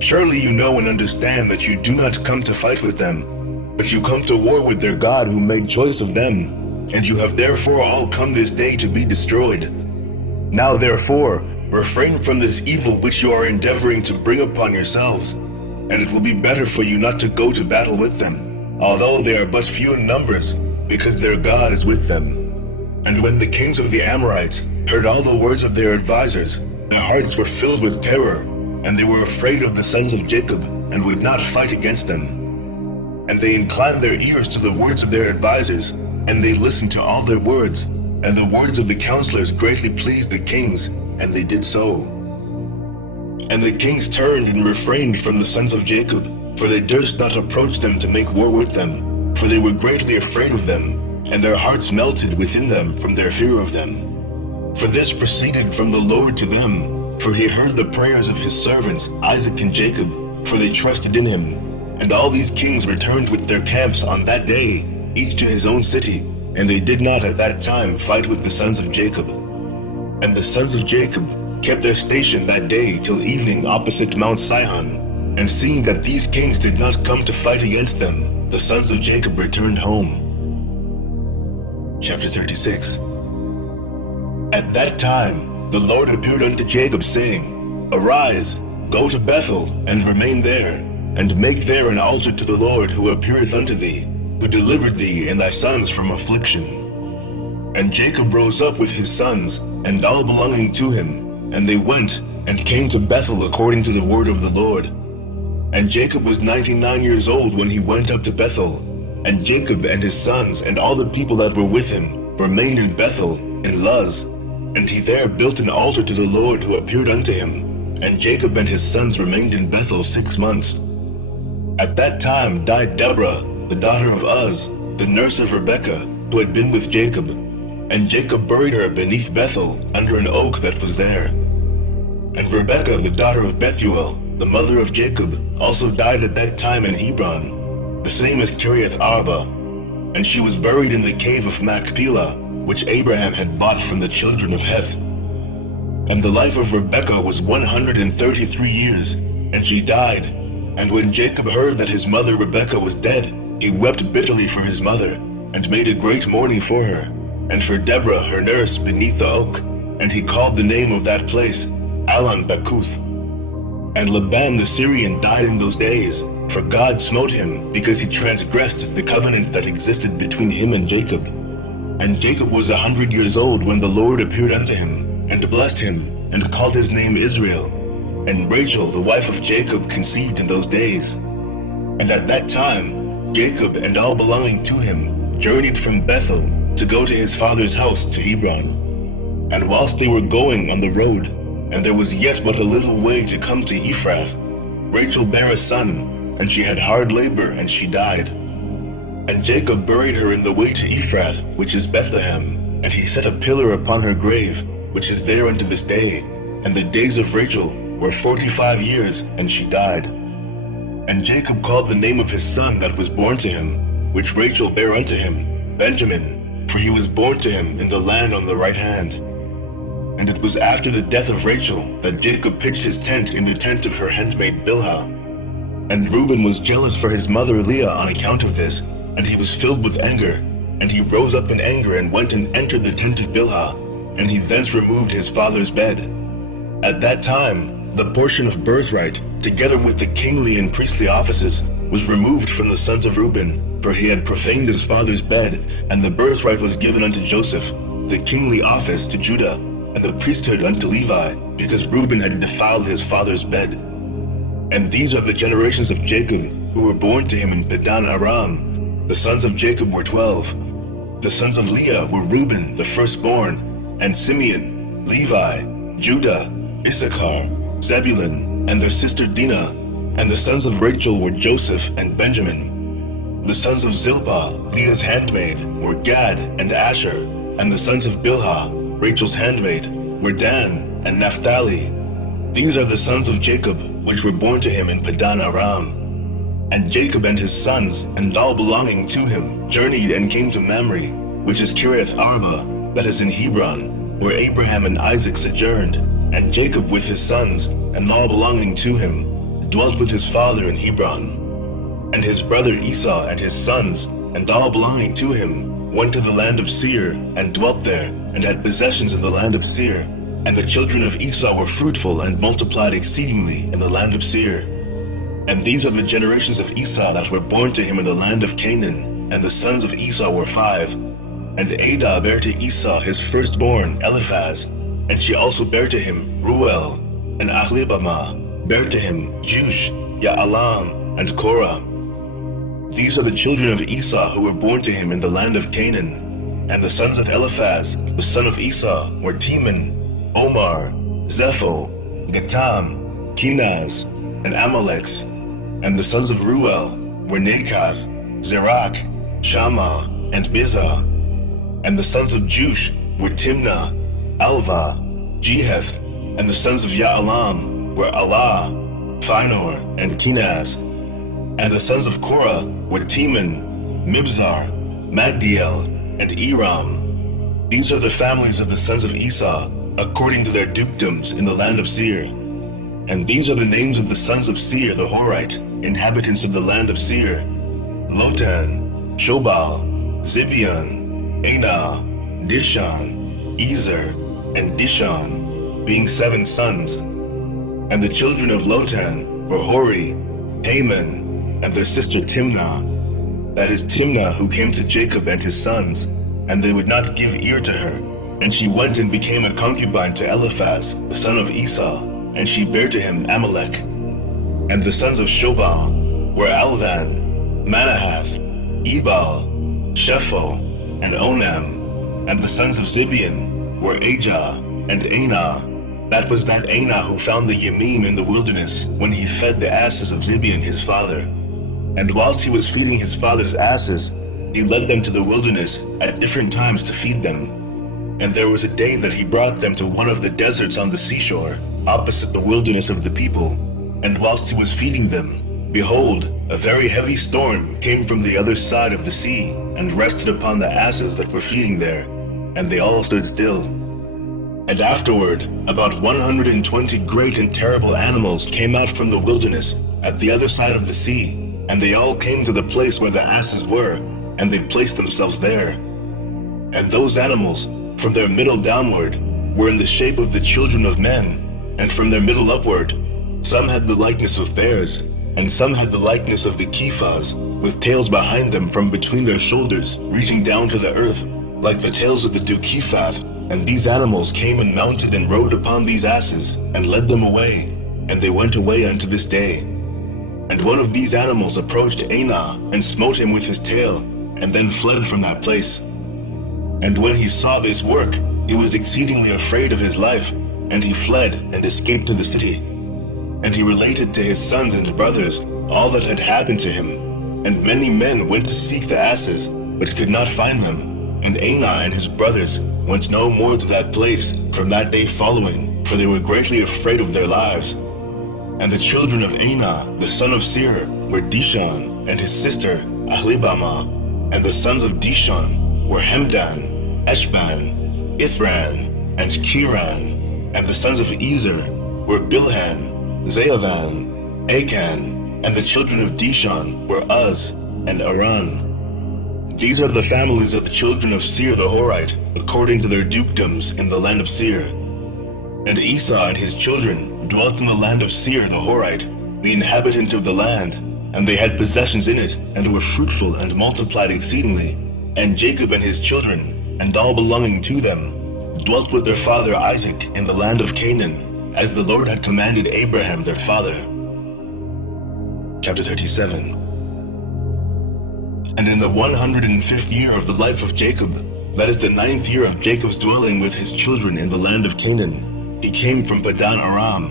Surely you know and understand that you do not come to fight with them, but you come to war with their God who made choice of them, and you have therefore all come this day to be destroyed. Now therefore, refrain from this evil which you are endeavoring to bring upon yourselves, and it will be better for you not to go to battle with them, although they are but few in numbers, because their God is with them. And when the kings of the Amorites heard all the words of their advisers, their hearts were filled with terror, and they were afraid of the sons of Jacob, and would not fight against them. And they inclined their ears to the words of their advisers, and they listened to all their words, and the words of the counselors greatly pleased the kings, and they did so. And the kings turned and refrained from the sons of Jacob, for they durst not approach them to make war with them, for they were greatly afraid of them, and their hearts melted within them from their fear of them. For this proceeded from the Lord to them, for he heard the prayers of his servants Isaac and Jacob, for they trusted in him. And all these kings returned with their camps on that day, each to his own city, and they did not at that time fight with the sons of Jacob. And the sons of Jacob kept their station that day till evening opposite Mount Sihon. And seeing that these kings did not come to fight against them, the sons of Jacob returned home. Chapter 36. At that time the Lord appeared unto Jacob, saying, Arise, go to Bethel, and remain there, and make there an altar to the Lord who appeareth unto thee, who delivered thee and thy sons from affliction. And Jacob rose up with his sons, and all belonging to him, and they went, and came to Bethel according to the word of the Lord. And Jacob was 99 years old when he went up to Bethel. And Jacob and his sons, and all the people that were with him, remained in Bethel, in Luz. And he there built an altar to the Lord who appeared unto him. And Jacob and his sons remained in Bethel 6 months. At that time died Deborah, the daughter of Uz, the nurse of Rebekah, who had been with Jacob. And Jacob buried her beneath Bethel, under an oak that was there. And Rebekah, the daughter of Bethuel, the mother of Jacob, also died at that time in Hebron, the same as Kiriath Arba. And she was buried in the cave of Machpelah, which Abraham had bought from the children of Heth. And the life of Rebekah was 133 years, and she died. And when Jacob heard that his mother Rebekah was dead, he wept bitterly for his mother, and made a great mourning for her, and for Deborah her nurse beneath the oak. And he called the name of that place Allon Bakuth. And Laban the Syrian died in those days, for God smote him, because he transgressed the covenant that existed between him and Jacob. And Jacob was 100 years old when the Lord appeared unto him, and blessed him, and called his name Israel. And Rachel, the wife of Jacob, conceived in those days. And at that time Jacob and all belonging to him journeyed from Bethel to go to his father's house to Hebron. And whilst they were going on the road, and there was yet but a little way to come to Ephrath, Rachel bare a son, and she had hard labor, and she died. And Jacob buried her in the way to Ephrath, which is Bethlehem, and he set a pillar upon her grave, which is there unto this day. And the days of Rachel were 45 years, and she died. And Jacob called the name of his son that was born to him, which Rachel bare unto him, Benjamin, for he was born to him in the land on the right hand. And it was after the death of Rachel that Jacob pitched his tent in the tent of her handmaid Bilhah. And Reuben was jealous for his mother Leah on account of this, and he was filled with anger. And he rose up in anger and went and entered the tent of Bilhah, and he thence removed his father's bed. At that time the portion of birthright, together with the kingly and priestly offices, was removed from the sons of Reuben, for he had profaned his father's bed, and the birthright was given unto Joseph, the kingly office to Judah, and the priesthood unto Levi, because Reuben had defiled his father's bed. And these are the generations of Jacob, who were born to him in Padan Aram. The sons of Jacob were 12. The sons of Leah were Reuben, the firstborn, and Simeon, Levi, Judah, Issachar, Zebulun, and their sister Dinah. And the sons of Rachel were Joseph and Benjamin. The sons of Zilpah, Leah's handmaid, were Gad and Asher. And the sons of Bilhah, Rachel's handmaid, were Dan and Naphtali. These are the sons of Jacob, which were born to him in Padan Aram. And Jacob and his sons, and all belonging to him, journeyed and came to Mamre, which is Kiriath Arba, that is in Hebron, where Abraham and Isaac sojourned. And Jacob with his sons, and all belonging to him, dwelt with his father in Hebron. And his brother Esau and his sons, and all belonging to him, went to the land of Seir, and dwelt there, and had possessions in the land of Seir. And the children of Esau were fruitful and multiplied exceedingly in the land of Seir. And these are the generations of Esau that were born to him in the land of Canaan. And the sons of Esau were 5. And Adah bare to Esau his firstborn, Eliphaz. And she also bare to him Ruel. And Ahlibamah bare to him Jush, Ya'alam, and Korah. These are the children of Esau who were born to him in the land of Canaan. And the sons of Eliphaz, the son of Esau, were Teman, Omar, Zepho, Gatam, Kenaz, and Amalek. And the sons of Ruel were Nakath, Zerach, Shammah, and Mizah. And the sons of Jush were Timnah, Alva, Jeheth. And the sons of Ya'alam were Allah, Phinor, and Kenaz. And the sons of Korah were Teman, Mibzar, Magdiel, and Eram. These are the families of the sons of Esau, according to their dukedoms in the land of Seir. And these are the names of the sons of Seir the Horite, inhabitants of the land of Seir: Lotan, Shobal, Zibeon, Anah, Dishon, Ezer, and Dishon, being 7 sons. And the children of Lotan were Hori, Haman, and their sister Timnah. That is Timnah, who came to Jacob and his sons, and they would not give ear to her. And she went and became a concubine to Eliphaz, the son of Esau, and she bare to him Amalek. And the sons of Shobal were Alvan, Manahath, Ebal, Shepho, and Onam. And the sons of Zibeon were Ajah and Anah. That was that Anah who found the Yemim in the wilderness when he fed the asses of Zibeon his father. And whilst he was feeding his father's asses, he led them to the wilderness at different times to feed them. And there was a day that he brought them to one of the deserts on the seashore, opposite the wilderness of the people. And whilst he was feeding them, behold, a very heavy storm came from the other side of the sea, and rested upon the asses that were feeding there, and they all stood still. And afterward, about 120 great and terrible animals came out from the wilderness at the other side of the sea, and they all came to the place where the asses were, and they placed themselves there. And those animals, from their middle downward, were in the shape of the children of men, and from their middle upward, some had the likeness of bears, and some had the likeness of the Kephas, with tails behind them from between their shoulders, reaching down to the earth, like the tails of the Dukephath. And these animals came and mounted and rode upon these asses, and led them away, and they went away unto this day. And one of these animals approached Anah, and smote him with his tail, and then fled from that place. And when he saw this work, he was exceedingly afraid of his life, and he fled and escaped to the city. And he related to his sons and brothers all that had happened to him. And many men went to seek the asses, but could not find them. And Anah and his brothers went no more to that place from that day following, for they were greatly afraid of their lives. And the children of Anah, the son of Seir, were Dishon, and his sister Ahlibamah. And the sons of Dishon were Hemdan, Eshban, Ithran, and Kiran. And the sons of Ezer were Bilhan, Zeavan, Akan. And the children of Dishon were Uz and Aran. These are the families of the children of Seir the Horite, according to their dukedoms in the land of Seir. And Esau and his children dwelt in the land of Seir the Horite, the inhabitant of the land, and they had possessions in it, and were fruitful and multiplied exceedingly. And Jacob and his children, and all belonging to them, dwelt with their father Isaac in the land of Canaan, as the Lord had commanded Abraham their father. Chapter 37. And in the 105th year of the life of Jacob, that is the 9th year of Jacob's dwelling with his children in the land of Canaan, he came from Padan Aram.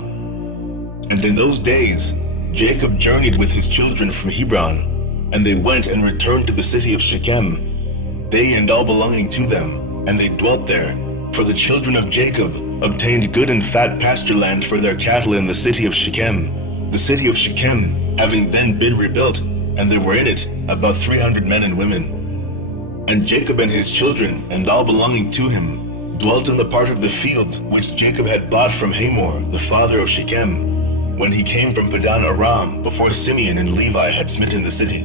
And in those days, Jacob journeyed with his children from Hebron, and they went and returned to the city of Shechem, they and all belonging to them, and they dwelt there. For the children of Jacob obtained good and fat pasture land for their cattle in the city of Shechem. The city of Shechem having then been rebuilt, and there were in it about 300 men and women. And Jacob and his children, and all belonging to him, dwelt in the part of the field which Jacob had bought from Hamor, the father of Shechem, when he came from Padan Aram, before Simeon and Levi had smitten the city.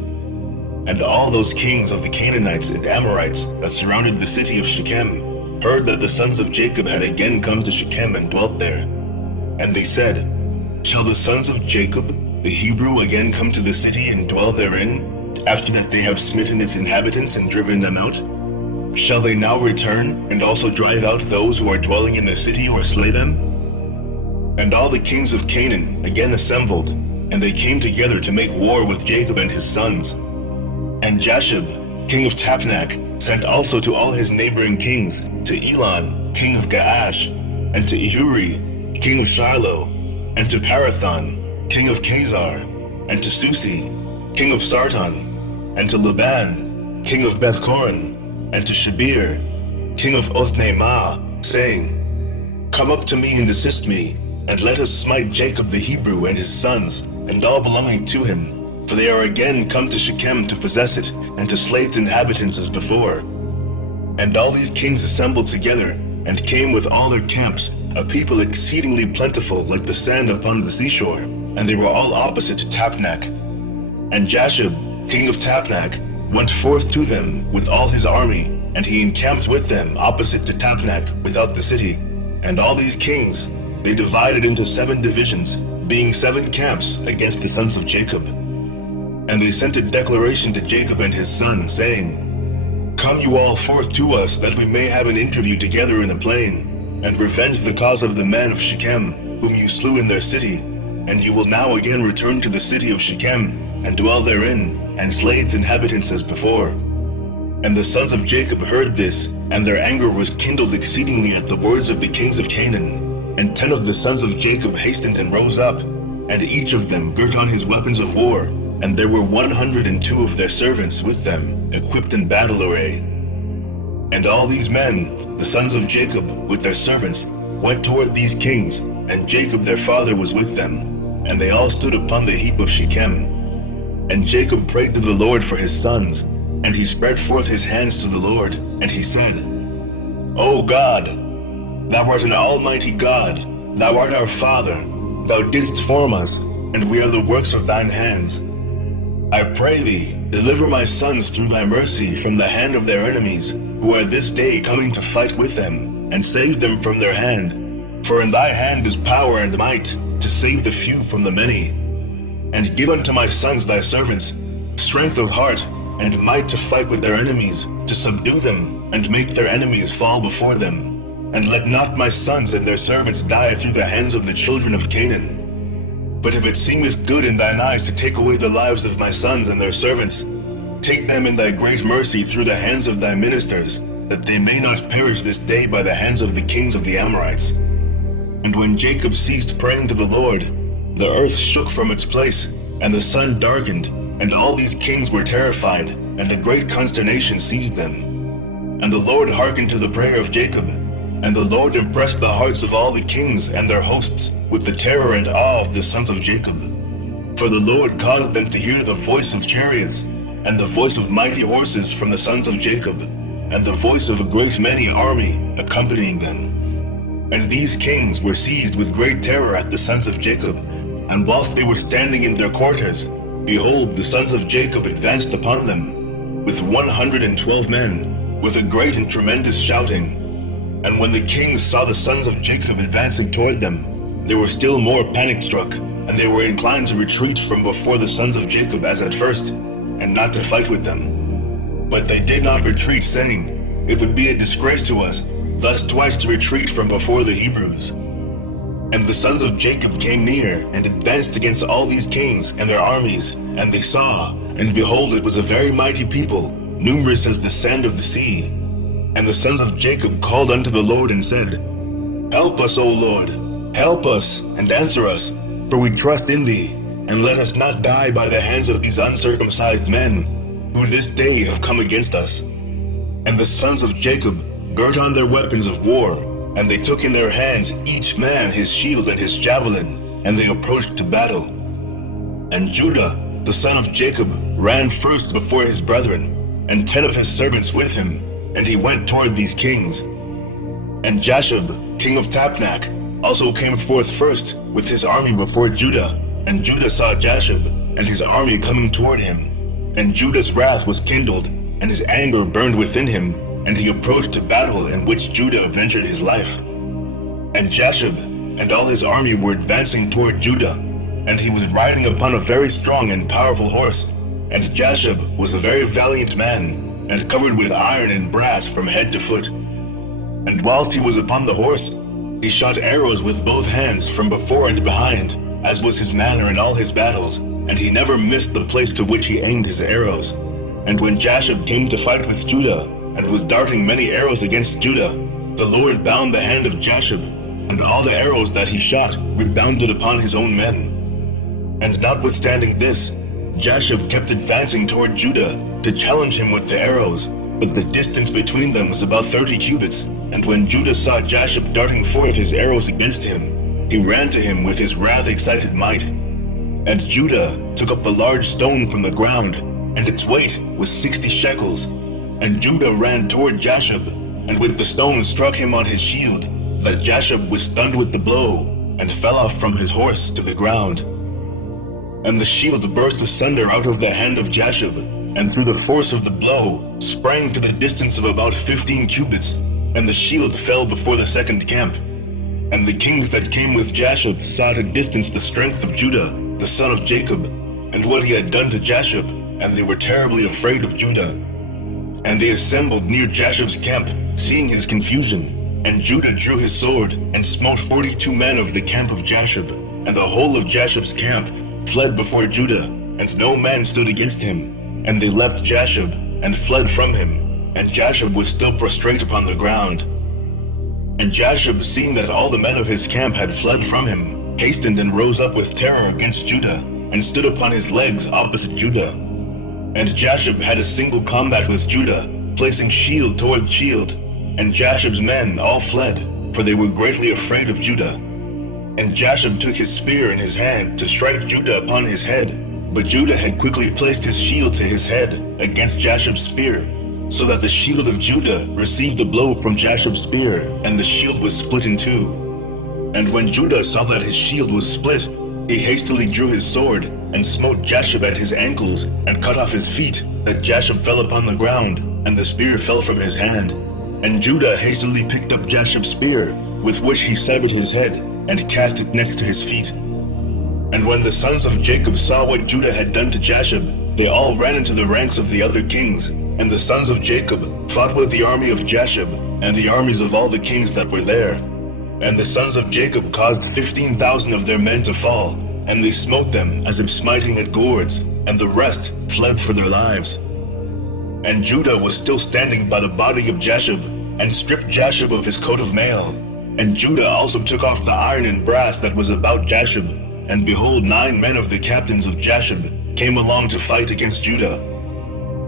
And all those kings of the Canaanites and Amorites that surrounded the city of Shechem heard that the sons of Jacob had again come to Shechem and dwelt there. And they said, Shall the sons of Jacob, the Hebrew, again come to the city and dwell therein, after that they have smitten its inhabitants and driven them out? Shall they now return, and also drive out those who are dwelling in the city, or slay them? And all the kings of Canaan again assembled, and they came together to make war with Jacob and his sons. And Jasher, king of Tapnach, sent also to all his neighboring kings, to Elon, king of Gaash, and to Ehuri, king of Shiloh, and to Parathon, king of Chazar, and to Susi, king of Sarton, and to Laban, king of Bethcoron, and to Shabir, king of Othnaimah, saying, Come up to me and assist me, and let us smite Jacob the Hebrew and his sons, and all belonging to him, for they are again come to Shechem to possess it, and to slay its inhabitants as before. And all these kings assembled together, and came with all their camps, a people exceedingly plentiful like the sand upon the seashore, and they were all opposite to Tapnach. And Jasher, king of Tapnach, went forth to them with all his army, and he encamped with them opposite to Tapnach without the city. And all these kings they divided into 7 divisions, being 7 camps against the sons of Jacob. And they sent a declaration to Jacob and his son, saying, Come you all forth to us, that we may have an interview together in the plain, and revenge the cause of the men of Shechem, whom you slew in their city. And you will now again return to the city of Shechem, and dwell therein, and slay its inhabitants as before. And the sons of Jacob heard this, and their anger was kindled exceedingly at the words of the kings of Canaan. And 10 of the sons of Jacob hastened and rose up, and each of them girt on his weapons of war, and there were 102 of their servants with them, equipped in battle array. And all these men, the sons of Jacob, with their servants, went toward these kings, and Jacob their father was with them, and they all stood upon the heap of Shechem. And Jacob prayed to the Lord for his sons, and he spread forth his hands to the Lord, and he said, O God, thou art an almighty God, thou art our Father, thou didst form us, and we are the works of thine hands. I pray thee, deliver my sons through thy mercy from the hand of their enemies, who are this day coming to fight with them, and save them from their hand. For in thy hand is power and might, to save the few from the many. And give unto my sons thy servants strength of heart, and might to fight with their enemies, to subdue them, and make their enemies fall before them. And let not my sons and their servants die through the hands of the children of Canaan. But if it seemeth good in thine eyes to take away the lives of my sons and their servants, take them in thy great mercy through the hands of thy ministers, that they may not perish this day by the hands of the kings of the Amorites. And when Jacob ceased praying to the Lord, the earth shook from its place, and the sun darkened, and all these kings were terrified, and a great consternation seized them. And the Lord hearkened to the prayer of Jacob, and the Lord impressed the hearts of all the kings and their hosts with the terror and awe of the sons of Jacob. For the Lord caused them to hear the voice of chariots, and the voice of mighty horses from the sons of Jacob, and the voice of a great many army accompanying them. And these kings were seized with great terror at the sons of Jacob, and whilst they were standing in their quarters, behold, the sons of Jacob advanced upon them, with 112 men, with a great and tremendous shouting. And when the kings saw the sons of Jacob advancing toward them, they were still more panic-struck, and they were inclined to retreat from before the sons of Jacob as at first, and not to fight with them. But they did not retreat, saying, It would be a disgrace to us, thus twice to retreat from before the Hebrews. And the sons of Jacob came near, and advanced against all these kings and their armies, and they saw, and behold, it was a very mighty people, numerous as the sand of the sea. And the sons of Jacob called unto the Lord and said, Help us, O Lord, help us, and answer us, for we trust in thee, and let us not die by the hands of these uncircumcised men, who this day have come against us. And the sons of Jacob girt on their weapons of war, and they took in their hands each man his shield and his javelin, and they approached to battle. And Judah, the son of Jacob, ran first before his brethren, and 10 of his servants with him, and he went toward these kings. And Jasher, king of Tapnach, also came forth first with his army before Judah. And Judah saw Jasher and his army coming toward him. And Judah's wrath was kindled, and his anger burned within him, and he approached to battle, in which Judah ventured his life. And Jasher and all his army were advancing toward Judah, and he was riding upon a very strong and powerful horse. And Jasher was a very valiant man, and covered with iron and brass from head to foot. And whilst he was upon the horse, he shot arrows with both hands from before and behind, as was his manner in all his battles, and he never missed the place to which he aimed his arrows. And when Jasher came to fight with Judah, and was darting many arrows against Judah, the Lord bound the hand of Jasher, and all the arrows that he shot rebounded upon his own men. And notwithstanding this, Jasher kept advancing toward Judah to challenge him with the arrows, but the distance between them was about 30 cubits. And when Judah saw Jasher darting forth his arrows against him, he ran to him with his wrath-excited might. And Judah took up a large stone from the ground, and its weight was 60 shekels. And Judah ran toward Jasher, and with the stone struck him on his shield, that Jasher was stunned with the blow, and fell off from his horse to the ground. And the shield burst asunder out of the hand of Jasher, and through the force of the blow sprang to the distance of about 15 cubits, and the shield fell before the second camp. And the kings that came with Jasher saw at a distance the strength of Judah, the son of Jacob, and what he had done to Jasher, and they were terribly afraid of Judah. And they assembled near Jasher's camp, seeing his confusion. And Judah drew his sword, and smote 42 men of the camp of Jasher, and the whole of Jasher's camp fled before Judah, and no man stood against him. And they left Jasher, and fled from him, and Jasher was still prostrate upon the ground. And Jasher, seeing that all the men of his camp had fled from him, hastened and rose up with terror against Judah, and stood upon his legs opposite Judah. And Jasher had a single combat with Judah, placing shield toward shield, and Jasher's men all fled, for they were greatly afraid of Judah. And Jasher took his spear in his hand to strike Judah upon his head, but Judah had quickly placed his shield to his head against Jasher's spear, so that the shield of Judah received a blow from Jasher's spear, and the shield was split in two. And when Judah saw that his shield was split, he hastily drew his sword, and smote Jasher at his ankles, and cut off his feet, that Jasher fell upon the ground, and the spear fell from his hand. And Judah hastily picked up Jasher's spear, with which he severed his head, and cast it next to his feet. And when the sons of Jacob saw what Judah had done to Jasher, they all ran into the ranks of the other kings. And the sons of Jacob fought with the army of Jasher, and the armies of all the kings that were there. And the sons of Jacob caused 15,000 of their men to fall, and they smote them as if smiting at gourds, and the rest fled for their lives. And Judah was still standing by the body of Jasher, and stripped Jasher of his coat of mail. And Judah also took off the iron and brass that was about Jasher. And behold, 9 men of the captains of Jasher came along to fight against Judah.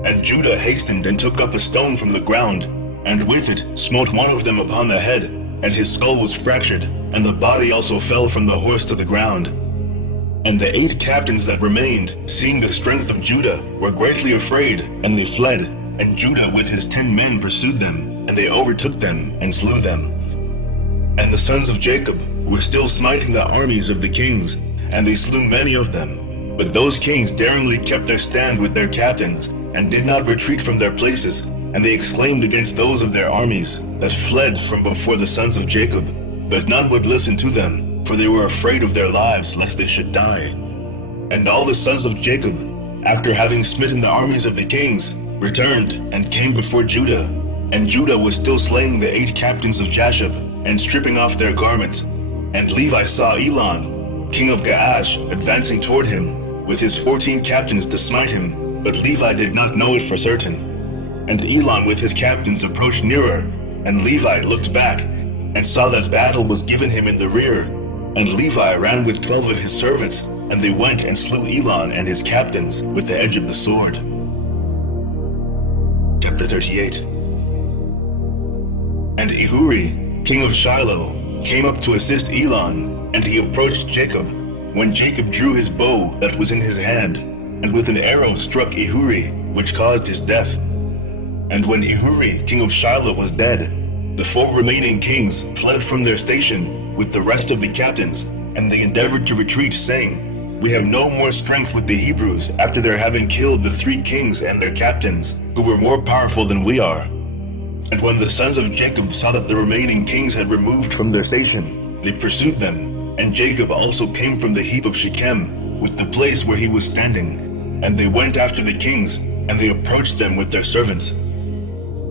And Judah hastened and took up a stone from the ground, and with it smote one of them upon the head, and his skull was fractured, and the body also fell from the horse to the ground. And the 8 captains that remained, seeing the strength of Judah, were greatly afraid, and they fled. And Judah with his 10 men pursued them, and they overtook them and slew them. And the sons of Jacob were still smiting the armies of the kings, and they slew many of them. But those kings daringly kept their stand with their captains, and did not retreat from their places, and they exclaimed against those of their armies that fled from before the sons of Jacob. But none would listen to them, for they were afraid of their lives lest they should die. And all the sons of Jacob, after having smitten the armies of the kings, returned and came before Judah. And Judah was still slaying the 8 captains of Jasher, and stripping off their garments. And Levi saw Elon, king of Gaash, advancing toward him, with his 14 captains to smite him, but Levi did not know it for certain. And Elon with his captains approached nearer, and Levi looked back, and saw that battle was given him in the rear. And Levi ran with 12 of his servants, and they went and slew Elon and his captains with the edge of the sword. Chapter 38. And Ehuri, king of Shiloh, came up to assist Elon, and he approached Jacob, when Jacob drew his bow that was in his hand, and with an arrow struck Ehuri, which caused his death. And when Ehuri, king of Shiloh, was dead, the 4 remaining kings fled from their station with the rest of the captains, and they endeavored to retreat, saying, "We have no more strength with the Hebrews after their having killed the 3 kings and their captains, who were more powerful than we are." And when the sons of Jacob saw that the remaining kings had removed from their station, they pursued them. And Jacob also came from the heap of Shechem, with the place where he was standing. And they went after the kings, and they approached them with their servants.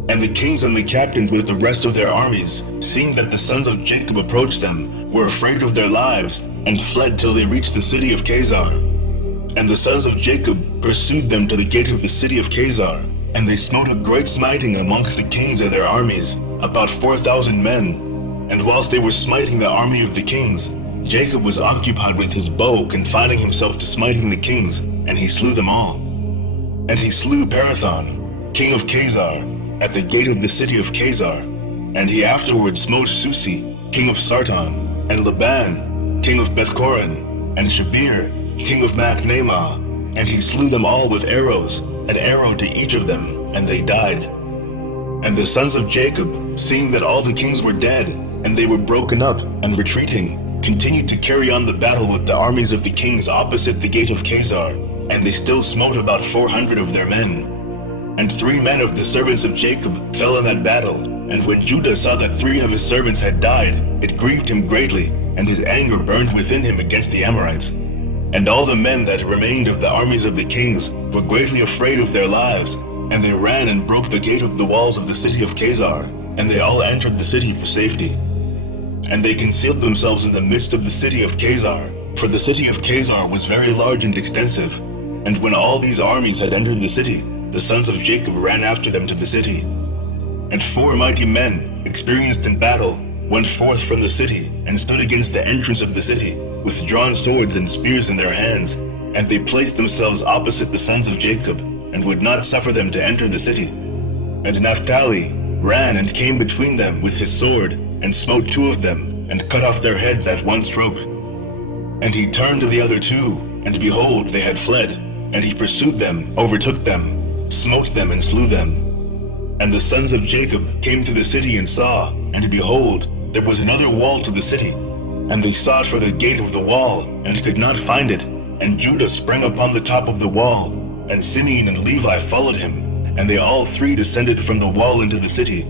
And the kings and the captains with the rest of their armies, seeing that the sons of Jacob approached them, were afraid of their lives, and fled till they reached the city of Khazar. And the sons of Jacob pursued them to the gate of the city of Khazar, and they smote a great smiting amongst the kings and their armies, about 4,000 men. And whilst they were smiting the army of the kings, Jacob was occupied with his bow, confining himself to smiting the kings, and he slew them all. And he slew Parathon, king of Khazar, at the gate of the city of Khazar. And he afterwards smote Susi, king of Sarton, and Laban, king of Bethchorin, and Shabir, king of Machnamah, and he slew them all with arrows, an arrow to each of them, and they died. And the sons of Jacob, seeing that all the kings were dead, and they were broken up and retreating, continued to carry on the battle with the armies of the kings opposite the gate of Khazar, and they still smote about 400 of their men. And 3 men of the servants of Jacob fell in that battle, and when Judah saw that 3 of his servants had died, it grieved him greatly, and his anger burned within him against the Amorites. And all the men that remained of the armies of the kings were greatly afraid of their lives, and they ran and broke the gate of the walls of the city of Khazar, and they all entered the city for safety. And they concealed themselves in the midst of the city of Khazar, for the city of Khazar was very large and extensive. And when all these armies had entered the city, the sons of Jacob ran after them to the city. And 4 mighty men, experienced in battle, went forth from the city, and stood against the entrance of the city, with drawn swords and spears in their hands, and they placed themselves opposite the sons of Jacob, and would not suffer them to enter the city. And Naphtali ran and came between them with his sword, and smote 2 of them, and cut off their heads at one stroke. And he turned to the other 2, and behold, they had fled. And he pursued them, overtook them, smote them, and slew them. And the sons of Jacob came to the city and saw, and behold, there was another wall to the city. And they sought for the gate of the wall, and could not find it. And Judah sprang upon the top of the wall, and Simeon and Levi followed him, and they all 3 descended from the wall into the city.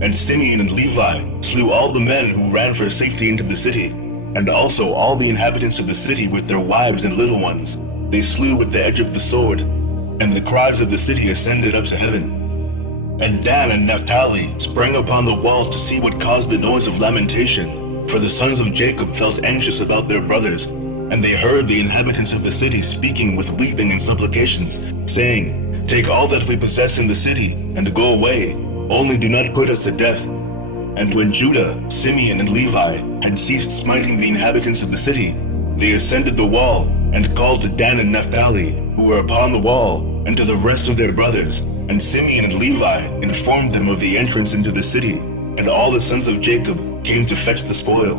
And Simeon and Levi slew all the men who ran for safety into the city, and also all the inhabitants of the city with their wives and little ones. They slew with the edge of the sword, and the cries of the city ascended up to heaven. And Dan and Naphtali sprang upon the wall to see what caused the noise of lamentation, for the sons of Jacob felt anxious about their brothers. And they heard the inhabitants of the city speaking with weeping and supplications, saying, "Take all that we possess in the city, and go away. Only do not put us to death." And when Judah, Simeon, and Levi had ceased smiting the inhabitants of the city, they ascended the wall, and called to Dan and Naphtali, who were upon the wall, and to the rest of their brothers. And Simeon and Levi informed them of the entrance into the city, and all the sons of Jacob came to fetch the spoil.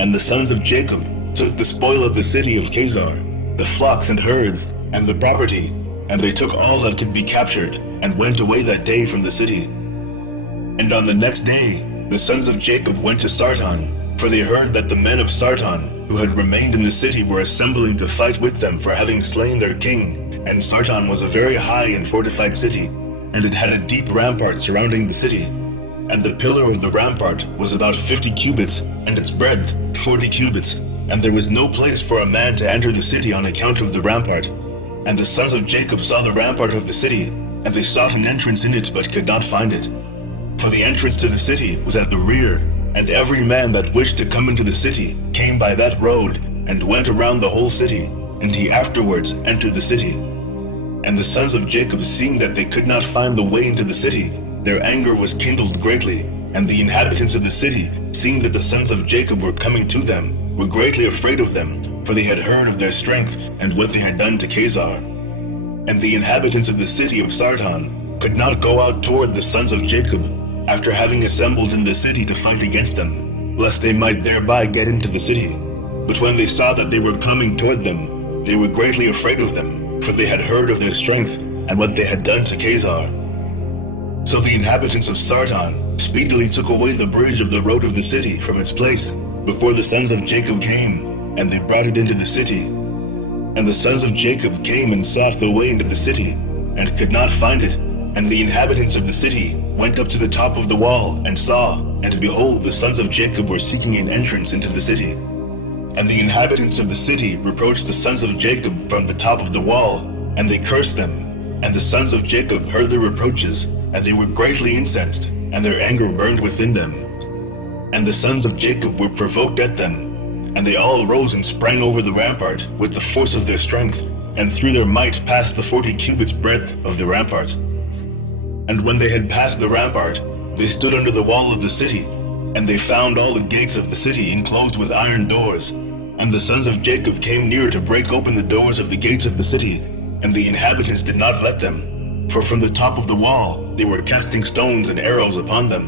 And the sons of Jacob took the spoil of the city of Khazar, the flocks and herds, and the property, and they took all that could be captured, and went away that day from the city. And on the next day, the sons of Jacob went to Sarton, for they heard that the men of Sarton, who had remained in the city, were assembling to fight with them for having slain their king. And Sarton was a very high and fortified city, and it had a deep rampart surrounding the city. And the pillar of the rampart was about 50 cubits, and its breadth 40 cubits, and there was no place for a man to enter the city on account of the rampart. And the sons of Jacob saw the rampart of the city, and they sought an entrance in it, but could not find it. For the entrance to the city was at the rear, and every man that wished to come into the city came by that road, and went around the whole city, and he afterwards entered the city. And the sons of Jacob, seeing that they could not find the way into the city, their anger was kindled greatly, and the inhabitants of the city, seeing that the sons of Jacob were coming to them, were greatly afraid of them, for they had heard of their strength and what they had done to Khazar. And the inhabitants of the city of Sarton could not go out toward the sons of Jacob, after having assembled in the city to fight against them, lest they might thereby get into the city. But when they saw that they were coming toward them, they were greatly afraid of them, for they had heard of their strength and what they had done to Khazar. So the inhabitants of Sartan speedily took away the bridge of the road of the city from its place before the sons of Jacob came, and they brought it into the city. And the sons of Jacob came and sought the way into the city, and could not find it. And the inhabitants of the city went up to the top of the wall, and saw, and behold, the sons of Jacob were seeking an entrance into the city. And the inhabitants of the city reproached the sons of Jacob from the top of the wall, and they cursed them. And the sons of Jacob heard their reproaches, and they were greatly incensed, and their anger burned within them. And the sons of Jacob were provoked at them, and they all rose and sprang over the rampart with the force of their strength, and through their might passed the 40 cubits breadth of the rampart. And when they had passed the rampart, they stood under the wall of the city, and they found all the gates of the city enclosed with iron doors. And the sons of Jacob came near to break open the doors of the gates of the city, and the inhabitants did not let them, for from the top of the wall they were casting stones and arrows upon them.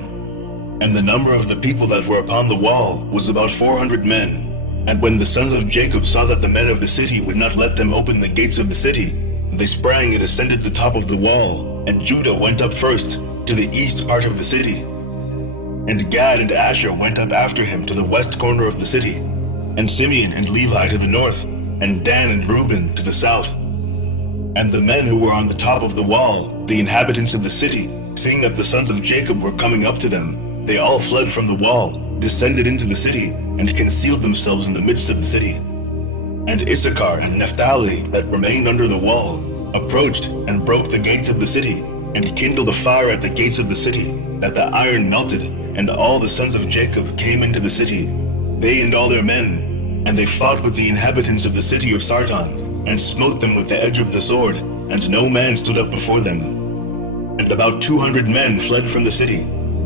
And the number of the people that were upon the wall was about 400 men. And when the sons of Jacob saw that the men of the city would not let them open the gates of the city, they sprang and ascended the top of the wall, and Judah went up first to the east part of the city. And Gad and Asher went up after him to the west corner of the city, and Simeon and Levi to the north, and Dan and Reuben to the south. And the men who were on the top of the wall, the inhabitants of the city, seeing that the sons of Jacob were coming up to them, they all fled from the wall, descended into the city, and concealed themselves in the midst of the city. And Issachar and Naphtali that remained under the wall approached and broke the gates of the city, and kindled a fire at the gates of the city, that the iron melted, and all the sons of Jacob came into the city, they and all their men, and they fought with the inhabitants of the city of Sartan, and smote them with the edge of the sword, and no man stood up before them. And about 200 men fled from the city,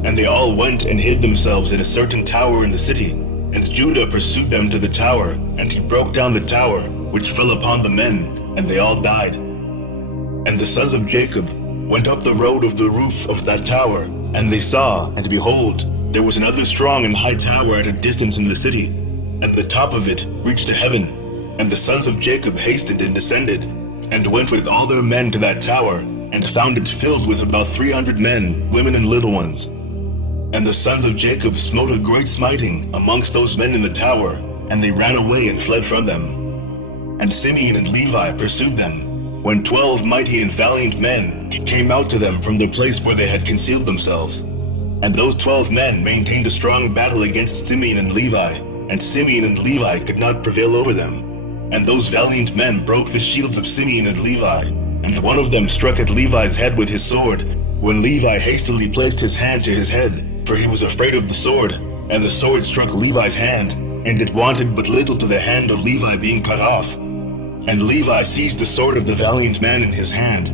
and they all went and hid themselves in a certain tower in the city. And Judah pursued them to the tower, and he broke down the tower, which fell upon the men, and they all died. And the sons of Jacob went up the road of the roof of that tower, and they saw, and behold, there was another strong and high tower at a distance in the city, and the top of it reached to heaven. And the sons of Jacob hastened and descended, and went with all their men to that tower, and found it filled with about 300 men, women and little ones. And the sons of Jacob smote a great smiting amongst those men in the tower, and they ran away and fled from them. And Simeon and Levi pursued them, when 12 mighty and valiant men came out to them from the place where they had concealed themselves. And those 12 men maintained a strong battle against Simeon and Levi, and Simeon and Levi could not prevail over them. And those valiant men broke the shields of Simeon and Levi, and one of them struck at Levi's head with his sword, when Levi hastily placed his hand to his head, for he was afraid of the sword, and the sword struck Levi's hand, and it wanted but little to the hand of Levi being cut off. And Levi seized the sword of the valiant man in his hand,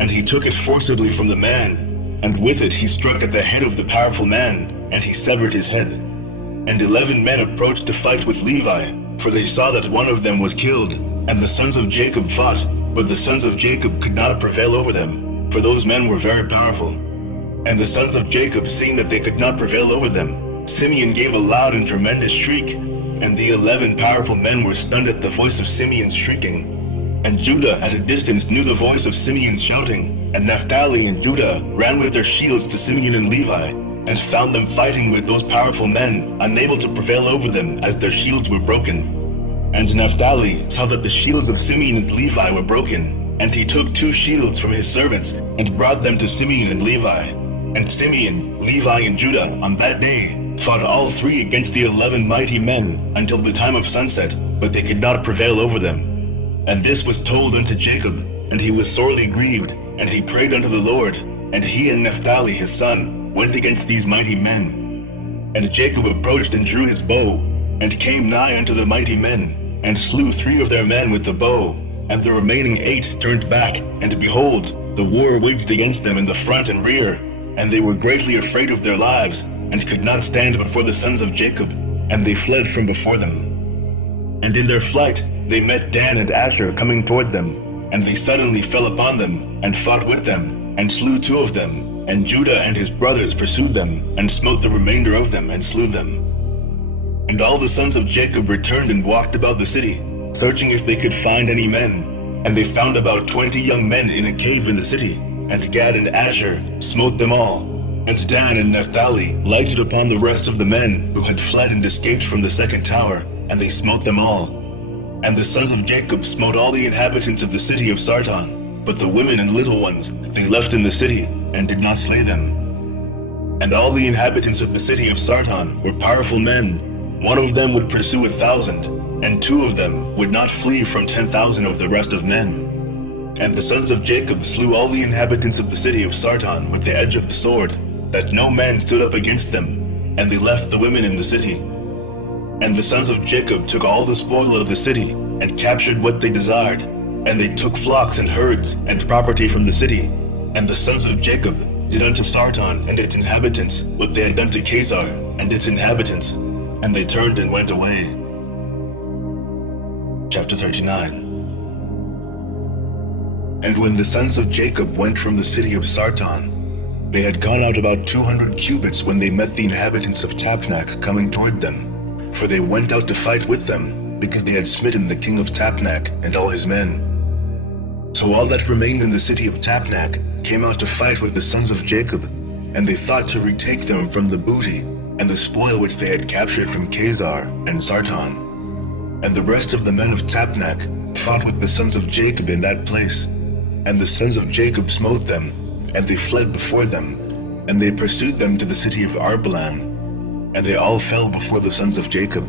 and he took it forcibly from the man, and with it he struck at the head of the powerful man, and he severed his head. And 11 men approached to fight with Levi, for they saw that one of them was killed. And the sons of Jacob fought, but the sons of Jacob could not prevail over them, for those men were very powerful. And the sons of Jacob, seeing that they could not prevail over them, Simeon gave a loud and tremendous shriek, and the 11 powerful men were stunned at the voice of Simeon's shrieking. And Judah at a distance knew the voice of Simeon's shouting, and Naphtali and Judah ran with their shields to Simeon and Levi, and found them fighting with those powerful men, unable to prevail over them, as their shields were broken. And Naphtali saw that the shields of Simeon and Levi were broken, and he took 2 shields from his servants, and brought them to Simeon and Levi. And Simeon, Levi, and Judah on that day fought all 3 against the 11 mighty men until the time of sunset, but they could not prevail over them. And this was told unto Jacob, and he was sorely grieved, and he prayed unto the Lord, and he and Naphtali his son went against these mighty men. And Jacob approached and drew his bow, and came nigh unto the mighty men, and slew 3 of their men with the bow, and the remaining 8 turned back, and behold, the war waged against them in the front and rear, and they were greatly afraid of their lives, and could not stand before the sons of Jacob, and they fled from before them. And in their flight they met Dan and Asher coming toward them, and they suddenly fell upon them, and fought with them, and slew 2 of them, and Judah and his brothers pursued them, and smote the remainder of them, and slew them. And all the sons of Jacob returned and walked about the city, searching if they could find any men. And they found about 20 young men in a cave in the city. And Gad and Asher smote them all. And Dan and Naphtali lighted upon the rest of the men who had fled and escaped from the second tower, and they smote them all. And the sons of Jacob smote all the inhabitants of the city of Sarton, but the women and little ones they left in the city, and did not slay them. And all the inhabitants of the city of Sarton were powerful men. One of them would pursue 1,000, and 2 of them would not flee from 10,000 of the rest of men. And the sons of Jacob slew all the inhabitants of the city of Sarton with the edge of the sword, that no man stood up against them, and they left the women in the city. And the sons of Jacob took all the spoil of the city, and captured what they desired, and they took flocks and herds and property from the city. And the sons of Jacob did unto Sarton and its inhabitants what they had done to Kesar and its inhabitants, and they turned and went away. Chapter 39. And when the sons of Jacob went from the city of Sarton, they had gone out about 200 cubits when they met the inhabitants of Tapnach coming toward them. For they went out to fight with them, because they had smitten the king of Tapnach and all his men. So all that remained in the city of Tapnach came out to fight with the sons of Jacob, and they thought to retake them from the booty and the spoil which they had captured from Kesar and Sarton. And the rest of the men of Tapnach fought with the sons of Jacob in that place. And the sons of Jacob smote them, and they fled before them, and they pursued them to the city of Arbelan. And they all fell before the sons of Jacob.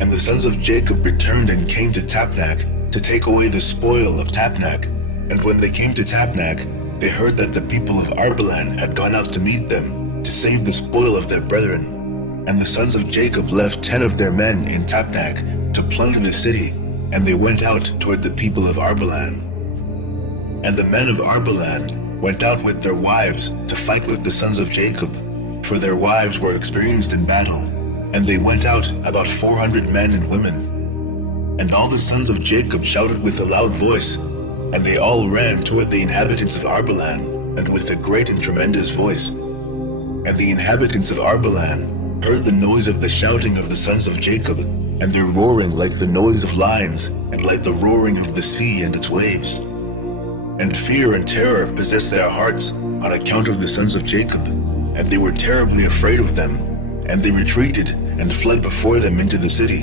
And the sons of Jacob returned and came to Tapnach to take away the spoil of Tapnach. And when they came to Tapnach, they heard that the people of Arbelan had gone out to meet them, to save the spoil of their brethren. And the sons of Jacob left 10 of their men in Tapnach to plunder the city, and they went out toward the people of Arbelan. And the men of Arbelan went out with their wives to fight with the sons of Jacob, for their wives were experienced in battle, and they went out about 400 men and women. And all the sons of Jacob shouted with a loud voice, and they all ran toward the inhabitants of Arbelan, and with a great and tremendous voice. And the inhabitants of Arbelan heard the noise of the shouting of the sons of Jacob, and their roaring like the noise of lions, and like the roaring of the sea and its waves. And fear and terror possessed their hearts on account of the sons of Jacob, and they were terribly afraid of them, and they retreated and fled before them into the city.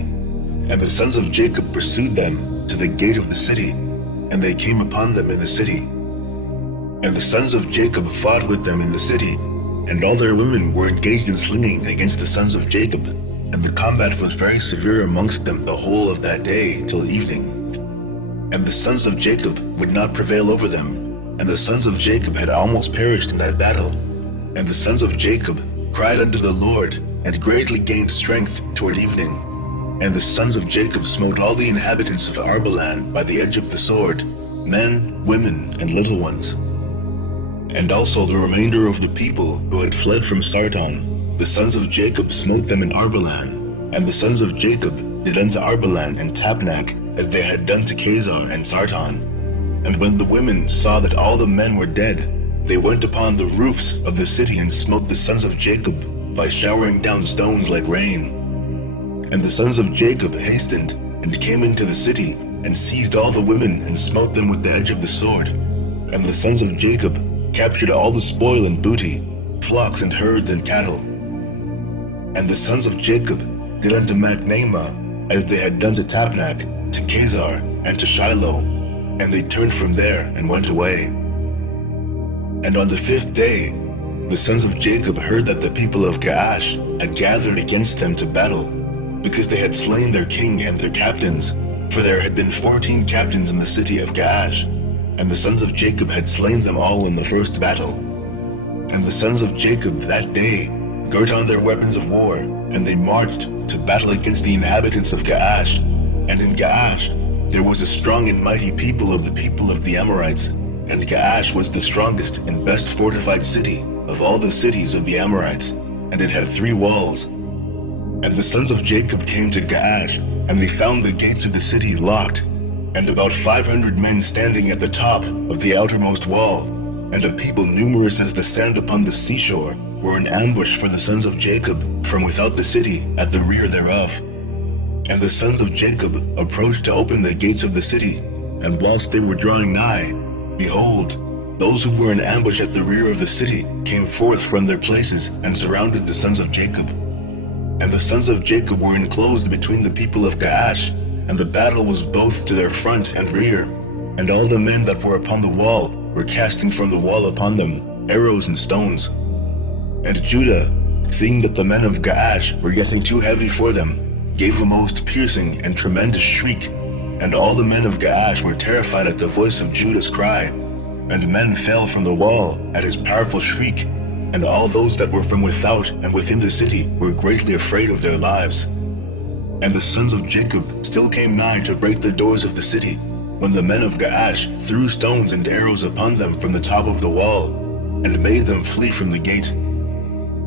And the sons of Jacob pursued them to the gate of the city, and they came upon them in the city. And the sons of Jacob fought with them in the city, and all their women were engaged in slinging against the sons of Jacob, and the combat was very severe amongst them the whole of that day till evening. And the sons of Jacob would not prevail over them, and the sons of Jacob had almost perished in that battle. And the sons of Jacob cried unto the Lord, and greatly gained strength toward evening. And the sons of Jacob smote all the inhabitants of Arbelan by the edge of the sword, men, women, and little ones. And also the remainder of the people who had fled from Sarton, the sons of Jacob smote them in Arbelan. And the sons of Jacob did unto Arbelan and Tapnach as they had done to Kesar and Sarton. And when the women saw that all the men were dead, they went upon the roofs of the city and smote the sons of Jacob by showering down stones like rain. And the sons of Jacob hastened and came into the city and seized all the women and smote them with the edge of the sword. And the sons of Jacob captured all the spoil and booty, flocks and herds and cattle. And the sons of Jacob did unto Machnamah as they had done to Tapnach, to Kesar, and to Shiloh, and they turned from there and went away. And on the 5th day, the sons of Jacob heard that the people of Gaash had gathered against them to battle, because they had slain their king and their captains, for there had been 14 captains in the city of Gaash, and the sons of Jacob had slain them all in the first battle. And the sons of Jacob that day girt on their weapons of war, and they marched to battle against the inhabitants of Gaash. And in Gaash there was a strong and mighty people of the Amorites, and Gaash was the strongest and best fortified city of all the cities of the Amorites, and it had 3 walls. And the sons of Jacob came to Gaash, and they found the gates of the city locked, and about 500 men standing at the top of the outermost wall, and a people numerous as the sand upon the seashore, were an ambush for the sons of Jacob from without the city at the rear thereof. And the sons of Jacob approached to open the gates of the city, and whilst they were drawing nigh, behold, those who were in ambush at the rear of the city came forth from their places and surrounded the sons of Jacob. And the sons of Jacob were enclosed between the people of Gaash, and the battle was both to their front and rear. And all the men that were upon the wall were casting from the wall upon them arrows and stones. And Judah, seeing that the men of Gaash were getting too heavy for them, gave a most piercing and tremendous shriek. And all the men of Gaash were terrified at the voice of Judah's cry. And men fell from the wall at his powerful shriek. And all those that were from without and within the city were greatly afraid of their lives. And the sons of Jacob still came nigh to break the doors of the city, when the men of Gaash threw stones and arrows upon them from the top of the wall, and made them flee from the gate.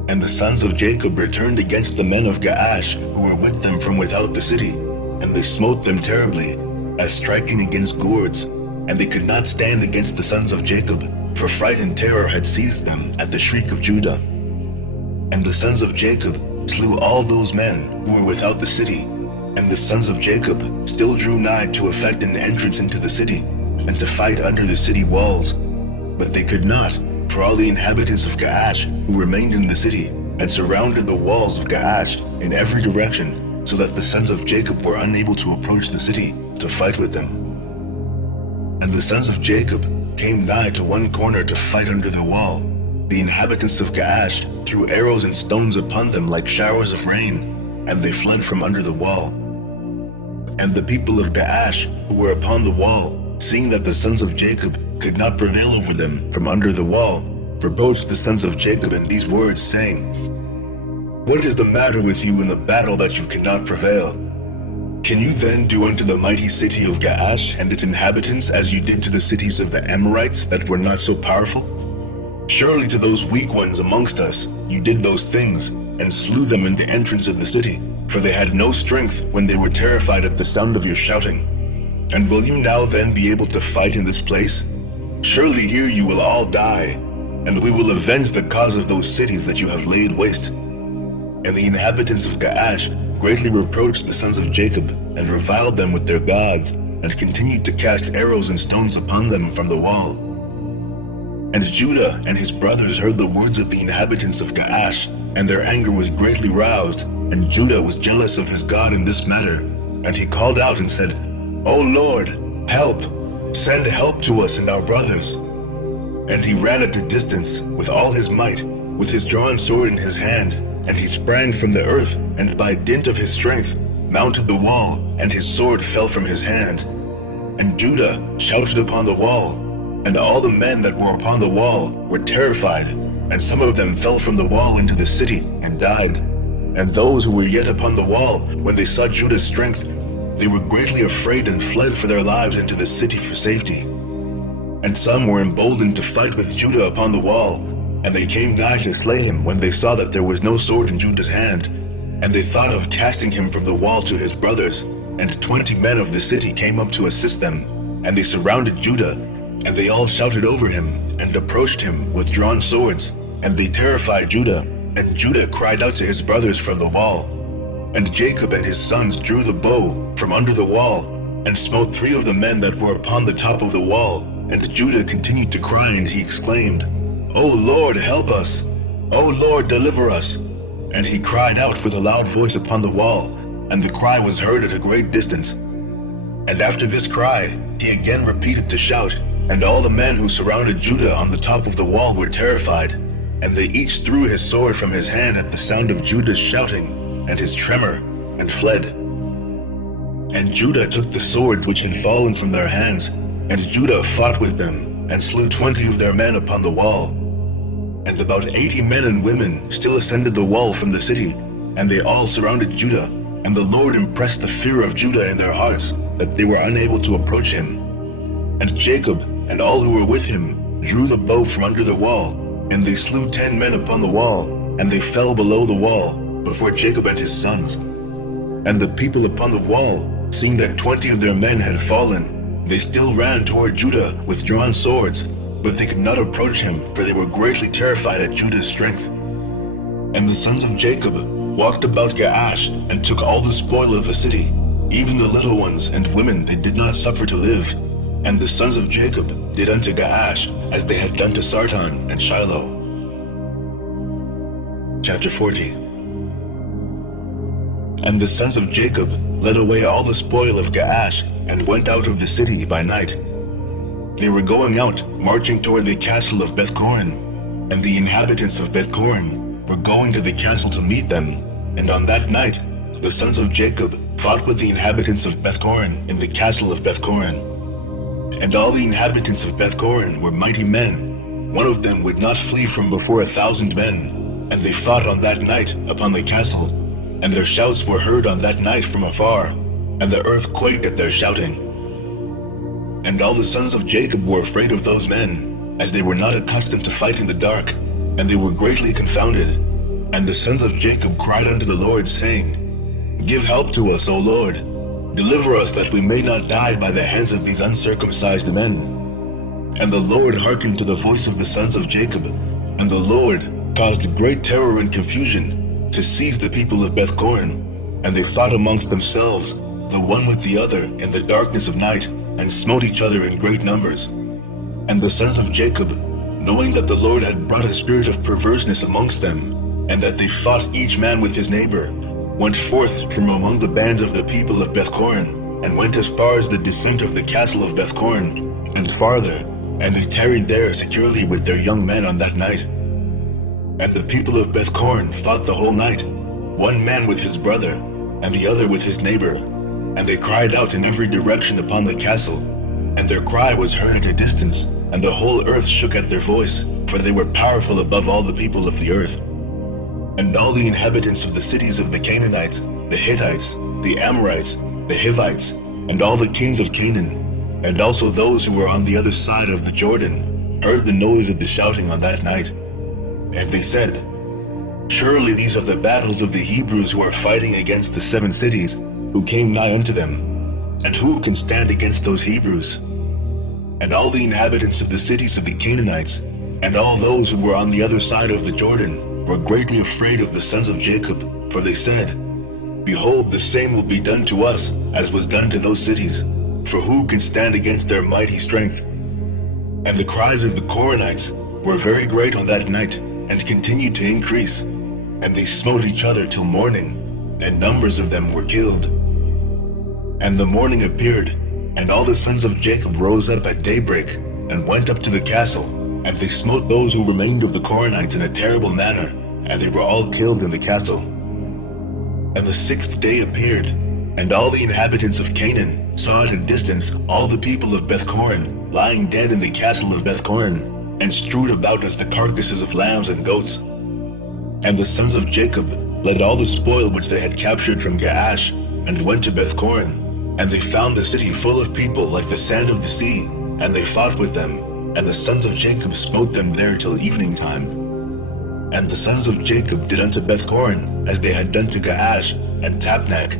And the sons of Jacob returned against the men of Gaash who were with them from without the city, and they smote them terribly, as striking against gourds, and they could not stand against the sons of Jacob, for fright and terror had seized them at the shriek of Judah. And the sons of Jacob slew all those men who were without the city, and the sons of Jacob still drew nigh to effect an entrance into the city, and to fight under the city walls. But they could not, for all the inhabitants of Gaash who remained in the city had surrounded the walls of Gaash in every direction, so that the sons of Jacob were unable to approach the city to fight with them. And the sons of Jacob came nigh to one corner to fight under the wall. The inhabitants of Gaash threw arrows and stones upon them like showers of rain, and they fled from under the wall. And the people of Gaash who were upon the wall, seeing that the sons of Jacob could not prevail over them from under the wall, reproached the sons of Jacob in these words, saying, "What is the matter with you in the battle that you cannot prevail? Can you then do unto the mighty city of Gaash and its inhabitants as you did to the cities of the Amorites that were not so powerful? Surely to those weak ones amongst us you did those things, and slew them in the entrance of the city, for they had no strength when they were terrified at the sound of your shouting. And will you now then be able to fight in this place? Surely here you will all die, and we will avenge the cause of those cities that you have laid waste." And the inhabitants of Gaash greatly reproached the sons of Jacob, and reviled them with their gods, and continued to cast arrows and stones upon them from the wall. And Judah and his brothers heard the words of the inhabitants of Gaash, and their anger was greatly roused, and Judah was jealous of his God in this matter. And he called out and said, "O Lord, help! Send help to us and our brothers." And he ran at a distance with all his might, with his drawn sword in his hand, and he sprang from the earth, and by dint of his strength mounted the wall, and his sword fell from his hand. And Judah shouted upon the wall, and all the men that were upon the wall were terrified, and some of them fell from the wall into the city and died. And those who were yet upon the wall, when they saw Judah's strength, they were greatly afraid and fled for their lives into the city for safety. And some were emboldened to fight with Judah upon the wall, and they came nigh to slay him when they saw that there was no sword in Judah's hand. And they thought of casting him from the wall to his brothers, and 20 men of the city came up to assist them, and they surrounded Judah, and they all shouted over him, and approached him with drawn swords, and they terrified Judah, and Judah cried out to his brothers from the wall. And Jacob and his sons drew the bow from under the wall, and smote 3 of the men that were upon the top of the wall. And Judah continued to cry, and he exclaimed, "O Lord, help us! O Lord, deliver us!" And he cried out with a loud voice upon the wall, and the cry was heard at a great distance. And after this cry, he again repeated to shout, and all the men who surrounded Judah on the top of the wall were terrified, and they each threw his sword from his hand at the sound of Judah's shouting, and his tremor, and fled. And Judah took the swords which had fallen from their hands, and Judah fought with them, and slew 20 of their men upon the wall. And about 80 men and women still ascended the wall from the city, and they all surrounded Judah, and the Lord impressed the fear of Judah in their hearts, that they were unable to approach him. And Jacob and all who were with him drew the bow from under the wall, and they slew 10 men upon the wall, and they fell below the wall, before Jacob and his sons. And the people upon the wall, seeing that 20 of their men had fallen, they still ran toward Judah with drawn swords, but they could not approach him, for they were greatly terrified at Judah's strength. And the sons of Jacob walked about Gaash and took all the spoil of the city, even the little ones and women they did not suffer to live. And the sons of Jacob did unto Gaash as they had done to Sartan and Shiloh. Chapter 40. And the sons of Jacob led away all the spoil of Gaash and went out of the city by night. They were going out, marching toward the castle of Beth-Corin, and the inhabitants of Beth-Corin were going to the castle to meet them. And on that night, the sons of Jacob fought with the inhabitants of Beth-Corin in the castle of Beth-Corin. And all the inhabitants of Beth-Corin were mighty men. One of them would not flee from before 1,000 men. And they fought on that night upon the castle, and their shouts were heard on that night from afar, and the earth quaked at their shouting. And all the sons of Jacob were afraid of those men, as they were not accustomed to fight in the dark, and they were greatly confounded. And the sons of Jacob cried unto the Lord, saying, Give help to us, O Lord. Deliver us, that we may not die by the hands of these uncircumcised men. And the Lord hearkened to the voice of the sons of Jacob, and the Lord caused great terror and confusion to seize the people of Beth-Corin, and they fought amongst themselves, the one with the other, in the darkness of night, and smote each other in great numbers. And the sons of Jacob, knowing that the Lord had brought a spirit of perverseness amongst them, and that they fought each man with his neighbor, went forth from among the bands of the people of Beth-Corin, and went as far as the descent of the castle of Beth-Corin, and farther, and they tarried there securely with their young men on that night. And the people of Beth-Corin fought the whole night, one man with his brother, and the other with his neighbor. And they cried out in every direction upon the castle, and their cry was heard at a distance, and the whole earth shook at their voice, for they were powerful above all the people of the earth. And all the inhabitants of the cities of the Canaanites, the Hittites, the Amorites, the Hivites, and all the kings of Canaan, and also those who were on the other side of the Jordan, heard the noise of the shouting on that night. And they said, Surely these are the battles of the Hebrews who are fighting against the 7 cities, who came nigh unto them. And who can stand against those Hebrews? And all the inhabitants of the cities of the Canaanites, and all those who were on the other side of the Jordan, were greatly afraid of the sons of Jacob, for they said, Behold, the same will be done to us, as was done to those cities. For who can stand against their mighty strength? And the cries of the Koranites were very great on that night, and continued to increase. And they smote each other till morning, and numbers of them were killed. And the morning appeared, and all the sons of Jacob rose up at daybreak, and went up to the castle, and they smote those who remained of the Koranites in a terrible manner, and they were all killed in the castle. And the 6th day appeared, and all the inhabitants of Canaan saw at a distance all the people of Beth-Corin lying dead in the castle of Beth-Corin, and strewed about as the carcasses of lambs and goats. And the sons of Jacob led all the spoil which they had captured from Gaash, and went to Beth-Corin. And they found the city full of people like the sand of the sea, and they fought with them. And the sons of Jacob smote them there till evening time. And the sons of Jacob did unto Beth-Corin as they had done to Gaash and Tapnach,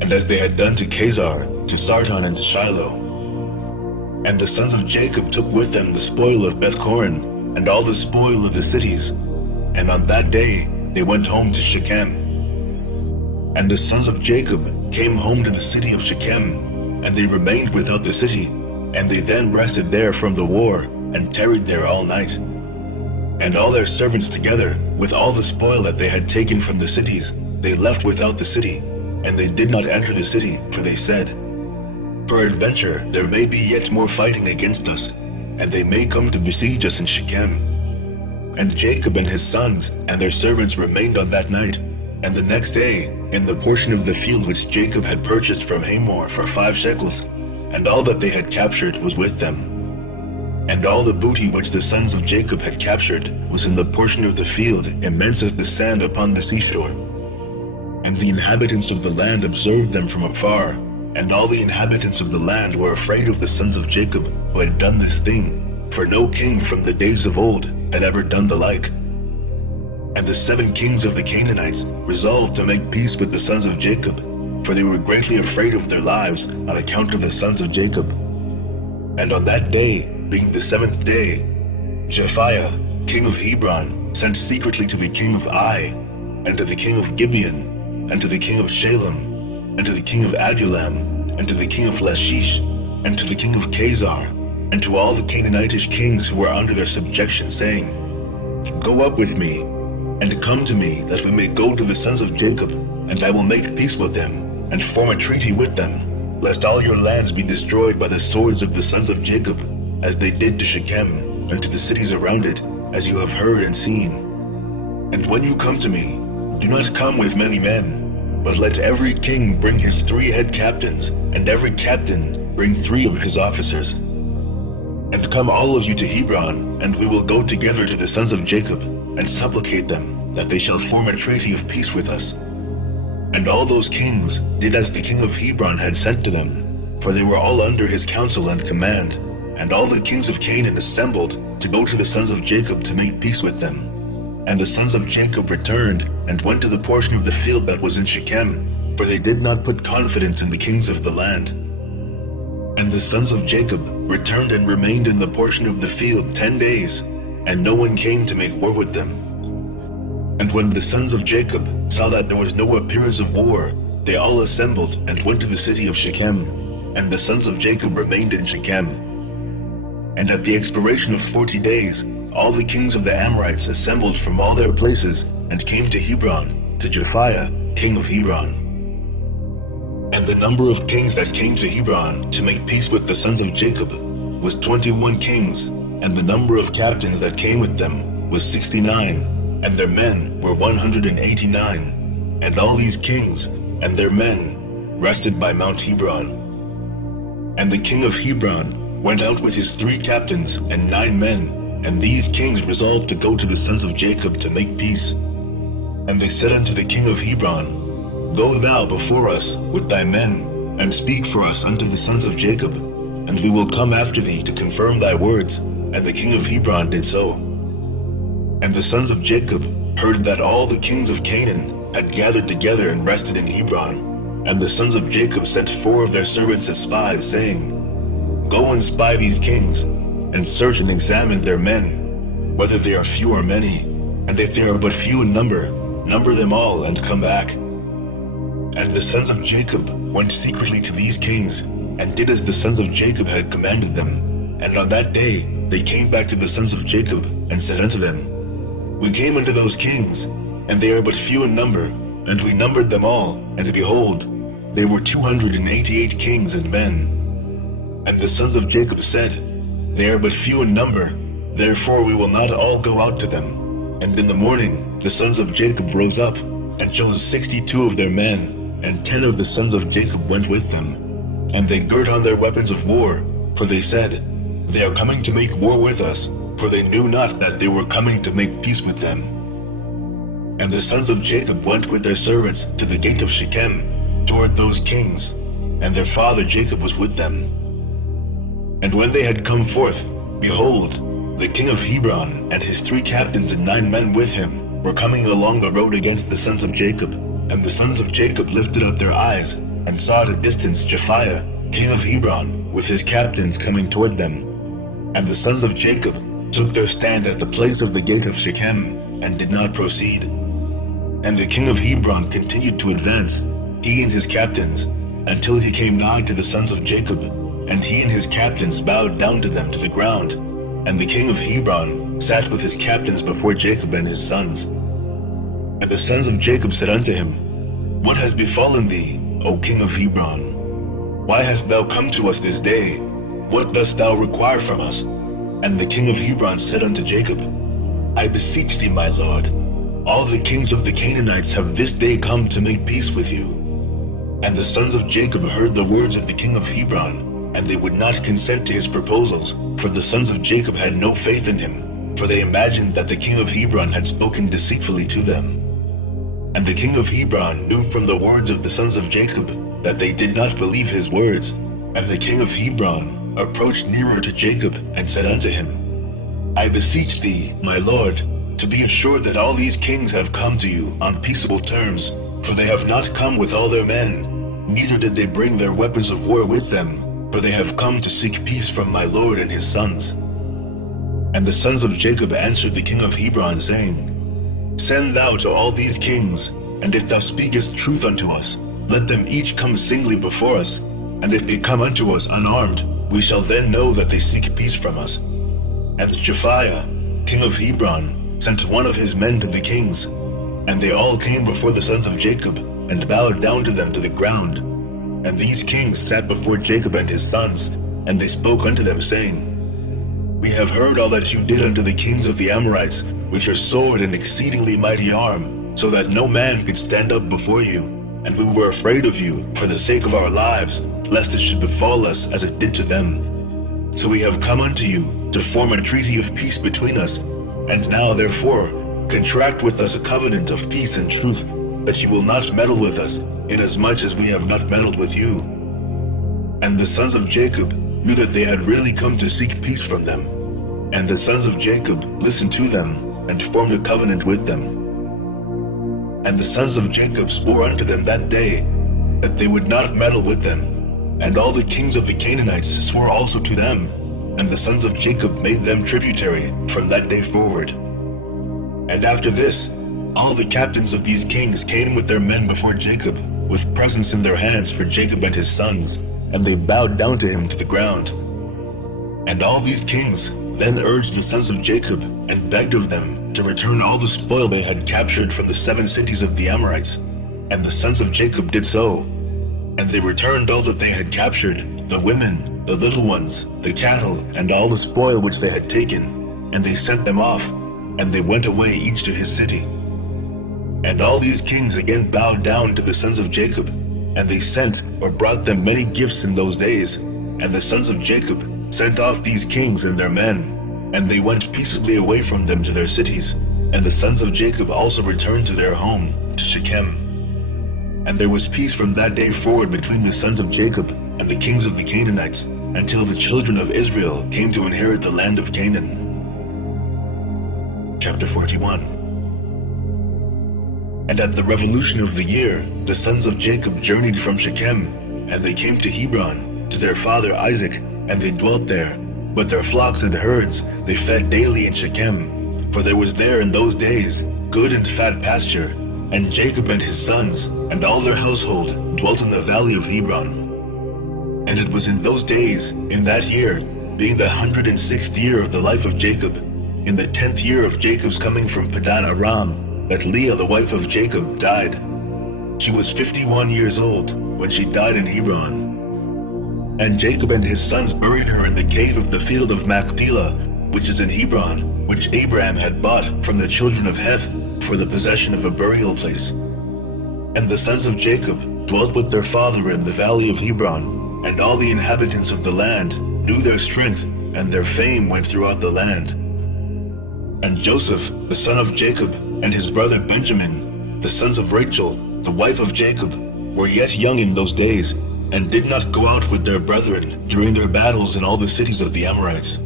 and as they had done to Chazar, to Sartan, and to Shiloh. And the sons of Jacob took with them the spoil of Beth-Corin, and all the spoil of the cities. And on that day they went home to Shechem. And the sons of Jacob came home to the city of Shechem, and they remained without the city, and they then rested there from the war, and tarried there all night. And all their servants together, with all the spoil that they had taken from the cities, they left without the city, and they did not enter the city, for they said, Peradventure there may be yet more fighting against us, and they may come to besiege us in Shechem. And Jacob and his sons and their servants remained on that night, and the next day, in the portion of the field which Jacob had purchased from Hamor for 5 shekels, and all that they had captured was with them. And all the booty which the sons of Jacob had captured was in the portion of the field, immense as the sand upon the seashore. And the inhabitants of the land observed them from afar, and all the inhabitants of the land were afraid of the sons of Jacob who had done this thing, for no king from the days of old had ever done the like. And the 7 kings of the Canaanites resolved to make peace with the sons of Jacob, for they were greatly afraid of their lives on account of the sons of Jacob. And on that day, being the 7th day, Japhiah, king of Hebron, sent secretly to the king of Ai, and to the king of Gibeon, and to the king of Shalem, and to the king of Adullam, and to the king of Lachish, and to the king of Chazar, and to all the Canaanitish kings who were under their subjection, saying, Go up with me, and come to me, that we may go to the sons of Jacob, and I will make peace with them, and form a treaty with them, lest all your lands be destroyed by the swords of the sons of Jacob, as they did to Shechem, and to the cities around it, as you have heard and seen. And when you come to me, do not come with many men, but let every king bring his 3 head captains, and every captain bring 3 of his officers. And come all of you to Hebron, and we will go together to the sons of Jacob, and supplicate them, that they shall form a treaty of peace with us. And all those kings did as the king of Hebron had sent to them, for they were all under his counsel and command. And all the kings of Canaan assembled to go to the sons of Jacob to make peace with them. And the sons of Jacob returned and went to the portion of the field that was in Shechem, for they did not put confidence in the kings of the land. And the sons of Jacob returned and remained in the portion of the field 10 days, and no one came to make war with them. And when the sons of Jacob saw that there was no appearance of war, they all assembled and went to the city of Shechem, and the sons of Jacob remained in Shechem. And at the expiration of 40 days, all the kings of the Amorites assembled from all their places, and came to Hebron, to Japhiah, king of Hebron. And the number of kings that came to Hebron to make peace with the sons of Jacob was 21 kings, and the number of captains that came with them was 69, and their men were 189. And all these kings and their men rested by Mount Hebron. And the king of Hebron went out with his 3 captains and 9 men, and these kings resolved to go to the sons of Jacob to make peace. And they said unto the king of Hebron, Go thou before us with thy men, and speak for us unto the sons of Jacob, and we will come after thee to confirm thy words. And the king of Hebron did so. And the sons of Jacob heard that all the kings of Canaan had gathered together and rested in Hebron. And the sons of Jacob sent 4 of their servants as spies, saying, Go and spy these kings, and search and examine their men, whether they are few or many, and if they are but few in number, number them all and come back. And the sons of Jacob went secretly to these kings, and did as the sons of Jacob had commanded them. And on that day they came back to the sons of Jacob, and said unto them, We came unto those kings, and they are but few in number, and we numbered them all, and behold, they were 288 kings and men. And the sons of Jacob said, They are but few in number, therefore we will not all go out to them. And in the morning the sons of Jacob rose up, and chose 62 of their men, and 10 of the sons of Jacob went with them. And they girt on their weapons of war, for they said, They are coming to make war with us, for they knew not that they were coming to make peace with them. And the sons of Jacob went with their servants to the gate of Shechem, toward those kings, and their father Jacob was with them. And when they had come forth, behold, the king of Hebron and his 3 captains and 9 men with him were coming along the road against the sons of Jacob. And the sons of Jacob lifted up their eyes, and saw at a distance Japhiah, king of Hebron, with his captains coming toward them. And the sons of Jacob took their stand at the place of the gate of Shechem, and did not proceed. And the king of Hebron continued to advance, he and his captains, until he came nigh to the sons of Jacob, and he and his captains bowed down to them to the ground. And the king of Hebron sat with his captains before Jacob and his sons. And the sons of Jacob said unto him, What has befallen thee, O king of Hebron? Why hast thou come to us this day? What dost thou require from us? And the king of Hebron said unto Jacob, I beseech thee, my lord, all the kings of the Canaanites have this day come to make peace with you. And the sons of Jacob heard the words of the king of Hebron, and they would not consent to his proposals, for the sons of Jacob had no faith in him, for they imagined that the king of Hebron had spoken deceitfully to them. And the king of Hebron knew from the words of the sons of Jacob that they did not believe his words. And the king of Hebron approached nearer to Jacob, and said unto him, I beseech thee, my lord, to be assured that all these kings have come to you on peaceable terms, for they have not come with all their men, neither did they bring their weapons of war with them, for they have come to seek peace from my lord and his sons. And the sons of Jacob answered the king of Hebron, saying, Send thou to all these kings, and if thou speakest truth unto us, let them each come singly before us, and if they come unto us unarmed, we shall then know that they seek peace from us. And Japhiah, king of Hebron, sent one of his men to the kings, and they all came before the sons of Jacob, and bowed down to them to the ground. And these kings sat before Jacob and his sons, and they spoke unto them, saying, We have heard all that you did unto the kings of the Amorites, with your sword and exceedingly mighty arm, so that no man could stand up before you. And we were afraid of you, for the sake of our lives, lest it should befall us as it did to them. So we have come unto you, to form a treaty of peace between us. And now therefore, contract with us a covenant of peace and truth, that you will not meddle with us, inasmuch as we have not meddled with you. And the sons of Jacob knew that they had really come to seek peace from them. And the sons of Jacob listened to them, and formed a covenant with them. And the sons of Jacob swore unto them that day, that they would not meddle with them. And all the kings of the Canaanites swore also to them, and the sons of Jacob made them tributary from that day forward. And after this, all the captains of these kings came with their men before Jacob, with presents in their hands for Jacob and his sons, and they bowed down to him to the ground. And all these kings then urged the sons of Jacob, and begged of them to return all the spoil they had captured from the 7 cities of the Amorites. And the sons of Jacob did so. And they returned all that they had captured, the women, the little ones, the cattle, and all the spoil which they had taken. And they sent them off, and they went away each to his city. And all these kings again bowed down to the sons of Jacob, and they sent or brought them many gifts in those days. And the sons of Jacob sent off these kings and their men, and they went peaceably away from them to their cities. And the sons of Jacob also returned to their home, to Shechem. And there was peace from that day forward between the sons of Jacob and the kings of the Canaanites, until the children of Israel came to inherit the land of Canaan. Chapter 41. And at the revolution of the year, the sons of Jacob journeyed from Shechem, and they came to Hebron, to their father Isaac, and they dwelt there. But their flocks and herds they fed daily in Shechem, for there was there in those days good and fat pasture. And Jacob and his sons, and all their household, dwelt in the valley of Hebron. And it was in those days, in that year, being the 106th year of the life of Jacob, in the 10th year of Jacob's coming from Padan Aram, that Leah the wife of Jacob died. She was 51 years old when she died in Hebron. And Jacob and his sons buried her in the cave of the field of Machpelah, which is in Hebron, which Abraham had bought from the children of Heth for the possession of a burial place. And the sons of Jacob dwelt with their father in the valley of Hebron, and all the inhabitants of the land knew their strength, and their fame went throughout the land. And Joseph, the son of Jacob, and his brother Benjamin, the sons of Rachel, the wife of Jacob, were yet young in those days, and did not go out with their brethren during their battles in all the cities of the Amorites.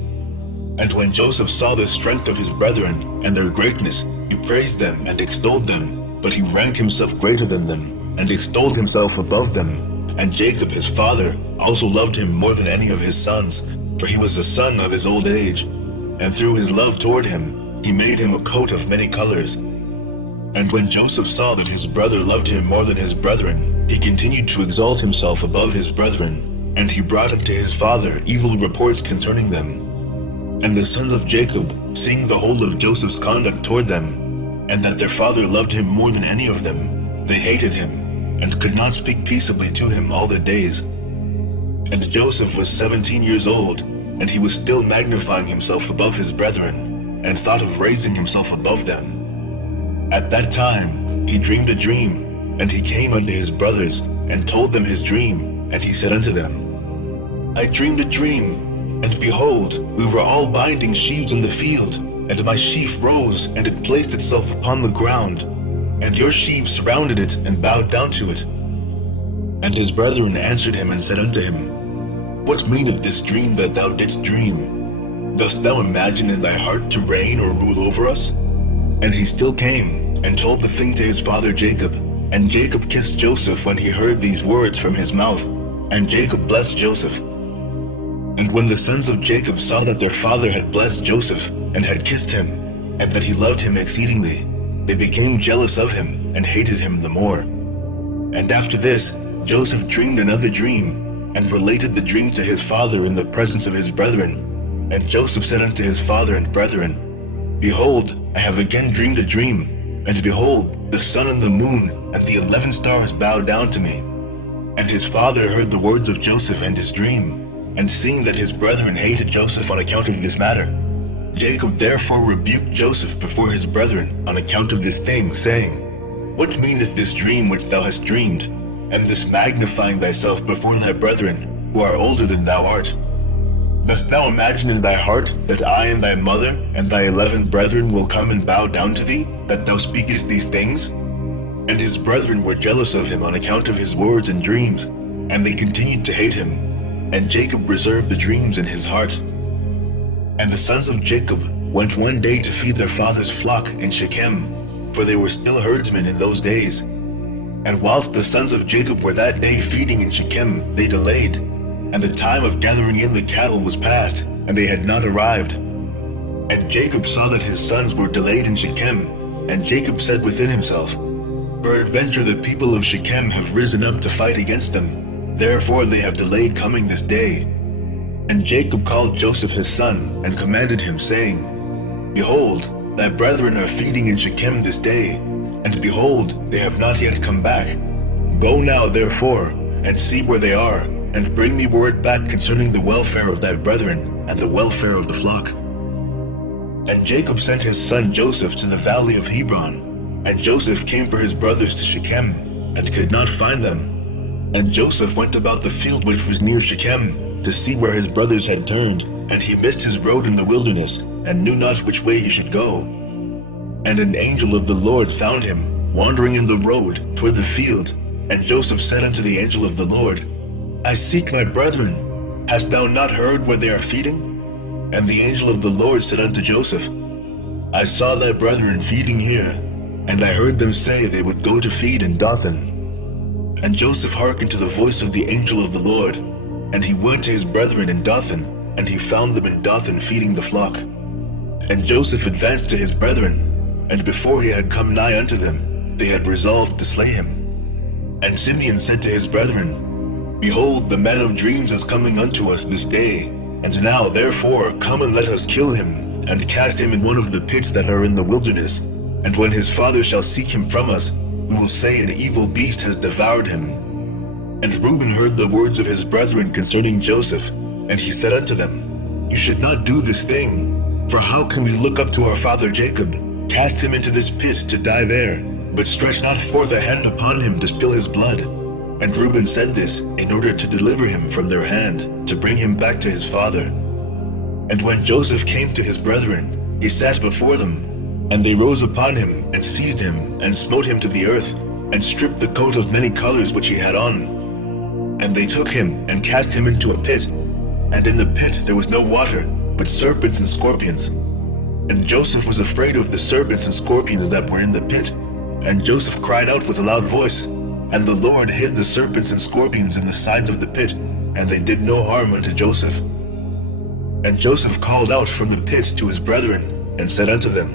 And when Joseph saw the strength of his brethren and their greatness, he praised them and extolled them, but he ranked himself greater than them, and extolled himself above them. And Jacob his father also loved him more than any of his sons, for he was the son of his old age. And through his love toward him, he made him a coat of many colors. And when Joseph saw that his brother loved him more than his brethren, he continued to exalt himself above his brethren, and he brought unto his father evil reports concerning them. And the sons of Jacob, seeing the whole of Joseph's conduct toward them, and that their father loved him more than any of them, they hated him, and could not speak peaceably to him all their days. And Joseph was 17 years old, and he was still magnifying himself above his brethren, and thought of raising himself above them. At that time he dreamed a dream, and he came unto his brothers, and told them his dream. And he said unto them, I dreamed a dream, and behold, we were all binding sheaves in the field, and my sheaf rose, and it placed itself upon the ground, and your sheaves surrounded it, and bowed down to it. And his brethren answered him, and said unto him, What meaneth this dream that thou didst dream? Dost thou imagine in thy heart to reign or rule over us? And he still came, and told the thing to his father Jacob. And Jacob kissed Joseph when he heard these words from his mouth, and Jacob blessed Joseph. And when the sons of Jacob saw that their father had blessed Joseph, and had kissed him, and that he loved him exceedingly, they became jealous of him and hated him the more. And after this, Joseph dreamed another dream, and related the dream to his father in the presence of his brethren. And Joseph said unto his father and brethren, Behold, I have again dreamed a dream, and behold, the sun and the moon and the 11 stars bowed down to me. And his father heard the words of Joseph and his dream, and seeing that his brethren hated Joseph on account of this matter, Jacob therefore rebuked Joseph before his brethren on account of this thing, saying, What meaneth this dream which thou hast dreamed, and this magnifying thyself before thy brethren, who are older than thou art? Dost thou imagine in thy heart that I and thy mother and thy 11 brethren will come and bow down to thee, that thou speakest these things? And his brethren were jealous of him on account of his words and dreams, and they continued to hate him. And Jacob reserved the dreams in his heart. And the sons of Jacob went one day to feed their father's flock in Shechem, for they were still herdsmen in those days. And whilst the sons of Jacob were that day feeding in Shechem, they delayed, and the time of gathering in the cattle was past, and they had not arrived. And Jacob saw that his sons were delayed in Shechem, and Jacob said within himself, Peradventure the people of Shechem have risen up to fight against them, therefore they have delayed coming this day. And Jacob called Joseph his son, and commanded him, saying, Behold, thy brethren are feeding in Shechem this day, and behold, they have not yet come back. Go now therefore, and see where they are, and bring me word back concerning the welfare of thy brethren, and the welfare of the flock. And Jacob sent his son Joseph to the valley of Hebron, and Joseph came for his brothers to Shechem, and could not find them. And Joseph went about the field which was near Shechem, to see where his brothers had turned, and he missed his road in the wilderness, and knew not which way he should go. And an angel of the Lord found him, wandering in the road toward the field. And Joseph said unto the angel of the Lord, I seek my brethren. Hast thou not heard where they are feeding? And the angel of the Lord said unto Joseph, I saw thy brethren feeding here, and I heard them say they would go to feed in Dothan. And Joseph hearkened to the voice of the angel of the Lord, and he went to his brethren in Dothan, and he found them in Dothan feeding the flock. And Joseph advanced to his brethren, and before he had come nigh unto them, they had resolved to slay him. And Simeon said to his brethren, Behold, the man of dreams is coming unto us this day, and now therefore come and let us kill him, and cast him in one of the pits that are in the wilderness. And when his father shall seek him from us, we will say an evil beast has devoured him. And Reuben heard the words of his brethren concerning Joseph, and he said unto them, You should not do this thing, for how can we look up to our father Jacob, cast him into this pit to die there, but stretch not forth a hand upon him to spill his blood? And Reuben said this in order to deliver him from their hand, to bring him back to his father. And when Joseph came to his brethren, he sat before them, and they rose upon him, and seized him, and smote him to the earth, and stripped the coat of many colors which he had on. And they took him, and cast him into a pit, and in the pit there was no water, but serpents and scorpions. And Joseph was afraid of the serpents and scorpions that were in the pit. And Joseph cried out with a loud voice, and the Lord hid the serpents and scorpions in the sides of the pit, and they did no harm unto Joseph. And Joseph called out from the pit to his brethren, and said unto them,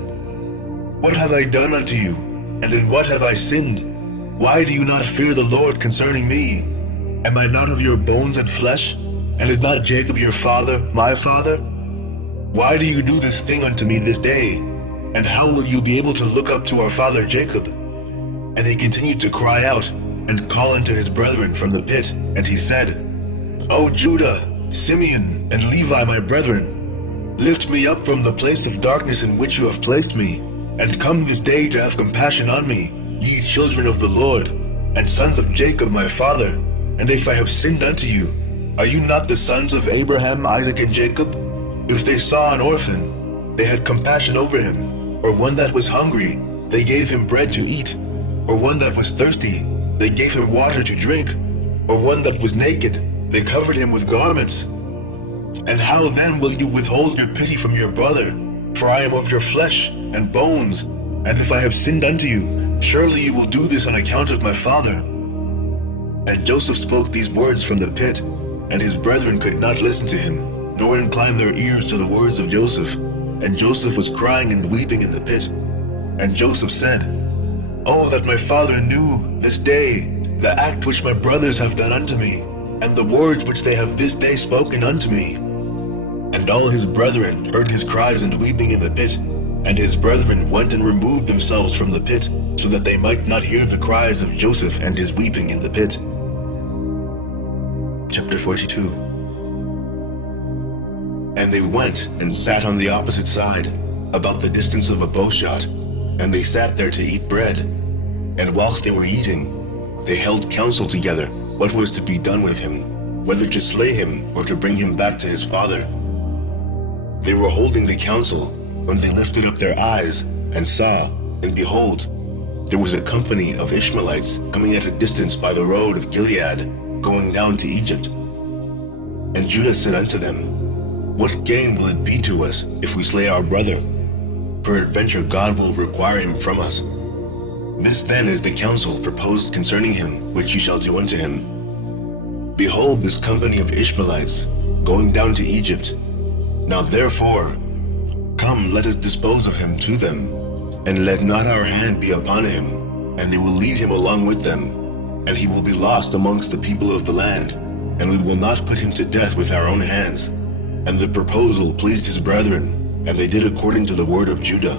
What have I done unto you, and in what have I sinned? Why do you not fear the Lord concerning me? Am I not of your bones and flesh? And is not Jacob your father, my father? Why do you do this thing unto me this day? And how will you be able to look up to our father Jacob? And he continued to cry out, and call unto his brethren from the pit. And he said, O Judah, Simeon, and Levi my brethren, lift me up from the place of darkness in which you have placed me, and come this day to have compassion on me, ye children of the Lord, and sons of Jacob my father. And if I have sinned unto you, are you not the sons of Abraham, Isaac, and Jacob? If they saw an orphan, they had compassion over him, or one that was hungry, they gave him bread to eat, or one that was thirsty, they gave him water to drink, or one that was naked, they covered him with garments. And how then will you withhold your pity from your brother? For I am of your flesh and bones, and if I have sinned unto you, surely you will do this on account of my father. And Joseph spoke these words from the pit, and his brethren could not listen to him, nor incline their ears to the words of Joseph. And Joseph was crying and weeping in the pit. And Joseph said, "Oh, that my father knew this day the act which my brothers have done unto me, and the words which they have this day spoken unto me." And all his brethren heard his cries and weeping in the pit. And his brethren went and removed themselves from the pit, so that they might not hear the cries of Joseph and his weeping in the pit. Chapter 42. And they went and sat on the opposite side, about the distance of a bowshot, and they sat there to eat bread. And whilst they were eating, they held counsel together what was to be done with him, whether to slay him or to bring him back to his father. They were holding the counsel when they lifted up their eyes and saw, and behold, there was a company of Ishmaelites coming at a distance by the road of Gilead, going down to Egypt. And Judah said unto them, "What gain will it be to us if we slay our brother? Peradventure God will require him from us. This then is the counsel proposed concerning him, which ye shall do unto him. Behold this company of Ishmaelites going down to Egypt. Now therefore, come, let us dispose of him to them, and let not our hand be upon him, and they will lead him along with them, and he will be lost amongst the people of the land, and we will not put him to death with our own hands." And the proposal pleased his brethren, and they did according to the word of Judah.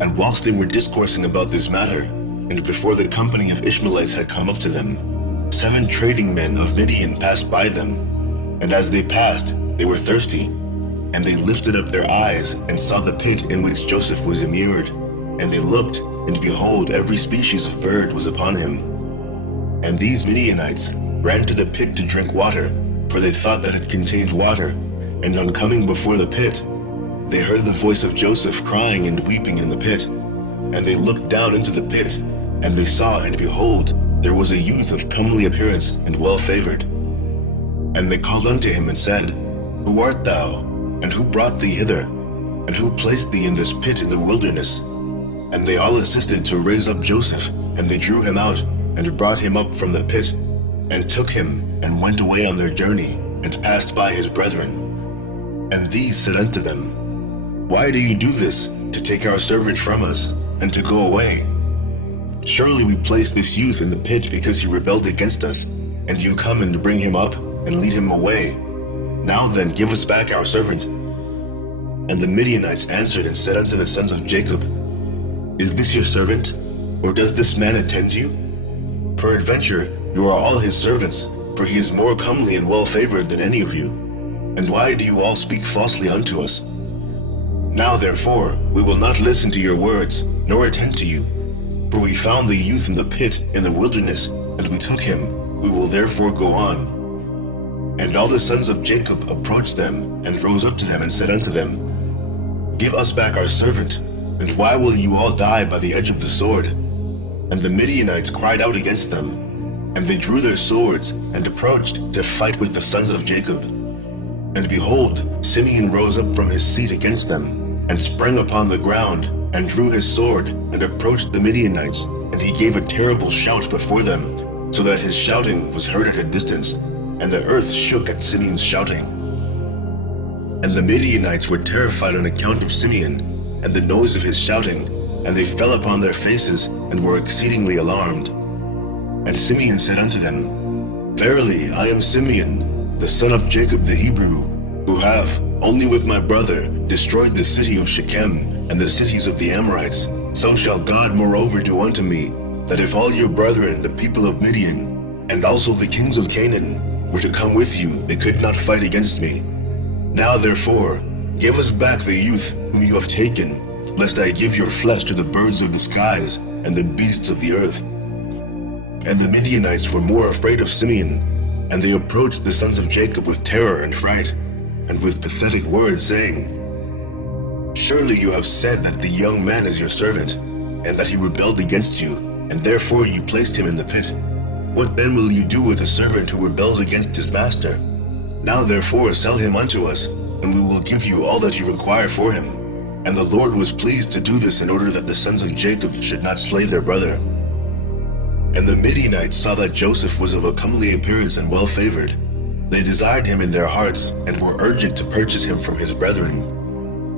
And whilst they were discoursing about this matter, and before the company of Ishmaelites had come up to them, 7 trading men of Midian passed by them, and as they passed, they were thirsty. And they lifted up their eyes and saw the pit in which Joseph was immured. And they looked, and behold, every species of bird was upon him. And these Midianites ran to the pit to drink water, for they thought that it contained water. And on coming before the pit, they heard the voice of Joseph crying and weeping in the pit. And they looked down into the pit, and they saw, and behold, there was a youth of comely appearance and well-favored. And they called unto him and said, "Who art thou? And who brought thee hither? And who placed thee in this pit in the wilderness?" And they all assisted to raise up Joseph, and they drew him out, and brought him up from the pit, and took him, and went away on their journey, and passed by his brethren. And these said unto them, "Why do you do this, to take our servant from us, and to go away? Surely we placed this youth in the pit because he rebelled against us, and you come and bring him up, and lead him away. Now then, give us back our servant." And the Midianites answered and said unto the sons of Jacob, "Is this your servant, or does this man attend you? Peradventure you are all his servants, for he is more comely and well-favored than any of you. And why do you all speak falsely unto us? Now therefore, we will not listen to your words, nor attend to you. For we found the youth in the pit in the wilderness, and we took him. We will therefore go on." And all the sons of Jacob approached them, and rose up to them, and said unto them, "Give us back our servant, and why will you all die by the edge of the sword?" And the Midianites cried out against them, and they drew their swords, and approached to fight with the sons of Jacob. And behold, Simeon rose up from his seat against them, and sprang upon the ground, and drew his sword, and approached the Midianites, and he gave a terrible shout before them, so that his shouting was heard at a distance, and the earth shook at Simeon's shouting. And the Midianites were terrified on account of Simeon, and the noise of his shouting, and they fell upon their faces, and were exceedingly alarmed. And Simeon said unto them, "Verily, I am Simeon, the son of Jacob the Hebrew, who have, only with my brother, destroyed the city of Shechem, and the cities of the Amorites. So shall God moreover do unto me, that if all your brethren, the people of Midian, and also the kings of Canaan, were to come with you, they could not fight against me. Now therefore, give us back the youth whom you have taken, lest I give your flesh to the birds of the skies, and the beasts of the earth." And the Midianites were more afraid of Simeon, and they approached the sons of Jacob with terror and fright, and with pathetic words, saying, "Surely you have said that the young man is your servant, and that he rebelled against you, and therefore you placed him in the pit. What then will you do with a servant who rebels against his master? Now therefore sell him unto us, and we will give you all that you require for him." And the Lord was pleased to do this in order that the sons of Jacob should not slay their brother. And the Midianites saw that Joseph was of a comely appearance and well-favored. They desired him in their hearts, and were urgent to purchase him from his brethren.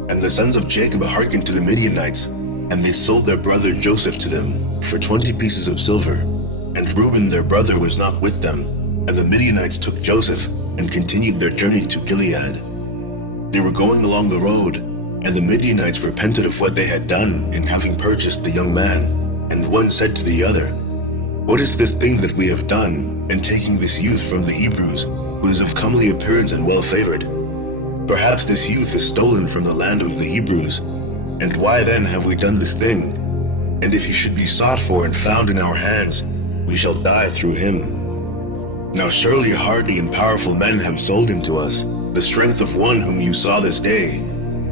And the sons of Jacob hearkened to the Midianites, And they sold their brother Joseph to them for 20 pieces of silver. And Reuben their brother was not with them. And the Midianites took Joseph and continued their journey to Gilead. They were going along the road, and the Midianites repented of what they had done in having purchased the young man. And one said to the other, "What is this thing that we have done in taking this youth from the Hebrews, who is of comely appearance and well-favored? Perhaps this youth is stolen from the land of the Hebrews. And why then have we done this thing? And if he should be sought for and found in our hands, we shall die through him. Now surely hardy and powerful men have sold him to us, the strength of one whom you saw this day.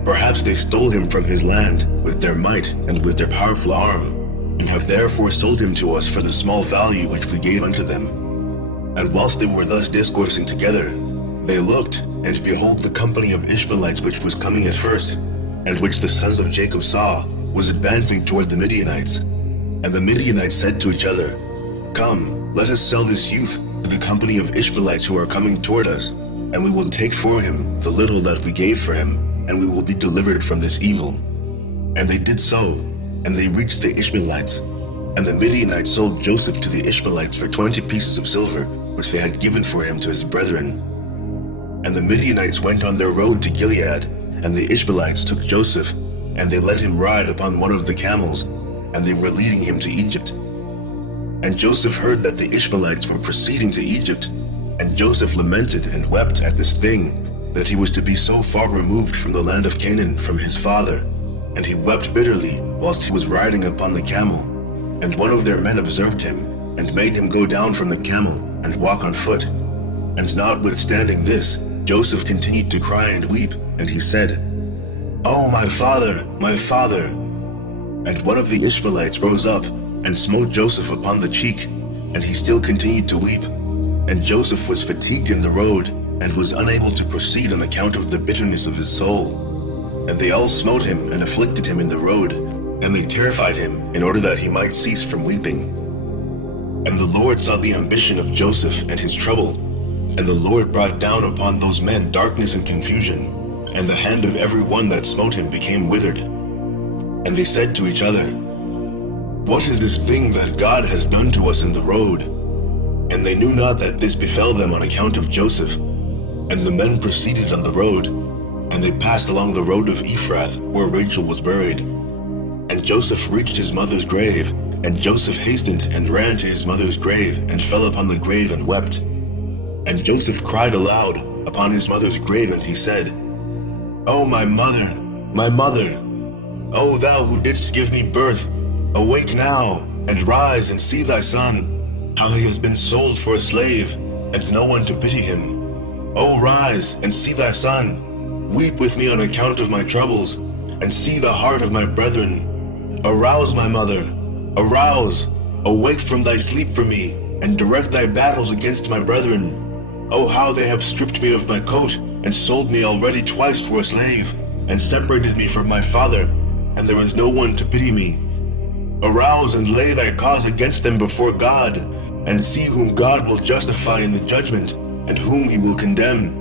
Perhaps they stole him from his land with their might and with their powerful arm, and have therefore sold him to us for the small value which we gave unto them." And whilst they were thus discoursing together, they looked, and behold, the company of Ishmaelites which was coming at first, and which the sons of Jacob saw, was advancing toward the Midianites. And the Midianites said to each other, "Come, let us sell this youth to the company of Ishmaelites who are coming toward us, and we will take for him the little that we gave for him, and we will be delivered from this evil." And they did so, and they reached the Ishmaelites. And the Midianites sold Joseph to the Ishmaelites for 20 pieces of silver, which they had given for him to his brethren. And the Midianites went on their road to Gilead, and the Ishmaelites took Joseph, and they let him ride upon one of the camels, and they were leading him to Egypt. And Joseph heard that the Ishmaelites were proceeding to Egypt, and Joseph lamented and wept at this thing, that he was to be so far removed from the land of Canaan from his father. And he wept bitterly whilst he was riding upon the camel. And one of their men observed him, and made him go down from the camel and walk on foot. And notwithstanding this, Joseph continued to cry and weep, and he said, "Oh, my father, my father!" And one of the Ishmaelites rose up and smote Joseph upon the cheek, and he still continued to weep. And Joseph was fatigued in the road, and was unable to proceed on account of the bitterness of his soul. And they all smote him and afflicted him in the road, and they terrified him in order that he might cease from weeping. And the Lord saw the ambition of Joseph and his trouble, and the Lord brought down upon those men darkness and confusion, and the hand of every one that smote him became withered. And they said to each other, "What is this thing that God has done to us in the road?" And they knew not that this befell them on account of Joseph. And the men proceeded on the road, and they passed along the road of Ephrath, where Rachel was buried. And Joseph reached his mother's grave, and Joseph hastened and ran to his mother's grave, and fell upon the grave and wept. And Joseph cried aloud upon his mother's grave, and he said, "O my mother, my mother! O thou who didst give me birth, awake now, and rise and see thy son, how he has been sold for a slave, and no one to pity him. O rise and see thy son, weep with me on account of my troubles, and see the heart of my brethren. Arouse, my mother, arouse, awake from thy sleep for me, and direct thy battles against my brethren. O how they have stripped me of my coat, and sold me already twice for a slave, and separated me from my father, and there is no one to pity me. Arouse and lay thy cause against them before God, and see whom God will justify in the judgment, and whom he will condemn.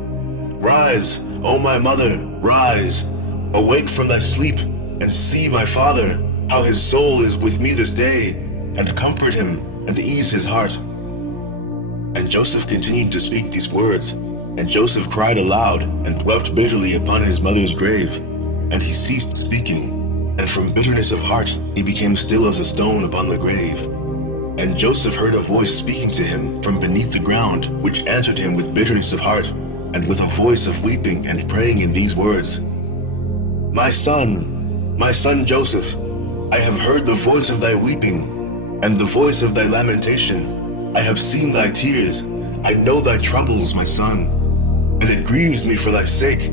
Rise, O my mother, rise, awake from thy sleep, and see my father, how his soul is with me this day, and comfort him, and ease his heart." And Joseph continued to speak these words, and Joseph cried aloud, and wept bitterly upon his mother's grave. And he ceased speaking, and from bitterness of heart he became still as a stone upon the grave. And Joseph heard a voice speaking to him from beneath the ground, which answered him with bitterness of heart, and with a voice of weeping and praying in these words, my son Joseph, I have heard the voice of thy weeping, and the voice of thy lamentation. I have seen thy tears, I know thy troubles, my son, and it grieves me for thy sake,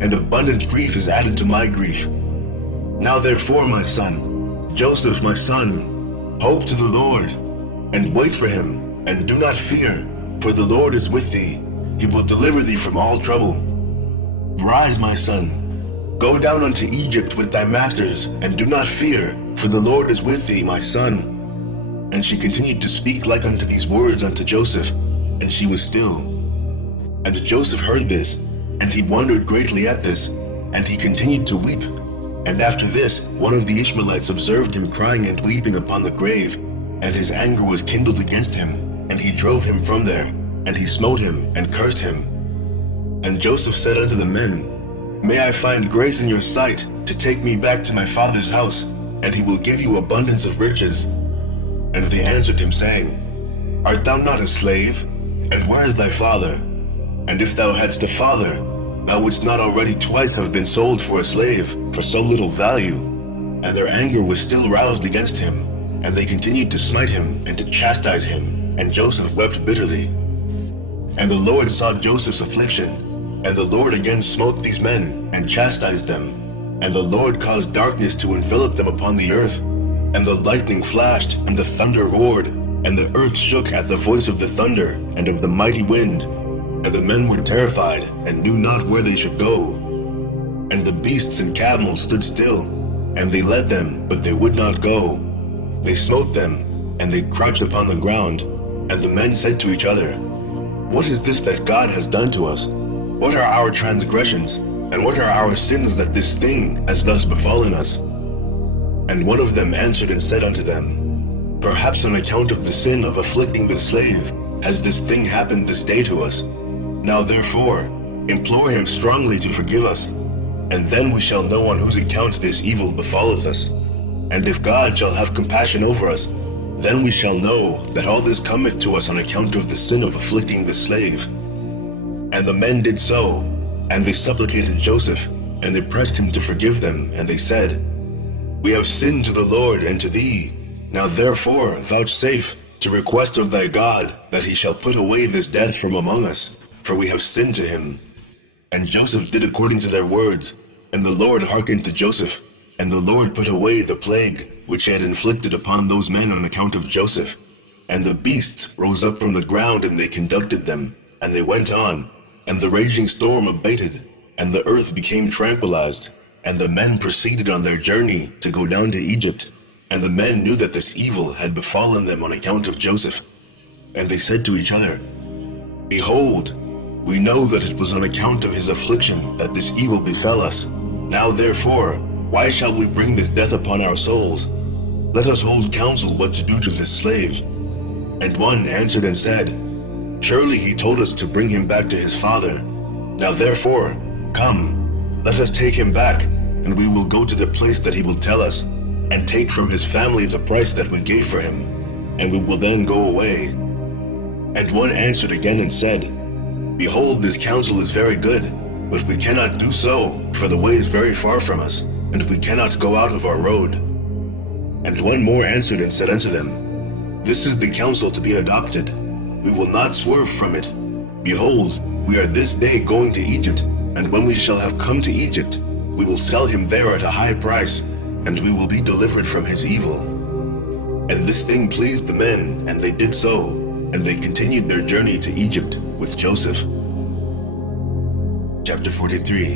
and abundant grief is added to my grief. Now therefore, my son, Joseph, my son, hope to the Lord, and wait for him, and do not fear, for the Lord is with thee. He will deliver thee from all trouble. Rise, my son, go down unto Egypt with thy masters, and do not fear, for the Lord is with thee, my son. And she continued to speak like unto these words unto Joseph, and she was still. And Joseph heard this, and he wondered greatly at this, and he continued to weep. And after this, one of the Ishmaelites observed him crying and weeping upon the grave, and his anger was kindled against him, and he drove him from there, and he smote him and cursed him. And Joseph said unto the men, May I find grace in your sight, to take me back to my father's house, and he will give you abundance of riches. And they answered him, saying, Art thou not a slave? And where is thy father? And if thou hadst a father, thou wouldst not already twice have been sold for a slave, for so little value. And their anger was still roused against him, and they continued to smite him and to chastise him, and Joseph wept bitterly. And the Lord saw Joseph's affliction, and the Lord again smote these men, and chastised them. And the Lord caused darkness to envelop them upon the earth, and the lightning flashed, and the thunder roared, and the earth shook at the voice of the thunder, and of the mighty wind. And the men were terrified, and knew not where they should go. And the beasts and camels stood still, and they led them, but they would not go. They smote them, and they crouched upon the ground. And the men said to each other, What is this that God has done to us? What are our transgressions, and what are our sins that this thing has thus befallen us? And one of them answered and said unto them, Perhaps on account of the sin of afflicting the slave has this thing happened this day to us. Now therefore, implore him strongly to forgive us, and then we shall know on whose account this evil befalleth us. And if God shall have compassion over us, then we shall know that all this cometh to us on account of the sin of afflicting the slave. And the men did so, and they supplicated Joseph, and they pressed him to forgive them, and they said, We have sinned to the Lord and to thee. Now therefore vouchsafe to request of thy God that he shall put away this death from among us, for we have sinned to him. And Joseph did according to their words, and the Lord hearkened to Joseph, and the Lord put away the plague which he had inflicted upon those men on account of Joseph. And the beasts rose up from the ground, and they conducted them, and they went on, and the raging storm abated, and the earth became tranquilized, and the men proceeded on their journey to go down to Egypt. And the men knew that this evil had befallen them on account of Joseph. And they said to each other, Behold, we know that it was on account of his affliction that this evil befell us. Now therefore, why shall we bring this death upon our souls? Let us hold counsel what to do to this slave. And one answered and said, Surely he told us to bring him back to his father. Now therefore, come, let us take him back, and we will go to the place that he will tell us, and take from his family the price that we gave for him, and we will then go away. And one answered again and said, Behold, this counsel is very good, but we cannot do so, for the way is very far from us, and we cannot go out of our road. And one more answered and said unto them, This is the counsel to be adopted. We will not swerve from it. Behold, we are this day going to Egypt, and when we shall have come to Egypt, we will sell him there at a high price, and we will be delivered from his evil. And this thing pleased the men, and they did so, and they continued their journey to Egypt with Joseph. Chapter 43.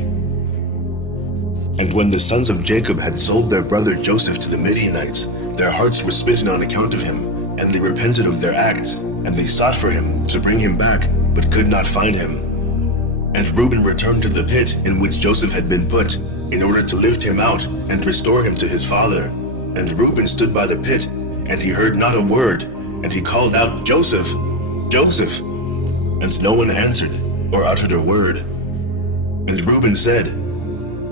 And when the sons of Jacob had sold their brother Joseph to the Midianites, their hearts were smitten on account of him, and they repented of their acts, and they sought for him to bring him back, but could not find him. And Reuben returned to the pit in which Joseph had been put, in order to lift him out and restore him to his father. And Reuben stood by the pit, and he heard not a word, and he called out, Joseph, Joseph! And no one answered, or uttered a word. And Reuben said,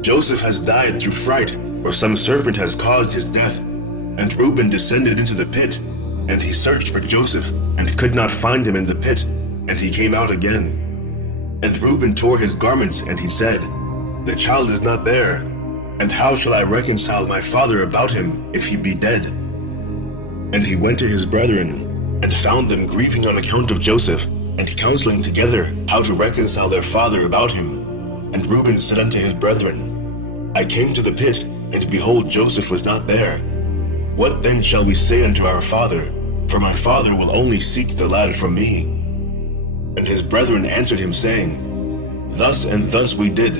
Joseph has died through fright, or some serpent has caused his death. And Reuben descended into the pit, and he searched for Joseph, and could not find him in the pit, and he came out again. And Reuben tore his garments, and he said, The child is not there, and how shall I reconcile my father about him, if he be dead? And he went to his brethren, and found them grieving on account of Joseph, and counseling together how to reconcile their father about him. And Reuben said unto his brethren, I came to the pit, and behold, Joseph was not there. What then shall we say unto our father? For my father will only seek the lad from me. And his brethren answered him, saying, Thus and thus we did,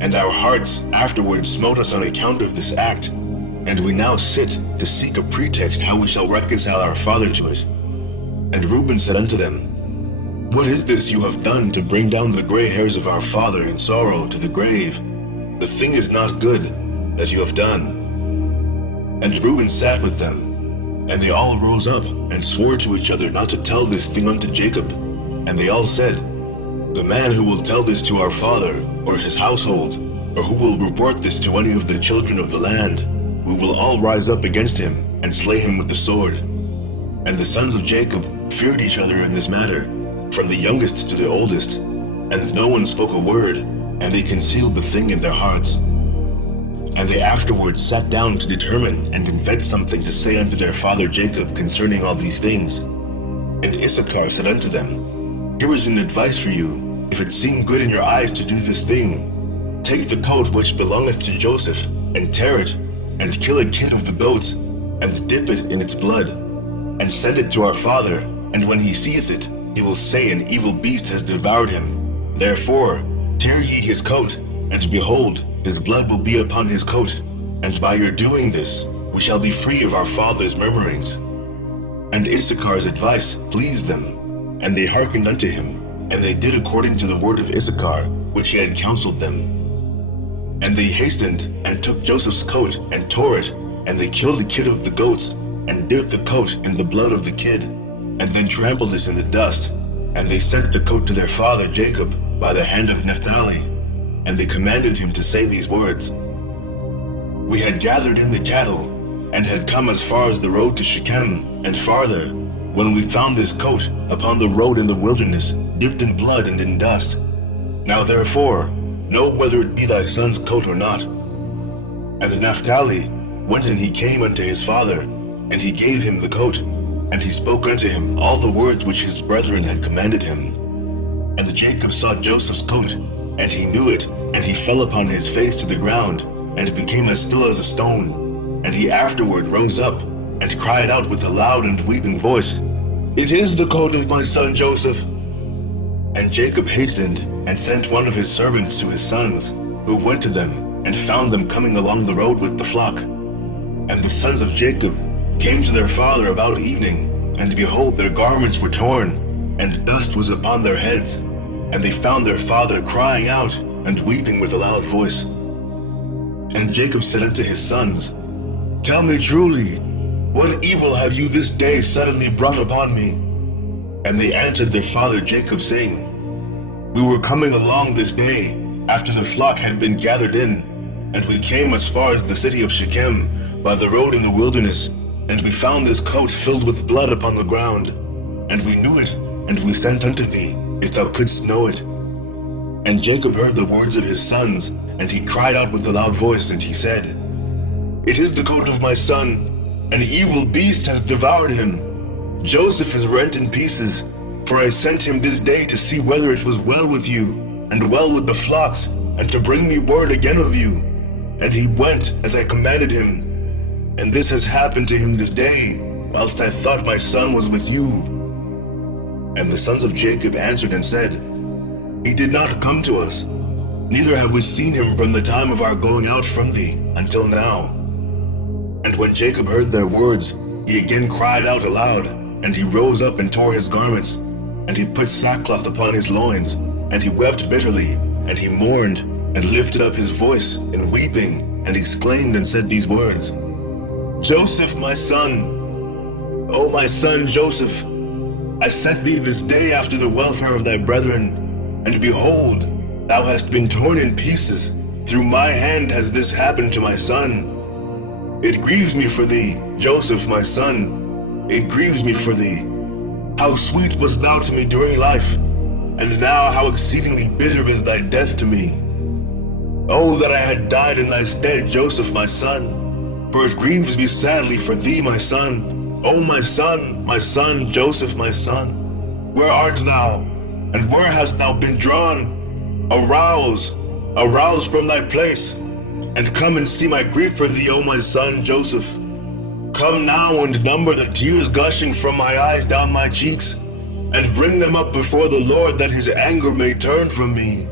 and our hearts afterward smote us on account of this act. And we now sit to seek a pretext how we shall reconcile our father to it. And Reuben said unto them, What is this you have done to bring down the gray hairs of our father in sorrow to the grave? The thing is not good, that you have done." And Reuben sat with them, and they all rose up and swore to each other not to tell this thing unto Jacob. And they all said, "The man who will tell this to our father or his household, or who will report this to any of the children of the land, we will all rise up against him and slay him with the sword." And the sons of Jacob feared each other in this matter, from the youngest to the oldest, and no one spoke a word, and they concealed the thing in their hearts. And they afterwards sat down to determine and invent something to say unto their father Jacob concerning all these things. And Issachar said unto them, "Here is an advice for you. If it seem good in your eyes to do this thing, take the coat which belongeth to Joseph, and tear it, and kill a kid of the goats, and dip it in its blood, and send it to our father, and when he seeth it, he will say an evil beast has devoured him. Therefore, tear ye his coat, and behold, his blood will be upon his coat, and by your doing this, we shall be free of our father's murmurings." And Issachar's advice pleased them, and they hearkened unto him, and they did according to the word of Issachar, which he had counseled them. And they hastened, and took Joseph's coat, and tore it, and they killed a kid of the goats, and dipped the coat in the blood of the kid, and then trampled it in the dust. And they sent the coat to their father Jacob by the hand of Naphtali, and they commanded him to say these words: "We had gathered in the cattle, and had come as far as the road to Shechem, and farther, when we found this coat upon the road in the wilderness, dipped in blood and in dust. Now therefore, know whether it be thy son's coat or not." And Naphtali went, and he came unto his father, and he gave him the coat, and he spoke unto him all the words which his brethren had commanded him. And Jacob saw Joseph's coat, and he knew it, and he fell upon his face to the ground, and became as still as a stone. And he afterward rose up, and cried out with a loud and weeping voice, "It is the coat of my son Joseph." And Jacob hastened, and sent one of his servants to his sons, who went to them, and found them coming along the road with the flock. And the sons of Jacob came to their father about evening, and behold, their garments were torn, and dust was upon their heads. And they found their father crying out, and weeping with a loud voice. And Jacob said unto his sons, "Tell me truly, what evil have you this day suddenly brought upon me?" And they answered their father Jacob, saying, "We were coming along this day, after the flock had been gathered in, and we came as far as the city of Shechem, by the road in the wilderness, and we found this coat filled with blood upon the ground. And we knew it, and we sent unto thee, if thou couldst know it." And Jacob heard the words of his sons, and he cried out with a loud voice, and he said, "It is the coat of my son. An evil beast has devoured him. Joseph is rent in pieces, for I sent him this day to see whether it was well with you, and well with the flocks, and to bring me word again of you. And he went as I commanded him. And this has happened to him this day, whilst I thought my son was with you." And the sons of Jacob answered and said, "He did not come to us, neither have we seen him from the time of our going out from thee until now." And when Jacob heard their words, he again cried out aloud, and he rose up and tore his garments, and he put sackcloth upon his loins, and he wept bitterly, and he mourned, and lifted up his voice in weeping, and exclaimed and said these words, "Joseph, my son, O my son Joseph, I sent thee this day after the welfare of thy brethren, and behold, thou hast been torn in pieces. Through my hand has this happened to my son. It grieves me for thee, Joseph, my son. It grieves me for thee. How sweet wast thou to me during life, and now how exceedingly bitter is thy death to me. Oh, that I had died in thy stead, Joseph, my son. For it grieves me sadly for thee, my son. O my son, Joseph, my son. Where art thou, and where hast thou been drawn? Arouse, arouse from thy place, and come and see my grief for thee, O my son, Joseph. Come now and number the tears gushing from my eyes down my cheeks, and bring them up before the Lord, that his anger may turn from me.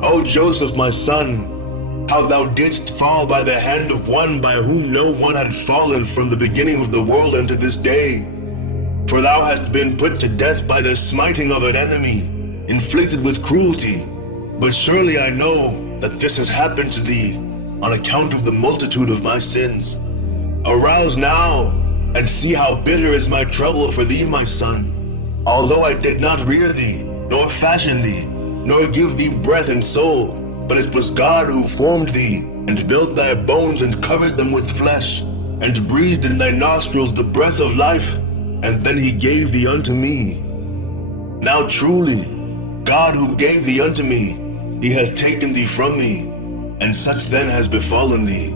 O Joseph, my son, how thou didst fall by the hand of one by whom no one had fallen from the beginning of the world unto this day. For thou hast been put to death by the smiting of an enemy, inflicted with cruelty. But surely I know that this has happened to thee, on account of the multitude of my sins. Arouse now, and see how bitter is my trouble for thee, my son. Although I did not rear thee, nor fashion thee, nor give thee breath and soul, but it was God who formed thee, and built thy bones and covered them with flesh, and breathed in thy nostrils the breath of life, and then he gave thee unto me. Now truly, God who gave thee unto me, he has taken thee from me, and such then has befallen thee.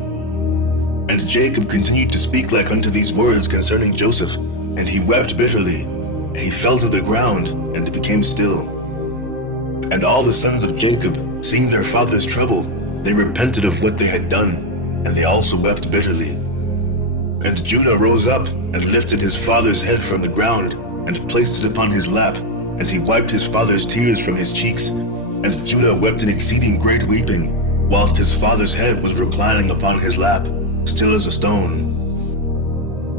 And Jacob continued to speak like unto these words concerning Joseph, and he wept bitterly, and he fell to the ground, and became still. And all the sons of Jacob, seeing their father's trouble, they repented of what they had done, and they also wept bitterly. And Judah rose up, and lifted his father's head from the ground, and placed it upon his lap, and he wiped his father's tears from his cheeks. And Judah wept an exceeding great weeping, whilst his father's head was reclining upon his lap, still as a stone.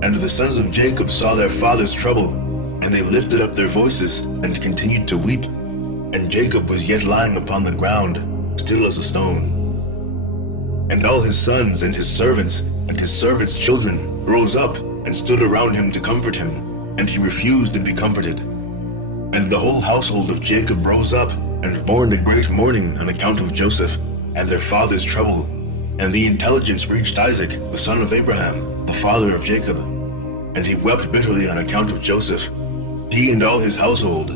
And the sons of Jacob saw their father's trouble, and they lifted up their voices, and continued to weep. And Jacob was yet lying upon the ground, still as a stone. And all his sons and his servants children rose up and stood around him to comfort him, and he refused to be comforted. And the whole household of Jacob rose up and mourned a great mourning on account of Joseph and their father's trouble. And the intelligence reached Isaac, the son of Abraham, the father of Jacob. And he wept bitterly on account of Joseph, he and all his household.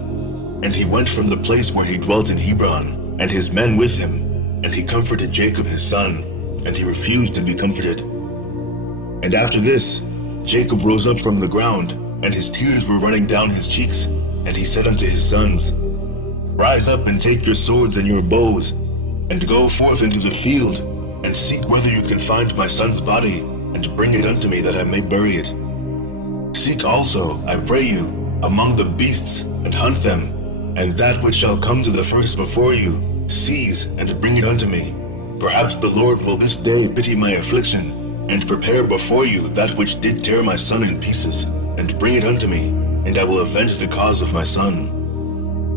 And he went from the place where he dwelt in Hebron, and his men with him, and he comforted Jacob his son, and he refused to be comforted. And after this, Jacob rose up from the ground, and his tears were running down his cheeks, and he said unto his sons, Rise up and take your swords and your bows, and go forth into the field, and seek whether you can find my son's body, and bring it unto me that I may bury it. Seek also, I pray you, among the beasts, and hunt them, and that which shall come to the first before you, seize and bring it unto me. Perhaps the Lord will this day pity my affliction, and prepare before you that which did tear my son in pieces, and bring it unto me, and I will avenge the cause of my son.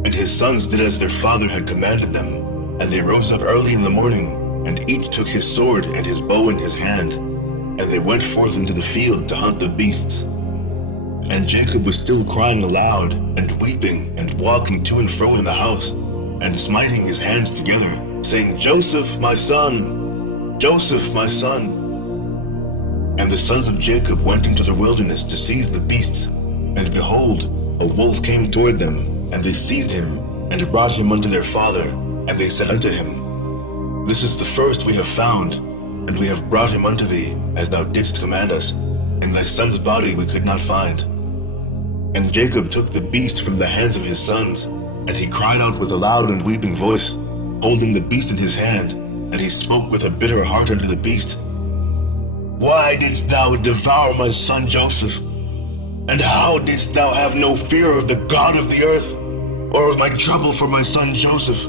And his sons did as their father had commanded them, and they rose up early in the morning, and each took his sword and his bow in his hand, and they went forth into the field to hunt the beasts. And Jacob was still crying aloud, and weeping, and walking to and fro in the house, and smiting his hands together, saying, Joseph, my son! Joseph, my son! And the sons of Jacob went into the wilderness to seize the beasts, and behold, a wolf came toward them, and they seized him, and brought him unto their father, and they said unto him, This is the first we have found, and we have brought him unto thee, as thou didst command us. In thy son's body we could not find. And Jacob took the beast from the hands of his sons, and he cried out with a loud and weeping voice, holding the beast in his hand, and he spoke with a bitter heart unto the beast. Why didst thou devour my son Joseph? And how didst thou have no fear of the God of the earth, or of my trouble for my son Joseph?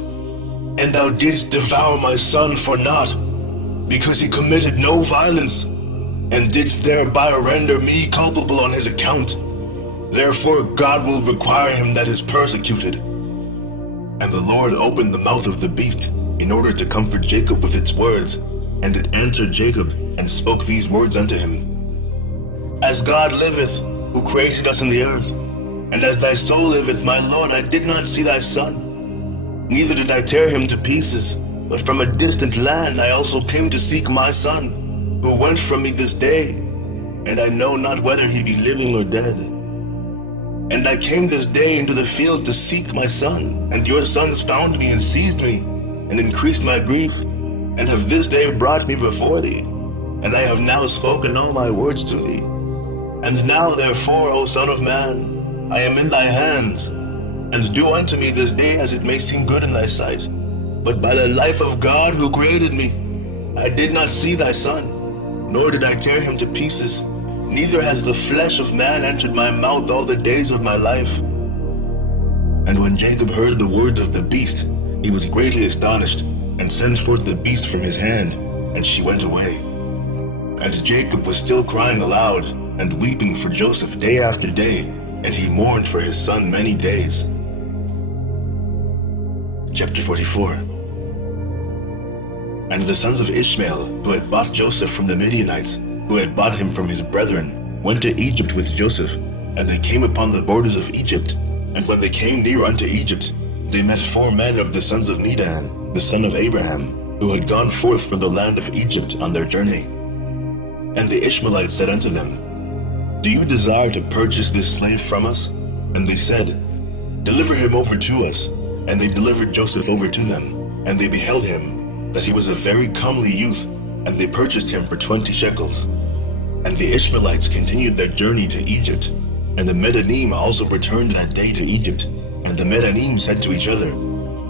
And thou didst devour my son for naught, because he committed no violence, and didst thereby render me culpable on his account. Therefore God will require him that is persecuted. And the Lord opened the mouth of the beast, in order to comfort Jacob with its words. And it answered Jacob, and spoke these words unto him. As God liveth, who created us in the earth, and as thy soul liveth, my Lord, I did not see thy son, neither did I tear him to pieces, but from a distant land I also came to seek my son, who went from me this day, and I know not whether he be living or dead. And I came this day into the field to seek my son, and your sons found me and seized me, and increased my grief, and have this day brought me before thee, and I have now spoken all my words to thee. And now therefore, O Son of Man, I am in thy hands, and do unto me this day as it may seem good in thy sight. But by the life of God who created me, I did not see thy son, nor did I tear him to pieces, neither has the flesh of man entered my mouth all the days of my life. And when Jacob heard the words of the beast, he was greatly astonished, and sent forth the beast from his hand, and she went away. And Jacob was still crying aloud, and weeping for Joseph day after day, and he mourned for his son many days. Chapter 44. And the sons of Ishmael, who had bought Joseph from the Midianites, who had bought him from his brethren, went to Egypt with Joseph. And they came upon the borders of Egypt. And when they came near unto Egypt, they met 4 men of the sons of Medan, the son of Abraham, who had gone forth from the land of Egypt on their journey. And the Ishmaelites said unto them, Do you desire to purchase this slave from us? And they said, Deliver him over to us. And they delivered Joseph over to them. And they beheld him, that he was a very comely youth, and they purchased him for 20 shekels. And the Ishmaelites continued their journey to Egypt. And the Medanim also returned that day to Egypt. And the Medanim said to each other,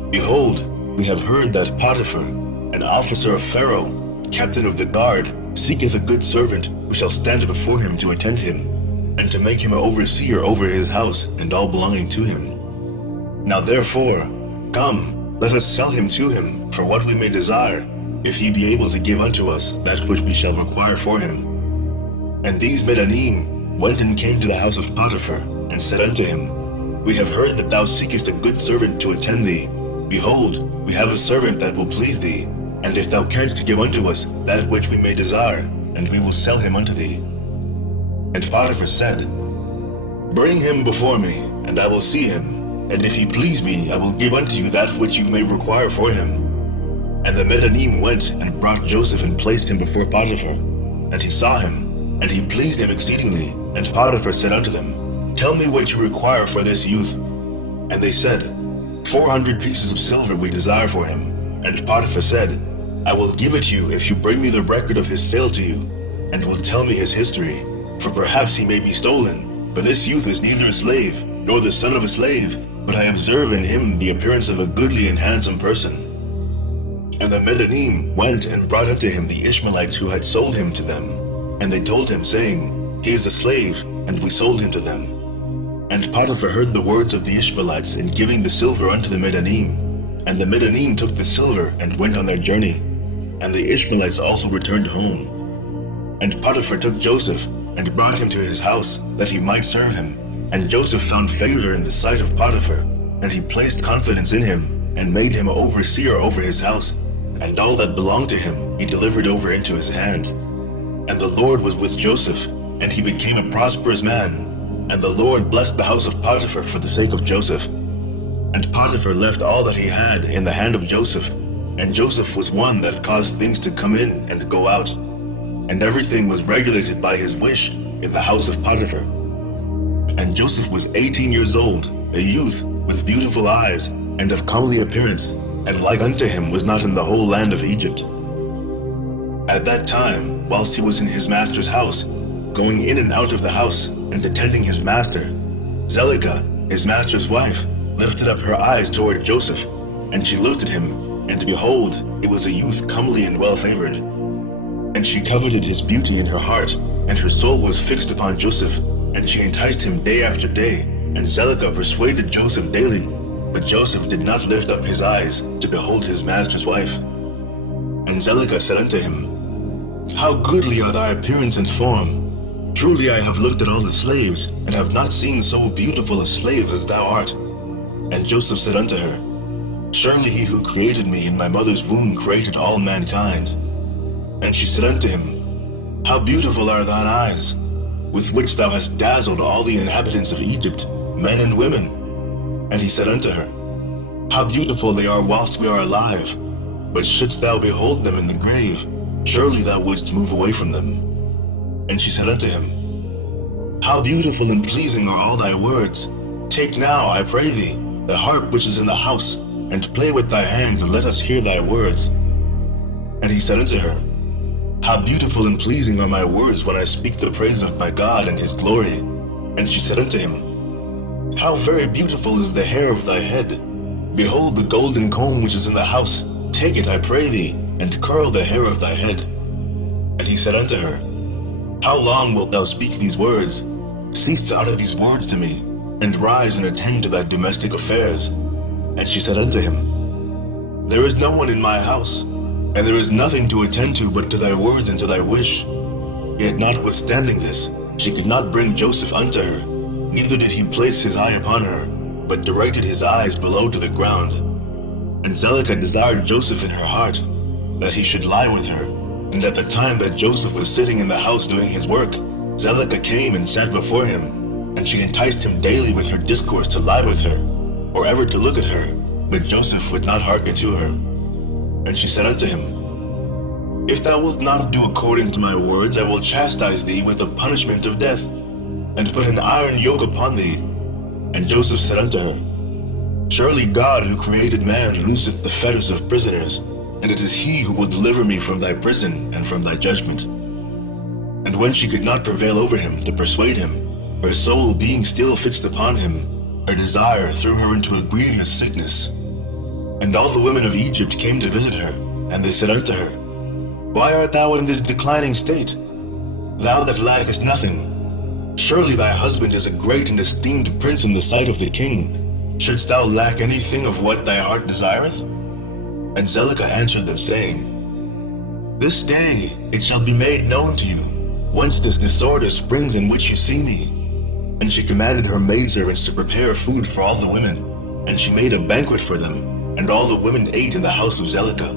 Behold, we have heard that Potiphar, an officer of Pharaoh, captain of the guard, seeketh a good servant who shall stand before him to attend him, and to make him an overseer over his house and all belonging to him. Now therefore, come, let us sell him to him for what we may desire, if he be able to give unto us that which we shall require for him. And these Medanim went and came to the house of Potiphar, and said unto him, We have heard that thou seekest a good servant to attend thee. Behold, we have a servant that will please thee, and if thou canst give unto us that which we may desire, and we will sell him unto thee. And Potiphar said, Bring him before me, and I will see him, and if he please me, I will give unto you that which you may require for him. And the Medanim went and brought Joseph and placed him before Potiphar. And he saw him, and he pleased him exceedingly. And Potiphar said unto them, Tell me what you require for this youth. And they said, 400 pieces of silver we desire for him. And Potiphar said, I will give it you if you bring me the record of his sale to you, and will tell me his history, for perhaps he may be stolen. For this youth is neither a slave, nor the son of a slave, but I observe in him the appearance of a goodly and handsome person. And the Medanim went and brought unto him the Ishmaelites who had sold him to them. And they told him, saying, He is a slave, and we sold him to them. And Potiphar heard the words of the Ishmaelites in giving the silver unto the Medanim. And the Medanim took the silver and went on their journey. And the Ishmaelites also returned home. And Potiphar took Joseph and brought him to his house, that he might serve him. And Joseph found favor in the sight of Potiphar, and he placed confidence in him, and made him overseer over his house, and all that belonged to him he delivered over into his hand. And the Lord was with Joseph, and he became a prosperous man. And the Lord blessed the house of Potiphar for the sake of Joseph. And Potiphar left all that he had in the hand of Joseph, and Joseph was one that caused things to come in and go out, and everything was regulated by his wish in the house of Potiphar. And Joseph was 18 years old, a youth, with beautiful eyes, and of comely appearance, and like unto him was not in the whole land of Egypt. At that time, whilst he was in his master's house, going in and out of the house, and attending his master, Zelicah, his master's wife, lifted up her eyes toward Joseph, and she looked at him, and behold, it was a youth comely and well-favored. And she coveted his beauty in her heart, and her soul was fixed upon Joseph, and she enticed him day after day, and Zelicah persuaded Joseph daily, but Joseph did not lift up his eyes to behold his master's wife. And Zelicah said unto him, How goodly are thy appearance and form! Truly I have looked at all the slaves, and have not seen so beautiful a slave as thou art. And Joseph said unto her, Surely he who created me in my mother's womb created all mankind. And she said unto him, How beautiful are thine eyes, with which thou hast dazzled all the inhabitants of Egypt, men and women. And he said unto her, How beautiful they are whilst we are alive, but shouldst thou behold them in the grave, surely thou wouldst move away from them. And she said unto him, How beautiful and pleasing are all thy words! Take now, I pray thee, the harp which is in the house, and play with thy hands, and let us hear thy words. And he said unto her, How beautiful and pleasing are my words when I speak the praise of my God and his glory. And she said unto him, How very beautiful is the hair of thy head! Behold the golden comb which is in the house, take it, I pray thee, and curl the hair of thy head. And he said unto her, How long wilt thou speak these words? Cease to utter these words to me, and rise and attend to thy domestic affairs. And she said unto him, There is no one in my house, and there is nothing to attend to but to thy words and to thy wish. Yet notwithstanding this, she could not bring Joseph unto her, neither did he place his eye upon her, but directed his eyes below to the ground. And Zelicah desired Joseph in her heart, that he should lie with her. And at the time that Joseph was sitting in the house doing his work, Zelicah came and sat before him, and she enticed him daily with her discourse to lie with her, or ever to look at her. But Joseph would not hearken to her. And she said unto him, If thou wilt not do according to my words, I will chastise thee with the punishment of death, and put an iron yoke upon thee. And Joseph said unto her, Surely God, who created man, looseth the fetters of prisoners, and it is he who will deliver me from thy prison and from thy judgment. And when she could not prevail over him to persuade him, her soul being still fixed upon him, her desire threw her into a grievous sickness. And all the women of Egypt came to visit her, and they said unto her, Why art thou in this declining state, thou that lackest nothing? Surely thy husband is a great and esteemed prince in the sight of the king. Shouldst thou lack anything of what thy heart desireth? And Zelicah answered them, saying, This day it shall be made known to you, whence this disorder springs in which you see me. And she commanded her maidservants to prepare food for all the women, and she made a banquet for them, and all the women ate in the house of Zelicah.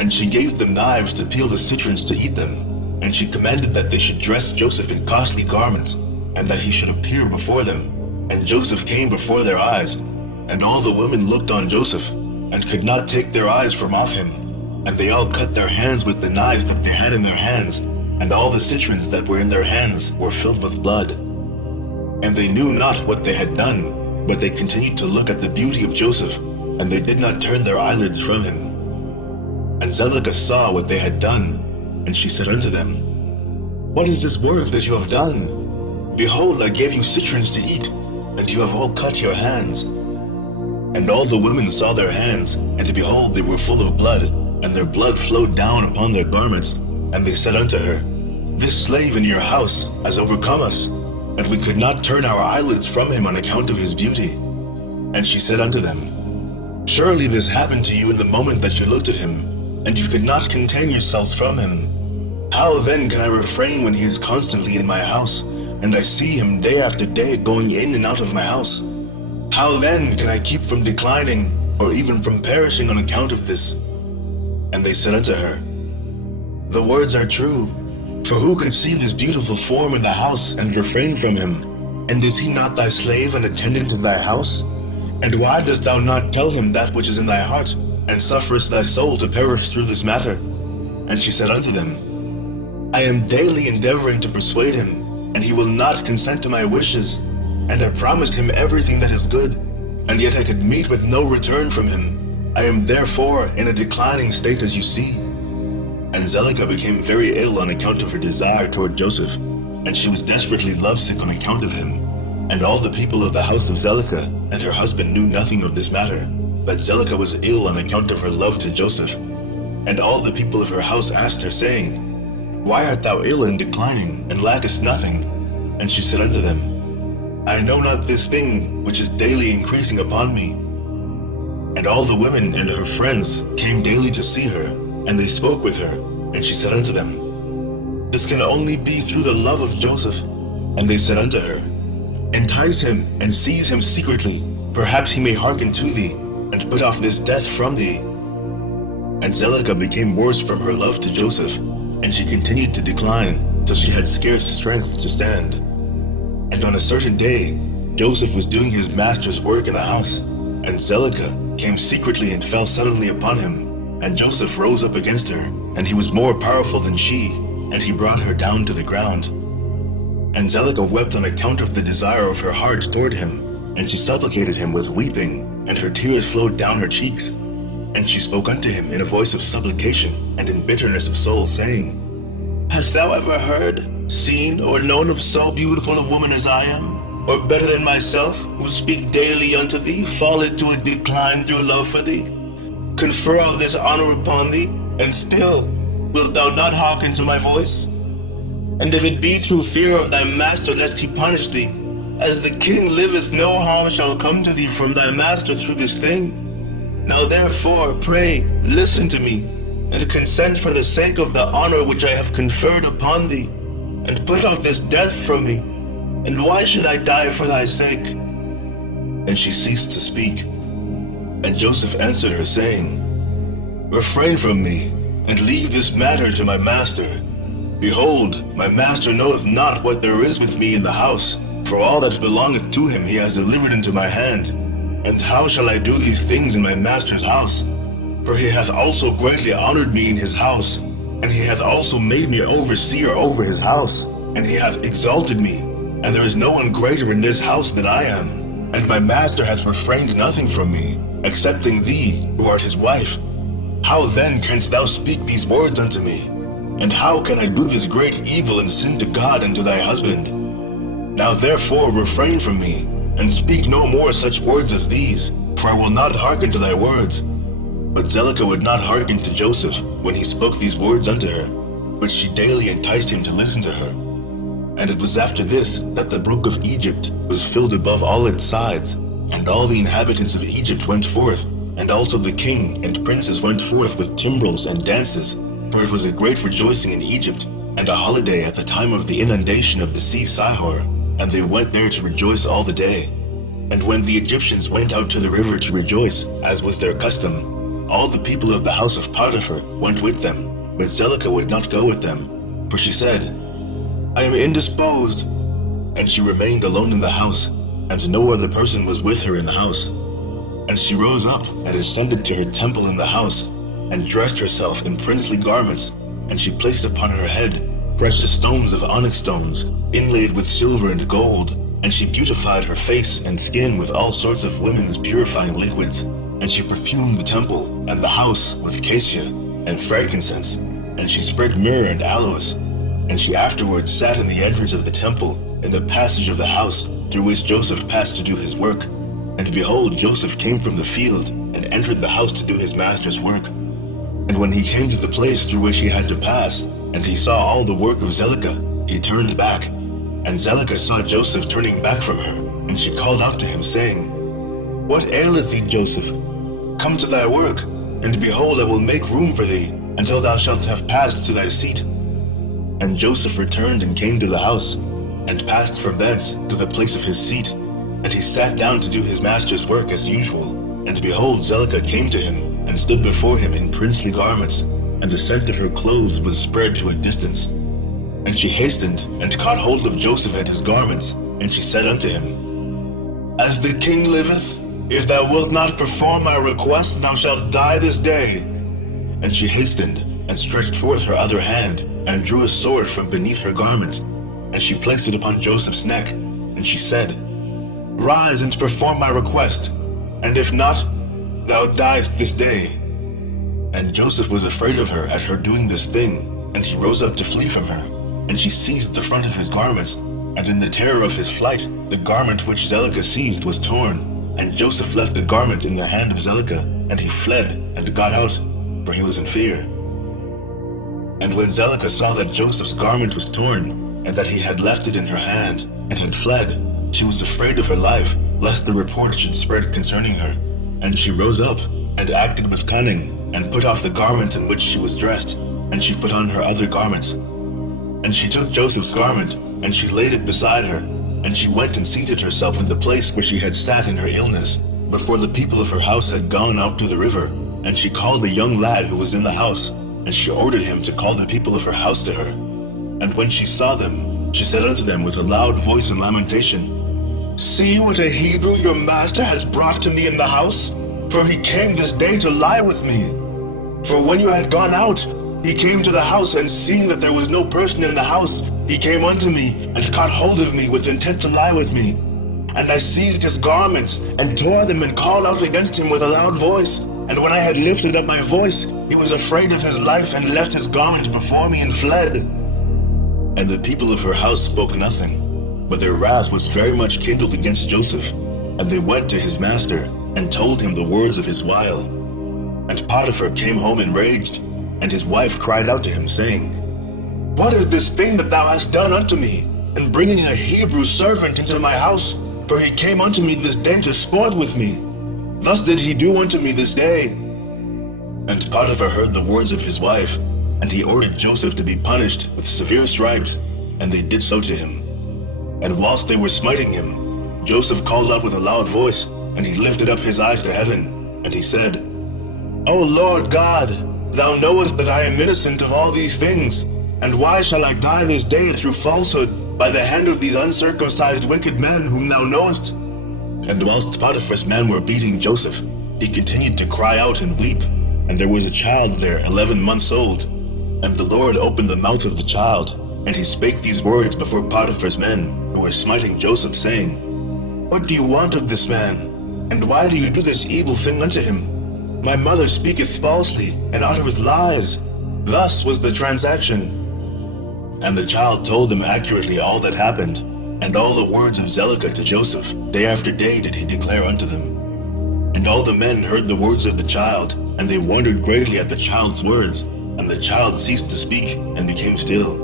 And she gave them knives to peel the citrons to eat them, and she commanded that they should dress Joseph in costly garments, and that he should appear before them. And Joseph came before their eyes, and all the women looked on Joseph, and could not take their eyes from off him. And they all cut their hands with the knives that they had in their hands, and all the citrons that were in their hands were filled with blood. And they knew not what they had done, but they continued to look at the beauty of Joseph, and they did not turn their eyelids from him. And Zelicah saw what they had done, and she said unto them, What is this work that you have done? Behold, I gave you citrons to eat, and you have all cut your hands. And all the women saw their hands, and behold, they were full of blood, and their blood flowed down upon their garments. And they said unto her, This slave in your house has overcome us, and we could not turn our eyelids from him on account of his beauty. And she said unto them, Surely this happened to you in the moment that you looked at him, and you could not contain yourselves from him. How then can I refrain when he is constantly in my house, and I see him day after day going in and out of my house? How then can I keep from declining, or even from perishing on account of this? And they said unto her, The words are true, for who could see this beautiful form in the house and refrain from him? And is he not thy slave and attendant in thy house? And why dost thou not tell him that which is in thy heart, and sufferest thy soul to perish through this matter? And she said unto them, I am daily endeavoring to persuade him, and he will not consent to my wishes. And I promised him everything that is good, and yet I could meet with no return from him. I am therefore in a declining state, as you see. And Zelicah became very ill on account of her desire toward Joseph, and she was desperately lovesick on account of him. And all the people of the house of Zelicah and her husband knew nothing of this matter, but Zelicah was ill on account of her love to Joseph. And all the people of her house asked her, saying, Why art thou ill and declining, and lackest nothing? And she said unto them, I know not this thing which is daily increasing upon me. And all the women and her friends came daily to see her, and they spoke with her. And she said unto them, This can only be through the love of Joseph. And they said unto her, Entice him, and seize him secretly. Perhaps he may hearken to thee, and put off this death from thee. And Zelicah became worse from her love to Joseph, and she continued to decline, till she had scarce strength to stand. And on a certain day, Joseph was doing his master's work in the house, and Zelicah came secretly and fell suddenly upon him. And Joseph rose up against her, and he was more powerful than she, and he brought her down to the ground. And Zelicah wept on account of the desire of her heart toward him, and she supplicated him with weeping, and her tears flowed down her cheeks. And she spoke unto him in a voice of supplication and in bitterness of soul, saying, Hast thou ever heard, seen, or known of so beautiful a woman as I am? Or better than myself, who speak daily unto thee, fall into a decline through love for thee? Confer all this honor upon thee, and still wilt thou not hearken to my voice? And if it be through fear of thy master, lest he punish thee, as the king liveth, no harm shall come to thee from thy master through this thing. Now therefore, pray, listen to me, and consent for the sake of the honor which I have conferred upon thee, and put off this death from me. And why should I die for thy sake? And she ceased to speak. And Joseph answered her, saying, Refrain from me, and leave this matter to my master. Behold, my master knoweth not what there is with me in the house, for all that belongeth to him he has delivered into my hand. And how shall I do these things in my master's house? For he hath also greatly honored me in his house, and he hath also made me overseer over his house, and he hath exalted me, and there is no one greater in this house than I am. And my master hath refrained nothing from me, excepting thee, who art his wife. How then canst thou speak these words unto me? And how can I do this great evil and sin to God and to thy husband? Now therefore refrain from me, and speak no more such words as these, for I will not hearken to thy words. But Zelicah would not hearken to Joseph when he spoke these words unto her, but she daily enticed him to listen to her. And it was after this that the brook of Egypt was filled above all its sides, and all the inhabitants of Egypt went forth, and also the king and princes went forth with timbrels and dances, for it was a great rejoicing in Egypt, and a holiday at the time of the inundation of the sea Sihor, and they went there to rejoice all the day. And when the Egyptians went out to the river to rejoice, as was their custom, all the people of the house of Potiphar went with them, but Zelicah would not go with them, for she said, I am indisposed. And she remained alone in the house, and no other person was with her in the house. And she rose up and ascended to her temple in the house, and dressed herself in princely garments, and she placed upon her head precious stones of onyx stones, inlaid with silver and gold, and she beautified her face and skin with all sorts of women's purifying liquids, and she perfumed the temple and the house with cassia and frankincense, and she spread myrrh and aloes, and she afterwards sat in the entrance of the temple in the passage of the house through which Joseph passed to do his work. And behold, Joseph came from the field and entered the house to do his master's work. And when he came to the place through which he had to pass, and he saw all the work of Zelicah, he turned back. And Zelicah saw Joseph turning back from her, and she called out to him, saying, What aileth thee, Joseph? Come to thy work, and behold, I will make room for thee, until thou shalt have passed to thy seat. And Joseph returned and came to the house, and passed from thence to the place of his seat. And he sat down to do his master's work as usual. And behold, Zelicah came to him, and stood before him in princely garments, and the scent of her clothes was spread to a distance. And she hastened, and caught hold of Joseph and his garments, and she said unto him, As the king liveth, if thou wilt not perform my request, thou shalt die this day. And she hastened, and stretched forth her other hand, and drew a sword from beneath her garments, and she placed it upon Joseph's neck, and she said, Rise and perform my request, and if not, thou diest this day. And Joseph was afraid of her at her doing this thing, and he rose up to flee from her. And she seized the front of his garments, and in the terror of his flight, the garment which Zelicah seized was torn. And Joseph left the garment in the hand of Zelicah, and he fled and got out, for he was in fear. And when Zelicah saw that Joseph's garment was torn, and that he had left it in her hand, and had fled, she was afraid of her life, lest the report should spread concerning her. And she rose up, and acted with cunning, and put off the garment in which she was dressed, and she put on her other garments. And she took Joseph's garment, and she laid it beside her, and she went and seated herself in the place where she had sat in her illness, before the people of her house had gone out to the river. And she called the young lad who was in the house, and she ordered him to call the people of her house to her. And when she saw them, she said unto them with a loud voice in lamentation, See what a Hebrew your master has brought to me in the house, for he came this day to lie with me. For when you had gone out, he came to the house, and seeing that there was no person in the house, he came unto me, and caught hold of me with intent to lie with me. And I seized his garments, and tore them, and called out against him with a loud voice. And when I had lifted up my voice, he was afraid of his life, and left his garment before me, and fled. And the people of her house spoke nothing, but their wrath was very much kindled against Joseph. And they went to his master, and told him the words of his wile. And Potiphar came home enraged, and his wife cried out to him, saying, What is this thing that thou hast done unto me, in bringing a Hebrew servant into my house? For he came unto me this day to sport with me. Thus did he do unto me this day. And Potiphar heard the words of his wife, and he ordered Joseph to be punished with severe stripes, and they did so to him. And whilst they were smiting him, Joseph called out with a loud voice, and he lifted up his eyes to heaven, and he said, O Lord God, Thou knowest that I am innocent of all these things, and why shall I die this day through falsehood by the hand of these uncircumcised wicked men whom thou knowest? And whilst Potiphar's men were beating Joseph, he continued to cry out and weep, and there was a child there 11 months old. And the Lord opened the mouth of the child, and he spake these words before Potiphar's men, who were smiting Joseph, saying, What do you want of this man? And why do you do this evil thing unto him? My mother speaketh falsely, and uttereth lies. Thus was the transaction. And the child told them accurately all that happened, and all the words of Zelicah to Joseph. Day after day did he declare unto them. And all the men heard the words of the child, and they wondered greatly at the child's words. And the child ceased to speak, and became still.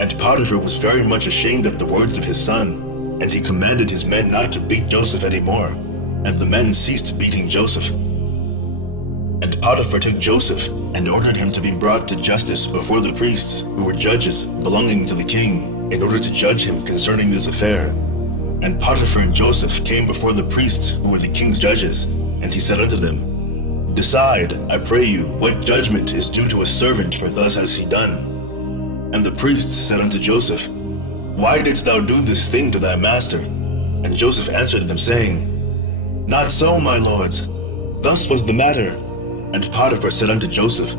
And Potiphar was very much ashamed at the words of his son, and he commanded his men not to beat Joseph any more. And the men ceased beating Joseph. And Potiphar took Joseph, and ordered him to be brought to justice before the priests, who were judges belonging to the king, in order to judge him concerning this affair. And Potiphar and Joseph came before the priests, who were the king's judges, and he said unto them, Decide, I pray you, what judgment is due to a servant, for thus has he done. And the priests said unto Joseph, Why didst thou do this thing to thy master? And Joseph answered them, saying, Not so, my lords. Thus was the matter. And Potiphar said unto Joseph,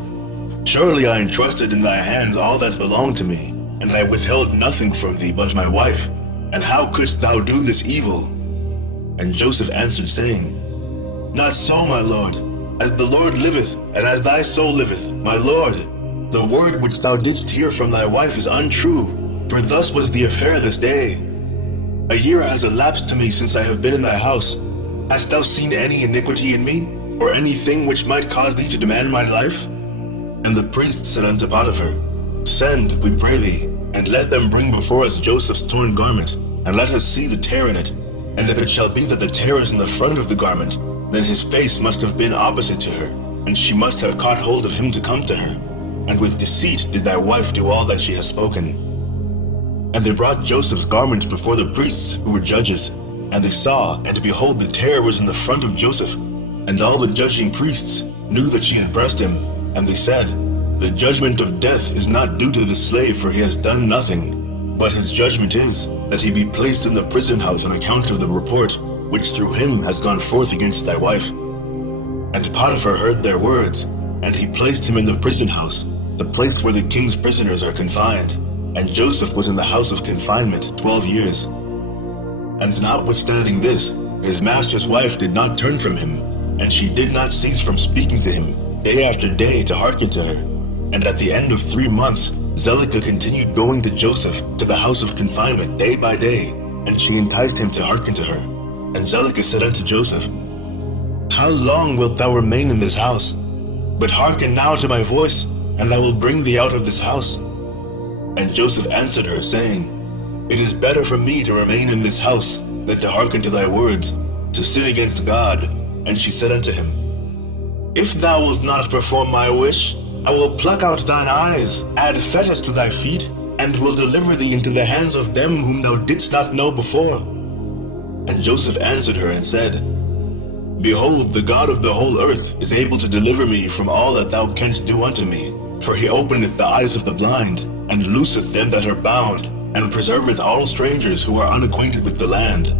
Surely I entrusted in thy hands all that belonged to me, and I withheld nothing from thee but my wife. And how couldst thou do this evil? And Joseph answered, saying, Not so, my lord. As the Lord liveth, and as thy soul liveth, my lord, the word which thou didst hear from thy wife is untrue, for thus was the affair this day. A year has elapsed to me since I have been in thy house. Hast thou seen any iniquity in me, or anything which might cause thee to demand my life? And the priest said unto Potiphar, Send, we pray thee, and let them bring before us Joseph's torn garment, and let us see the tear in it. And if it shall be that the tear is in the front of the garment, then his face must have been opposite to her, and she must have caught hold of him to come to her. And with deceit did thy wife do all that she has spoken. And they brought Joseph's garment before the priests, who were judges. And they saw, and behold, the tear was in the front of Joseph. And all the judging priests knew that she had oppressed him. And they said, The judgment of death is not due to the slave, for he has done nothing. But his judgment is, that he be placed in the prison house on account of the report, which through him has gone forth against thy wife. And Potiphar heard their words, and he placed him in the prison house, the place where the king's prisoners are confined. And Joseph was in the house of confinement 12 years. And notwithstanding this, his master's wife did not turn from him, and she did not cease from speaking to him day after day to hearken to her. And at the end of 3 months, Zelicah continued going to Joseph to the house of confinement day by day, and she enticed him to hearken to her. And Zelicah said unto Joseph, How long wilt thou remain in this house? But hearken now to my voice, and I will bring thee out of this house. And Joseph answered her, saying, It is better for me to remain in this house than to hearken to thy words, to sin against God. And she said unto him, If thou wilt not perform my wish, I will pluck out thine eyes, add fetters to thy feet, and will deliver thee into the hands of them whom thou didst not know before. And Joseph answered her and said, Behold, the God of the whole earth is able to deliver me from all that thou canst do unto me. For he openeth the eyes of the blind, and looseth them that are bound, and preserveth all strangers who are unacquainted with the land.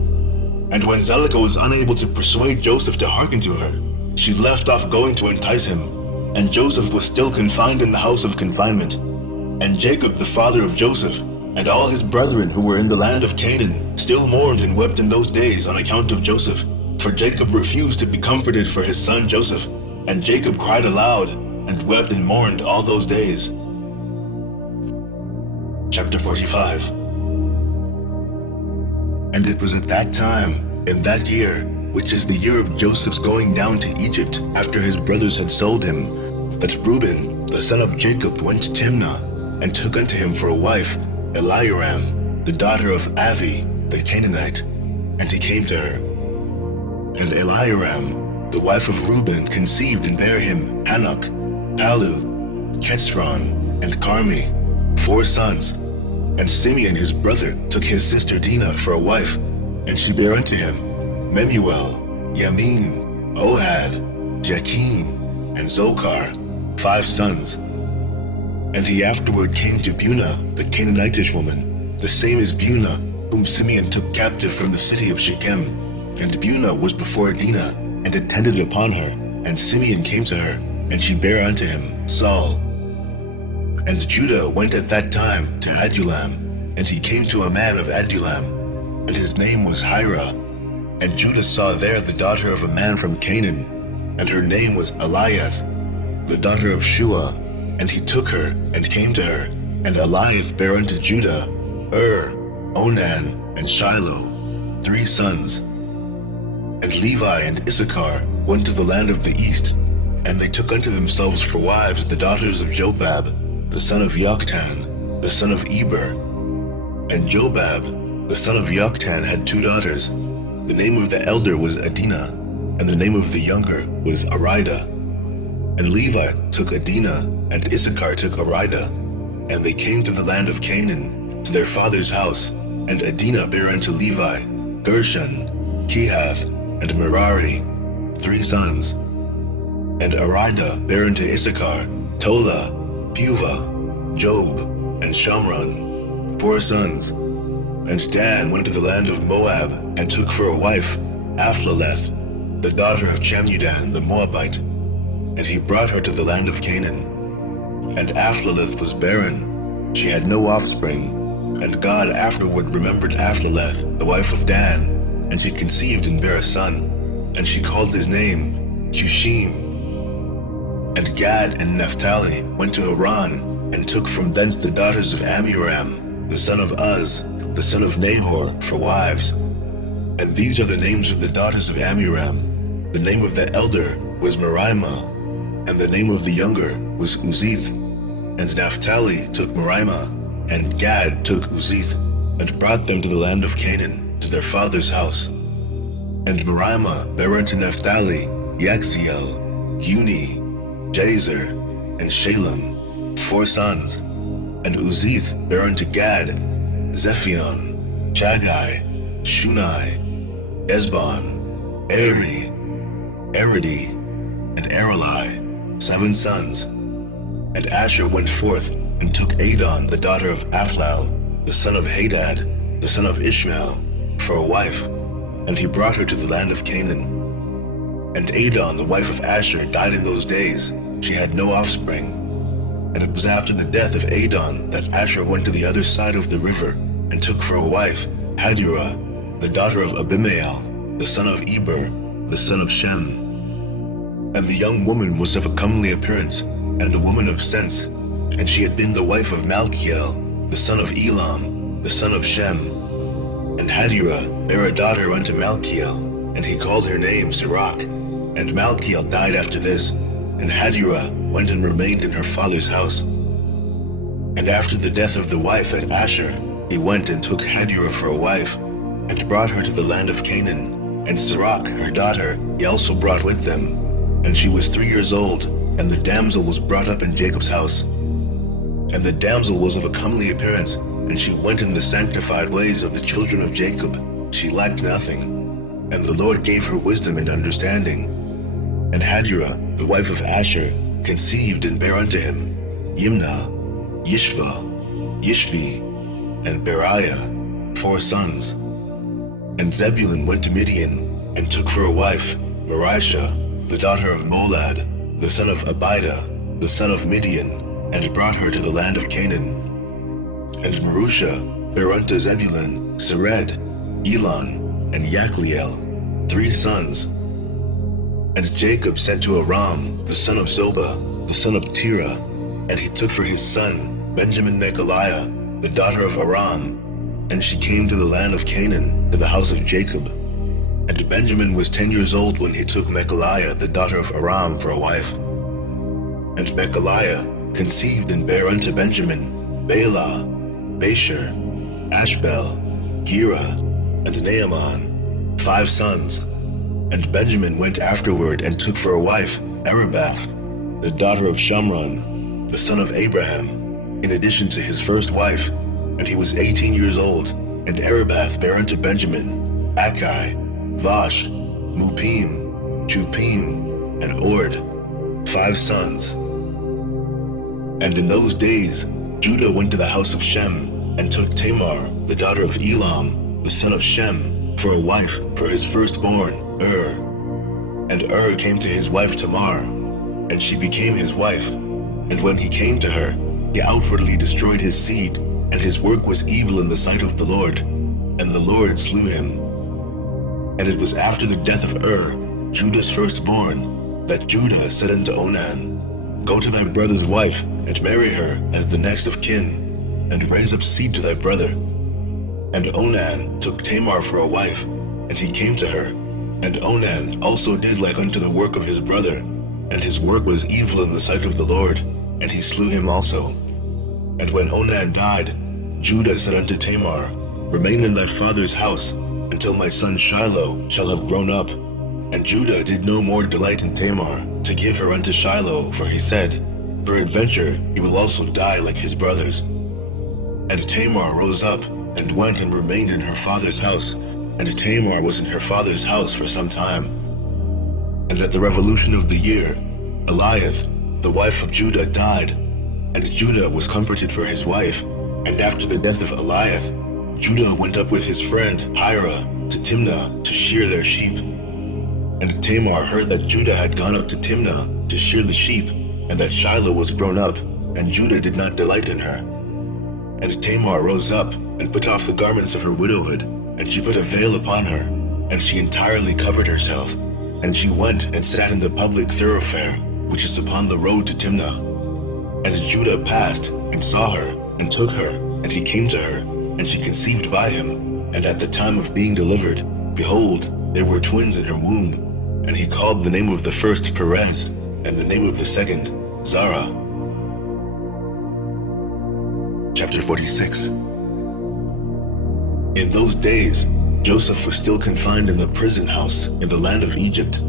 And when Zelicah was unable to persuade Joseph to hearken to her, she left off going to entice him. And Joseph was still confined in the house of confinement. And Jacob, the father of Joseph, and all his brethren who were in the land of Canaan, still mourned and wept in those days on account of Joseph. For Jacob refused to be comforted for his son Joseph. And Jacob cried aloud, and wept and mourned all those days. Chapter 45. And it was at that time, in that year, which is the year of Joseph's going down to Egypt, after his brothers had sold him, that Reuben, the son of Jacob, went to Timnah, and took unto him for a wife Eliaram, the daughter of Avi, the Canaanite. And he came to her. And Eliaram, the wife of Reuben, conceived and bare him Hanok, Palu, Ketzron, and Carmi, 4 sons. And Simeon his brother took his sister Dinah for a wife, and she bare unto him Memuel, Yamin, Ohad, Jachin, and Zochar, 5 sons. And he afterward came to Bunah, the Canaanitish woman, the same as Bunah, whom Simeon took captive from the city of Shechem. And Bunah was before Dinah, and attended upon her. And Simeon came to her, and she bare unto him Saul. And Judah went at that time to Adullam, and he came to a man of Adullam, and his name was Hira. And Judah saw there the daughter of a man from Canaan, and her name was Eliath, the daughter of Shua. And he took her, and came to her. And Eliath bare unto Judah Onan, and Shiloh, 3 sons. And Levi and Issachar went to the land of the east, and they took unto themselves for wives the daughters of Jobab, the son of Joktan, the son of Eber. And Jobab, the son of Joktan, had 2 daughters. The name of the elder was Adinah, and the name of the younger was Arida. And Levi took Adinah, and Issachar took Arida, and they came to the land of Canaan, to their father's house. And Adinah bare unto Levi Gershon, Kehath, and Merari, 3 sons. And Arida bare unto Issachar Tola, Puvah, Job, and Shamron, 4 sons. And Dan went to the land of Moab, and took for a wife Aphleleth, the daughter of Chamudan the Moabite. And he brought her to the land of Canaan. And Aphleleth was barren, she had no offspring. And God afterward remembered Aphleleth, the wife of Dan, and she conceived and bare a son. And she called his name Cushim. And Gad and Naphtali went to Haran, and took from thence the daughters of Ammuram, the son of Uz, the son of Nahor, for wives. And these are the names of the daughters of Ammuram. The name of the elder was Merima, and the name of the younger was Uzith. And Naphtali took Merima, and Gad took Uzith, and brought them to the land of Canaan, to their father's house. And Merima bare unto Naphtali Yaxiel, Guni, Jazer, and Shalem, 4 sons. And Uzith bare unto Gad Zephion, Chagai, Shunai, Esbon, Eri, Eridi, and Areli, 7 sons. And Asher went forth, and took Adon, the daughter of Aphlal, the son of Hadad, the son of Ishmael, for a wife, and he brought her to the land of Canaan. And Adon, the wife of Asher, died in those days. She had no offspring. And it was after the death of Adon that Asher went to the other side of the river, and took for a wife Hadurah, the daughter of Abimael, the son of Eber, the son of Shem. And the young woman was of a comely appearance, and a woman of sense, and she had been the wife of Malchiel, the son of Elam, the son of Shem. And Hadurah bare a daughter unto Malchiel, and he called her name Sirach. And Malchiel died after this, and Hadurah went and remained in her father's house. And after the death of the wife at Asher, he went and took Hadurah for a wife, and brought her to the land of Canaan. And Sirach, her daughter, he also brought with them. And she was 3 years old, and the damsel was brought up in Jacob's house. And the damsel was of a comely appearance, and she went in the sanctified ways of the children of Jacob. She lacked nothing. And the Lord gave her wisdom and understanding. And Hadurah, the wife of Asher, conceived and bare unto him Yimnah, Yishva, Yishvi, and Beriah, 4 sons. And Zebulun went to Midian, and took for a wife Marisha, the daughter of Molad, the son of Abida, the son of Midian, and brought her to the land of Canaan. And Marusha bare unto Zebulun Sered, Elon, and Yakliel, 3 sons. And Jacob sent to Aram, the son of Zoba, the son of Terah, and he took for his son Benjamin Mechaliah, the daughter of Aram, and she came to the land of Canaan, to the house of Jacob. And Benjamin was 10 years old when he took Mechaliah, the daughter of Aram, for a wife. And Mechaliah conceived and bare unto Benjamin Bela, Basher, Ashbel, Gera, and Naaman, 5 sons. And Benjamin went afterward and took for a wife Arabath, the daughter of Shamron, the son of Abraham, in addition to his first wife, and he was 18 years old. And Arabath bare unto Benjamin Akai, Vash, Mupim, Chupim, and Ord, 5 sons. And in those days, Judah went to the house of Shem, and took Tamar, the daughter of Elam, the son of Shem, for a wife for his firstborn, And Ur came to his wife Tamar, and she became his wife. And when he came to her, he outwardly destroyed his seed, and his work was evil in the sight of the Lord, and the Lord slew him. And it was after the death of Ur, Judah's firstborn, that Judah said unto Onan, Go to thy brother's wife, and marry her as the next of kin, and raise up seed to thy brother. And Onan took Tamar for a wife, and he came to her. And Onan also did like unto the work of his brother, and his work was evil in the sight of the Lord, and he slew him also. And when Onan died, Judah said unto Tamar, Remain in thy father's house, until my son Shiloh shall have grown up. And Judah did no more delight in Tamar, to give her unto Shiloh, for he said, Peradventure he will also die like his brothers. And Tamar rose up, and went and remained in her father's house, and Tamar was in her father's house for some time. And at the revolution of the year, Eliath, the wife of Judah, died, and Judah was comforted for his wife. And after the death of Eliath, Judah went up with his friend Hira to Timnah to shear their sheep. And Tamar heard that Judah had gone up to Timnah to shear the sheep, and that Shiloh was grown up, and Judah did not delight in her. And Tamar rose up, and put off the garments of her widowhood, and she put a veil upon her, and she entirely covered herself. And she went and sat in the public thoroughfare, which is upon the road to Timnah. And Judah passed, and saw her, and took her, and he came to her, and she conceived by him. And at the time of being delivered, behold, there were twins in her womb. And he called the name of the first Perez, and the name of the second Zara. Chapter 46. In those days, Joseph was still confined in the prison house in the land of Egypt.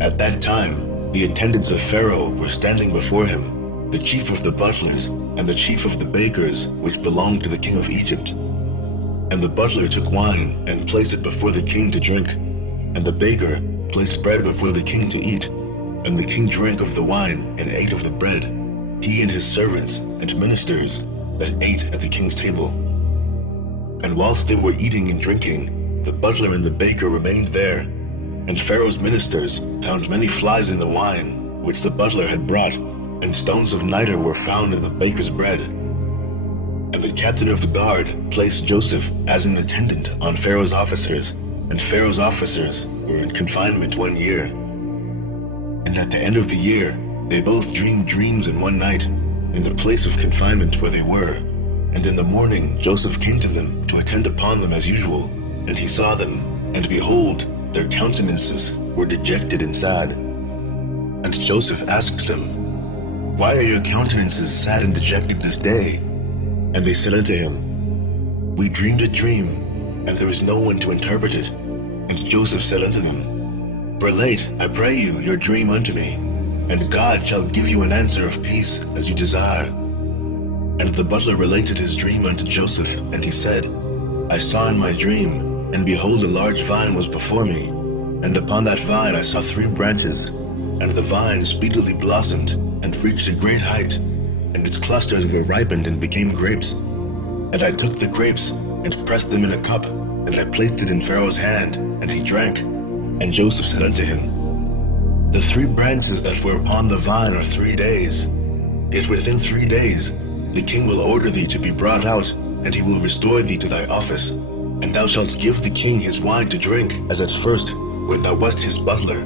At that time, the attendants of Pharaoh were standing before him, the chief of the butlers and the chief of the bakers, which belonged to the king of Egypt. And the butler took wine and placed it before the king to drink, and the baker placed bread before the king to eat. And the king drank of the wine and ate of the bread, he and his servants and ministers that ate at the king's table. And whilst they were eating and drinking, the butler and the baker remained there. And Pharaoh's ministers found many flies in the wine which the butler had brought, and stones of niter were found in the baker's bread. And the captain of the guard placed Joseph as an attendant on Pharaoh's officers, and Pharaoh's officers were in confinement 1 year. And at the end of the year, they both dreamed dreams in one night, in the place of confinement where they were. And in the morning Joseph came to them to attend upon them as usual, and he saw them, and behold, their countenances were dejected and sad. And Joseph asked them, Why are your countenances sad and dejected this day? And they said unto him, We dreamed a dream, and there is no one to interpret it. And Joseph said unto them, Relate, I pray you, your dream unto me, and God shall give you an answer of peace as you desire. And the butler related his dream unto Joseph, and he said, I saw in my dream, and behold, a large vine was before me, and upon that vine I saw 3 branches, and the vine speedily blossomed, and reached a great height, and its clusters were ripened and became grapes. And I took the grapes, and pressed them in a cup, and I placed it in Pharaoh's hand, and he drank. And Joseph said unto him, The 3 branches that were upon the vine are 3 days. Yet within 3 days the king will order thee to be brought out, and he will restore thee to thy office. And thou shalt give the king his wine to drink, as at first, when thou wast his butler.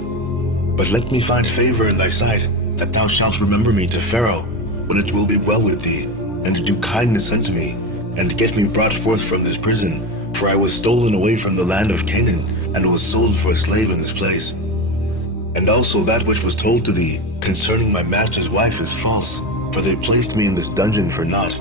But let me find favor in thy sight, that thou shalt remember me to Pharaoh, when it will be well with thee, and do kindness unto me, and get me brought forth from this prison, for I was stolen away from the land of Canaan, and was sold for a slave in this place. And also that which was told to thee concerning my master's wife is false, for they placed me in this dungeon for naught.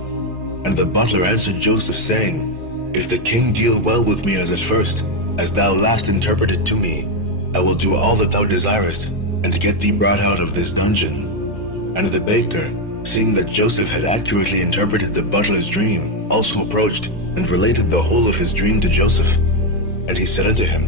And the butler answered Joseph, saying, If the king deal well with me as at first, as thou last interpreted to me, I will do all that thou desirest, and get thee brought out of this dungeon. And the baker, seeing that Joseph had accurately interpreted the butler's dream, also approached, and related the whole of his dream to Joseph. And he said unto him,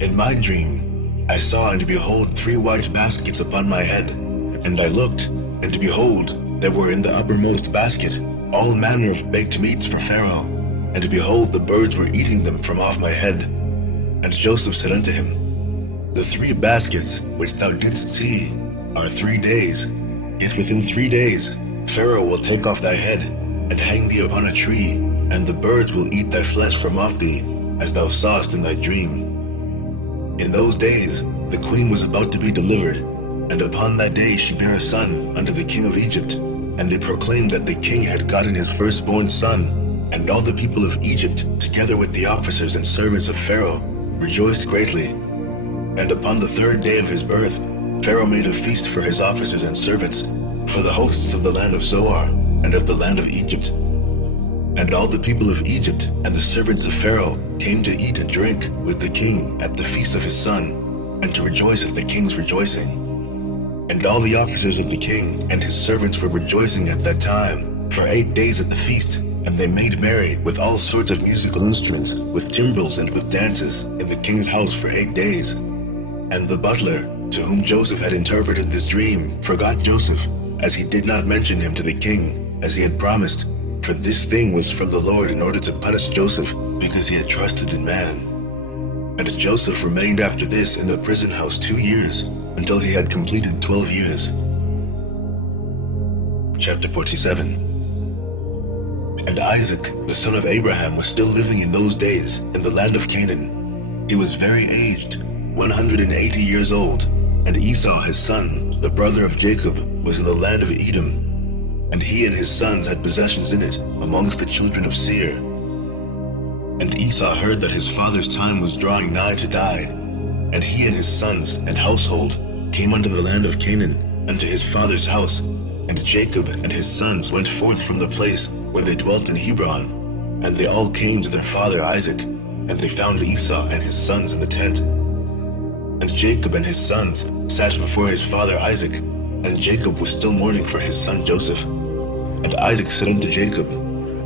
In my dream I saw, and behold, 3 white baskets upon my head. And I looked, and behold, there were in the uppermost basket all manner of baked meats for Pharaoh, and behold, the birds were eating them from off my head. And Joseph said unto him, The 3 baskets which thou didst see are 3 days, yet within 3 days Pharaoh will take off thy head, and hang thee upon a tree, and the birds will eat thy flesh from off thee, as thou sawest in thy dream. In those days the queen was about to be delivered, and upon that day she bare a son unto the king of Egypt, and they proclaimed that the king had gotten his firstborn son. And all the people of Egypt, together with the officers and servants of Pharaoh, rejoiced greatly. And upon the 3rd day of his birth, Pharaoh made a feast for his officers and servants, for the hosts of the land of Zoar, and of the land of Egypt. And all the people of Egypt and the servants of Pharaoh came to eat and drink with the king at the feast of his son, and to rejoice at the king's rejoicing. And all the officers of the king and his servants were rejoicing at that time for 8 days at the feast, and they made merry with all sorts of musical instruments, with timbrels and with dances, in the king's house for 8 days. And the butler, to whom Joseph had interpreted this dream, forgot Joseph, as he did not mention him to the king, as he had promised, for this thing was from the Lord in order to punish Joseph, because he had trusted in man. And Joseph remained after this in the prison house 2 years, until he had completed 12 years. Chapter 47. And Isaac, the son of Abraham, was still living in those days in the land of Canaan. He was very aged, 180 years old, and Esau his son, the brother of Jacob, was in the land of Edom, and he and his sons had possessions in it amongst the children of Seir. And Esau heard that his father's time was drawing nigh to die, and he and his sons and household came unto the land of Canaan, unto his father's house. And Jacob and his sons went forth from the place where they dwelt in Hebron, and they all came to their father Isaac, and they found Esau and his sons in the tent. And Jacob and his sons sat before his father Isaac, and Jacob was still mourning for his son Joseph. And Isaac said unto Jacob,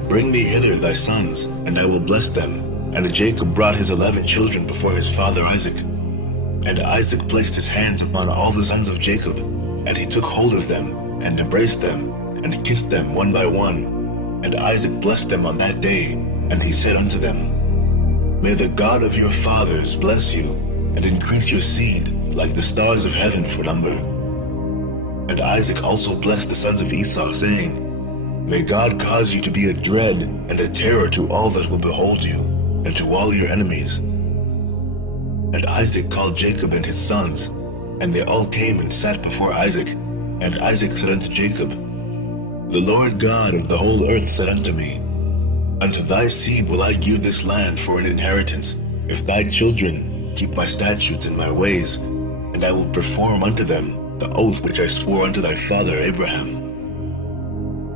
Bring me hither thy sons, and I will bless them. And Jacob brought his 11 children before his father Isaac. And Isaac placed his hands upon all the sons of Jacob, and he took hold of them, and embraced them, and kissed them one by one. And Isaac blessed them on that day, and he said unto them, May the God of your fathers bless you, and increase your seed like the stars of heaven for number. And Isaac also blessed the sons of Esau, saying, May God cause you to be a dread and a terror to all that will behold you, and to all your enemies. And Isaac called Jacob and his sons, and they all came and sat before Isaac. And Isaac said unto Jacob, The Lord God of the whole earth said unto me, Unto thy seed will I give this land for an inheritance, if thy children keep my statutes and my ways, and I will perform unto them the oath which I swore unto thy father Abraham.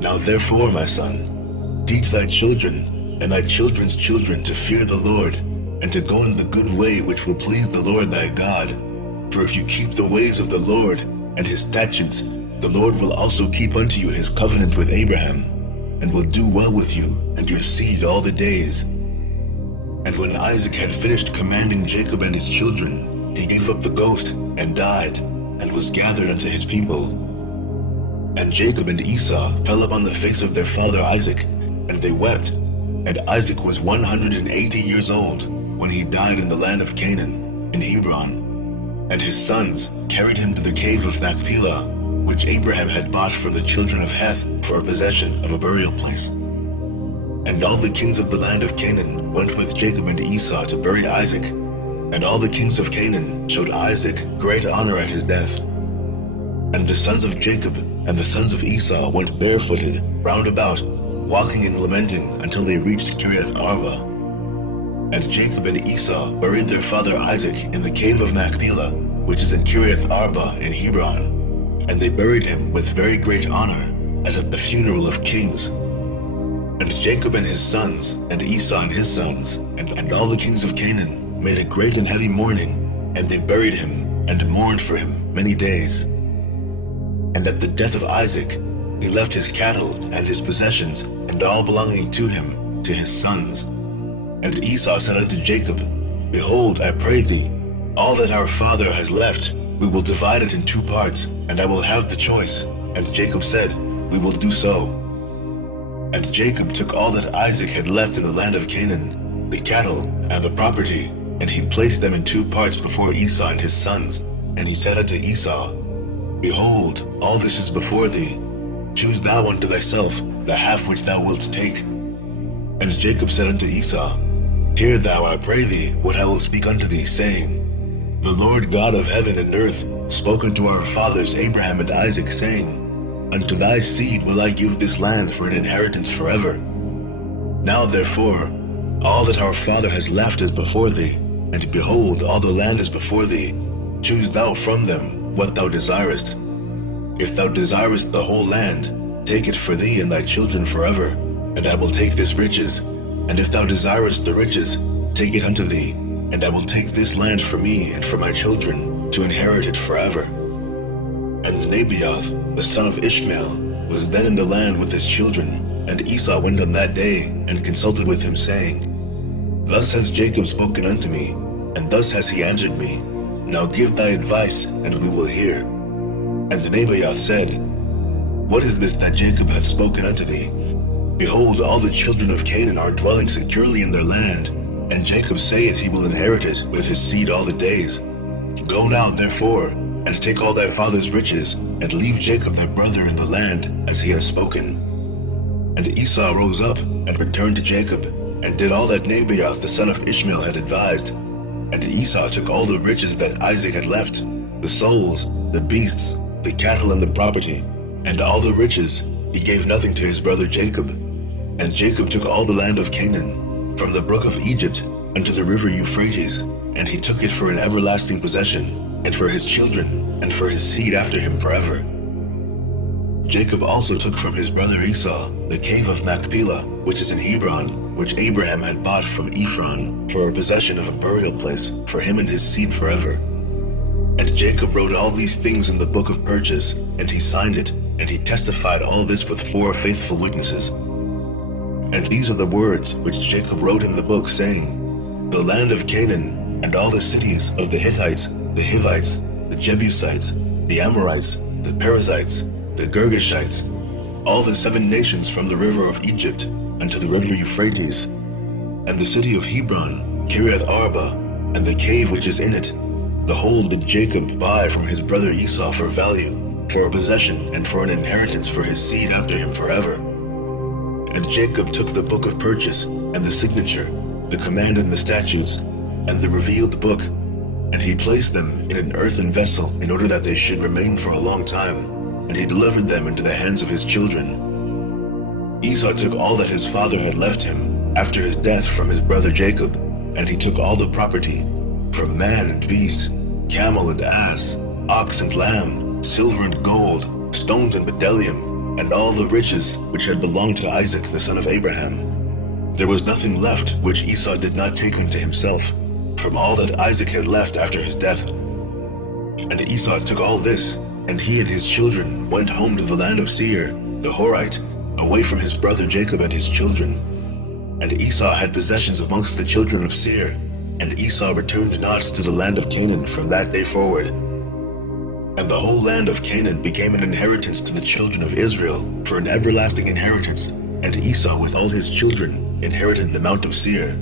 Now therefore, my son, teach thy children and thy children's children to fear the Lord, and to go in the good way which will please the Lord thy God. For if you keep the ways of the Lord and his statutes, the Lord will also keep unto you his covenant with Abraham, and will do well with you and your seed all the days. And when Isaac had finished commanding Jacob and his children, he gave up the ghost and died, and was gathered unto his people. And Jacob and Esau fell upon the face of their father Isaac, and they wept. And Isaac was 180 years old when he died in the land of Canaan, in Hebron. And his sons carried him to the cave of Machpelah, which Abraham had bought from the children of Heth for a possession of a burial place. And all the kings of the land of Canaan went with Jacob and Esau to bury Isaac. And all the kings of Canaan showed Isaac great honor at his death. And the sons of Jacob and the sons of Esau went barefooted round about, walking and lamenting until they reached Kiriath Arba. And Jacob and Esau buried their father Isaac in the cave of Machpelah, which is in Kiriath Arba in Hebron. And they buried him with very great honor, as at the funeral of kings. And Jacob and his sons, and Esau and his sons, and all the kings of Canaan made a great and heavy mourning, and they buried him, and mourned for him many days. And at the death of Isaac, he left his cattle and his possessions, and all belonging to him, to his sons. And Esau said unto Jacob, Behold, I pray thee, all that our father has left, we will divide it in 2 parts, and I will have the choice. And Jacob said, we will do so." And Jacob took all that Isaac had left in the land of Canaan, the cattle and the property, and he placed them in 2 parts before Esau and his sons. And he said unto Esau, "Behold, all this is before thee. Choose thou unto thyself the half which thou wilt take." And Jacob said unto Esau, "Hear thou, I pray thee, what I will speak unto thee, saying, The Lord God of heaven and earth spoke unto our fathers Abraham and Isaac, saying, Unto thy seed will I give this land for an inheritance forever. Now therefore, all that our father has left is before thee, and behold, all the land is before thee. Choose thou from them what thou desirest. If thou desirest the whole land, take it for thee and thy children forever, and I will take this riches. And if thou desirest the riches, take it unto thee, and I will take this land for me and for my children, to inherit it forever." And Nebaioth, the son of Ishmael, was then in the land with his children, and Esau went on that day and consulted with him, saying, "Thus has Jacob spoken unto me, and thus has he answered me. Now give thy advice, and we will hear." And Nebaioth said, "What is this that Jacob hath spoken unto thee? Behold, all the children of Canaan are dwelling securely in their land, and Jacob saith he will inherit it with his seed all the days. Go now, therefore, and take all thy father's riches, and leave Jacob thy brother in the land, as he has spoken." And Esau rose up, and returned to Jacob, and did all that Nebaioth the son of Ishmael had advised. And Esau took all the riches that Isaac had left, the souls, the beasts, the cattle and the property, and all the riches. He gave nothing to his brother Jacob. And Jacob took all the land of Canaan, from the brook of Egypt unto the river Euphrates, and he took it for an everlasting possession, and for his children, and for his seed after him forever. Jacob also took from his brother Esau the cave of Machpelah, which is in Hebron, which Abraham had bought from Ephron, for a possession of a burial place for him and his seed forever. And Jacob wrote all these things in the book of purchase, and he signed it, and he testified all this with 4 faithful witnesses. And these are the words which Jacob wrote in the book, saying, "The land of Canaan, and all the cities of the Hittites, the Hivites, the Jebusites, the Amorites, the Perizzites, the Girgashites, all the 7 nations from the river of Egypt unto the river Euphrates, and the city of Hebron, Kiriath Arba, and the cave which is in it, the whole did Jacob buy from his brother Esau for value, for a possession and for an inheritance for his seed after him forever." And Jacob took the book of purchase, and the signature, the command and the statutes, and the revealed book, and he placed them in an earthen vessel in order that they should remain for a long time, and he delivered them into the hands of his children. Esau took all that his father had left him after his death from his brother Jacob, and he took all the property, from man and beast, camel and ass, ox and lamb, silver and gold, stones and bdellium, and all the riches which had belonged to Isaac the son of Abraham. There was nothing left which Esau did not take unto himself, from all that Isaac had left after his death. And Esau took all this, and he and his children went home to the land of Seir, the Horite, away from his brother Jacob and his children. And Esau had possessions amongst the children of Seir, and Esau returned not to the land of Canaan from that day forward. And the whole land of Canaan became an inheritance to the children of Israel for an everlasting inheritance, and Esau with all his children inherited the Mount of Seir.